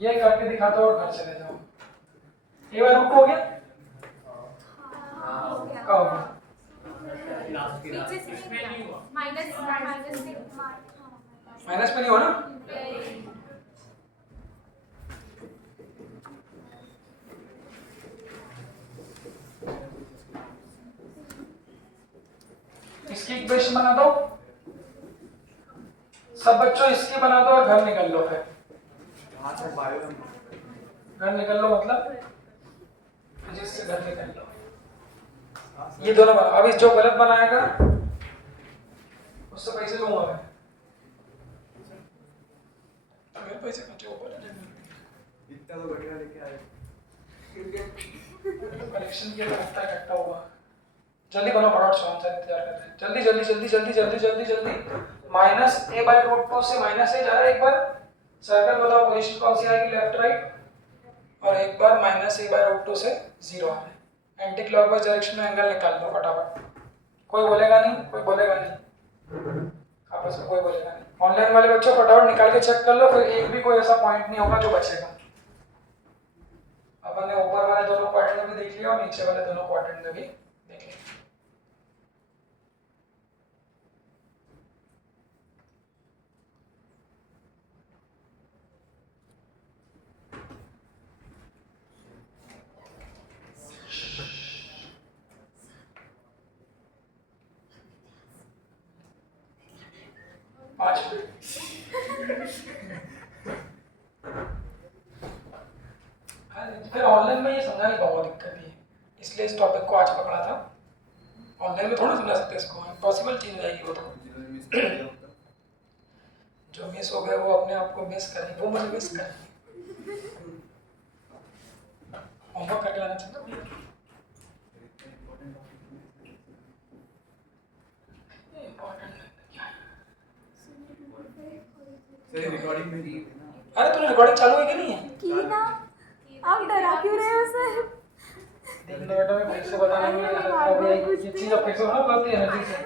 ये करके दिखा दो और घर चले जाओ। a/√2 हो गया, क्या हो गया, माइनस पे नहीं हो ना, इसकी इक्वेशन बना दो सब बच्चों, इसकी बना दो और घर निकल लो, फिर हाँ सर बायो घर निकल लो, मतलब फिजिक्स से घर निकल लो, ये दोनों बना। अभी जो गलत बनाएगा उससे पैसे लूंगा मैं, अगर पैसे बचे ऊपर इतना तो बढ़िया लेके आए, कलेक्शन किया तो हफ्ता इकट्ठा हुआ। जल्दी बनो फटाफट, शाम से इंतजार कर रहे हैं, जल्दी जल्दी जल्दी जल्दी जल्दी जल्दी जल्दी। -a/√2 से -a जा रहा है, एक बार सर्कल बताओ पोजीशन कौन सी आएगी, लेफ्ट राइट, और एक बार -a/√2 से 0 आ रहा है, एंटी क्लॉकवाइज डायरेक्शन में एंगल निकाल दो फटाफट, कोई बोलेगा नहीं, कोई बोलेगा नहीं, आपस में कोई बोलेगा नहीं। ऑनलाइन वाले बच्चों फटाफट निकाल के चेक कर लो, फिर एक भी कोई ऐसा पॉइंट नहीं होगा जो बचेगा। अपन ने ऊपर वाले दोनों क्वाड्रेंट में भी देख लिया और नीचे वाले दोनों क्वाड्रेंट में भी देख लिया। फिर ऑनलाइन में ये समझा नहीं पाऊंगा, दिक्कत ये, इसलिए इस टॉपिक को आज पकड़ा था। ऑनलाइन में थोड़ा समझा सकते इसको, इम्पॉसिबल चीज हो जाएगी वो तो। जिन्होंने मिस कर दिया होता जो मिस हो गए वो अपने आप को मिस करें, वो मुझे मिस करें। होमवर्क करके लाना चाहिए ना, इम्पोर्टेंट क्या है। सर रिकॉर्डिंग में नहीं है ना, अरे तूने रिकॉर्डिंग चालू है कि नहीं है? की ना, आप डरा क्यों रहे हो सर? दिन बेटा मैं फिर से बताने में ये चीज अब फिर से होना पड़ती है एनर्जी से।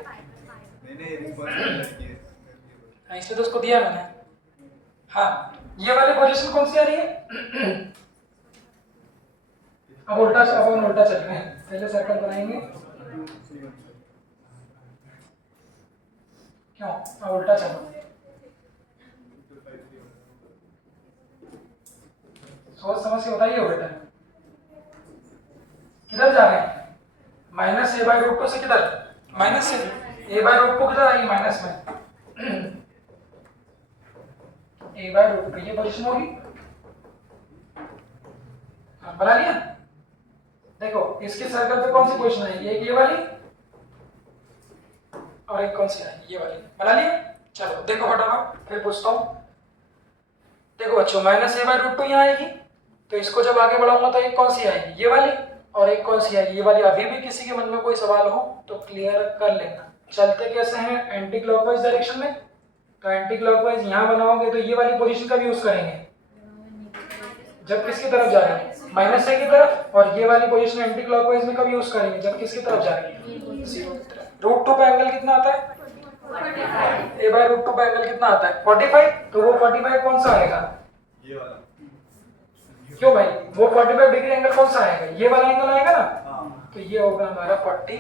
नहीं रिस्पांसिबिलिटी है हाँ, इसलिए तो उसको दिया मैंने। हाँ, ये वाली पोजीशन कौन सी आ रही है? अब उल्टा चल रहे हैं, पहले सर्कल बनाएंगे, 2 3 1 क्यों अब उल्टा चलो, सोच समझ के बताइए बेटा, किधर जा रहे हैं, minus a by root two से किधर, माइनस से ए बाई रूट टू किधर आएगी, माइनस में, ए बाई रूट टू ये पोजीशन होगी, बना लिया। देखो इसके सर्कल पे कौन सी पोजीशन आएगी, एक ये वाली और एक कौन सी आएगी, ये वाली, बना लिया। चलो देखो फटाफट फिर पूछता हूँ। देखो बच्चों minus a by root two यहाँ आएगी, तो इसको जब आगे बढ़ाऊंगा तो एक कौन सी आएगी, ये वाली, और एक कौन सी आएगी, ये वाली। अभी भी किसी के मन में कोई सवाल हो तो क्लियर कर लेना। चलते कैसे हैं, एंटी क्लॉकवाइज डायरेक्शन में, तो एंटी क्लॉकवाइज यहाँ बनाओगे तो ये वाली पोजीशन का भी यूज करेंगे जब किसकी तरफ जा रहे हैं, माइनस ए की तरफ, और ये वाली पोजीशन एंटी क्लॉकवाइज में कब यूज करेंगे, जब किसकी तरफ जा रहे हैं, जीरो की तरफ। रूट टू पे एंगल कितना आता है, ए बाय रूट टू पे एंगल कितना आता है, 45, तो वो 45 कौन सा आएगा, ये वाला, क्यों भाई, वो 45 डिग्री एंगल कौन सा आएगा, ये वाला एंगल आएगा ना, हाँ तो ये होगा हमारा 45।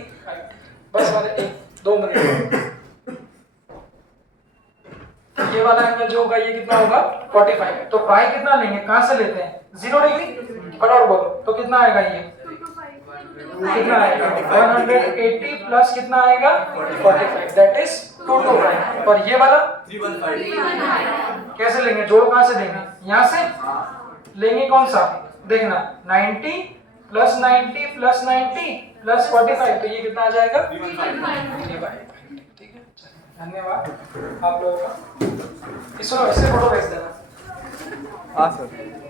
बस वाले 1-2 मिनट, ये वाला एंगल जो होगा ये कितना होगा 45। तो पाई कितना लेंगे, कहां से लेते हैं, 0 डिग्री, फटाफट बोलो, तो कितना आएगा ये, 2 to 5. कितना आएगा 180 प्लस कितना आएगा 45, दैट इज 225। और ये वाला 315 कैसे लेंगे, जोड़ कहां से देंगे, यहां से लेंगे, कौन सा देखना, 90 प्लस 90 प्लस 90 प्लस 45, तो ये कितना आ जाएगा 315। ठीक है, चलिए धन्यवाद आप लोगों का। इसको ऐसे फोटो भेज देना। हाँ सर।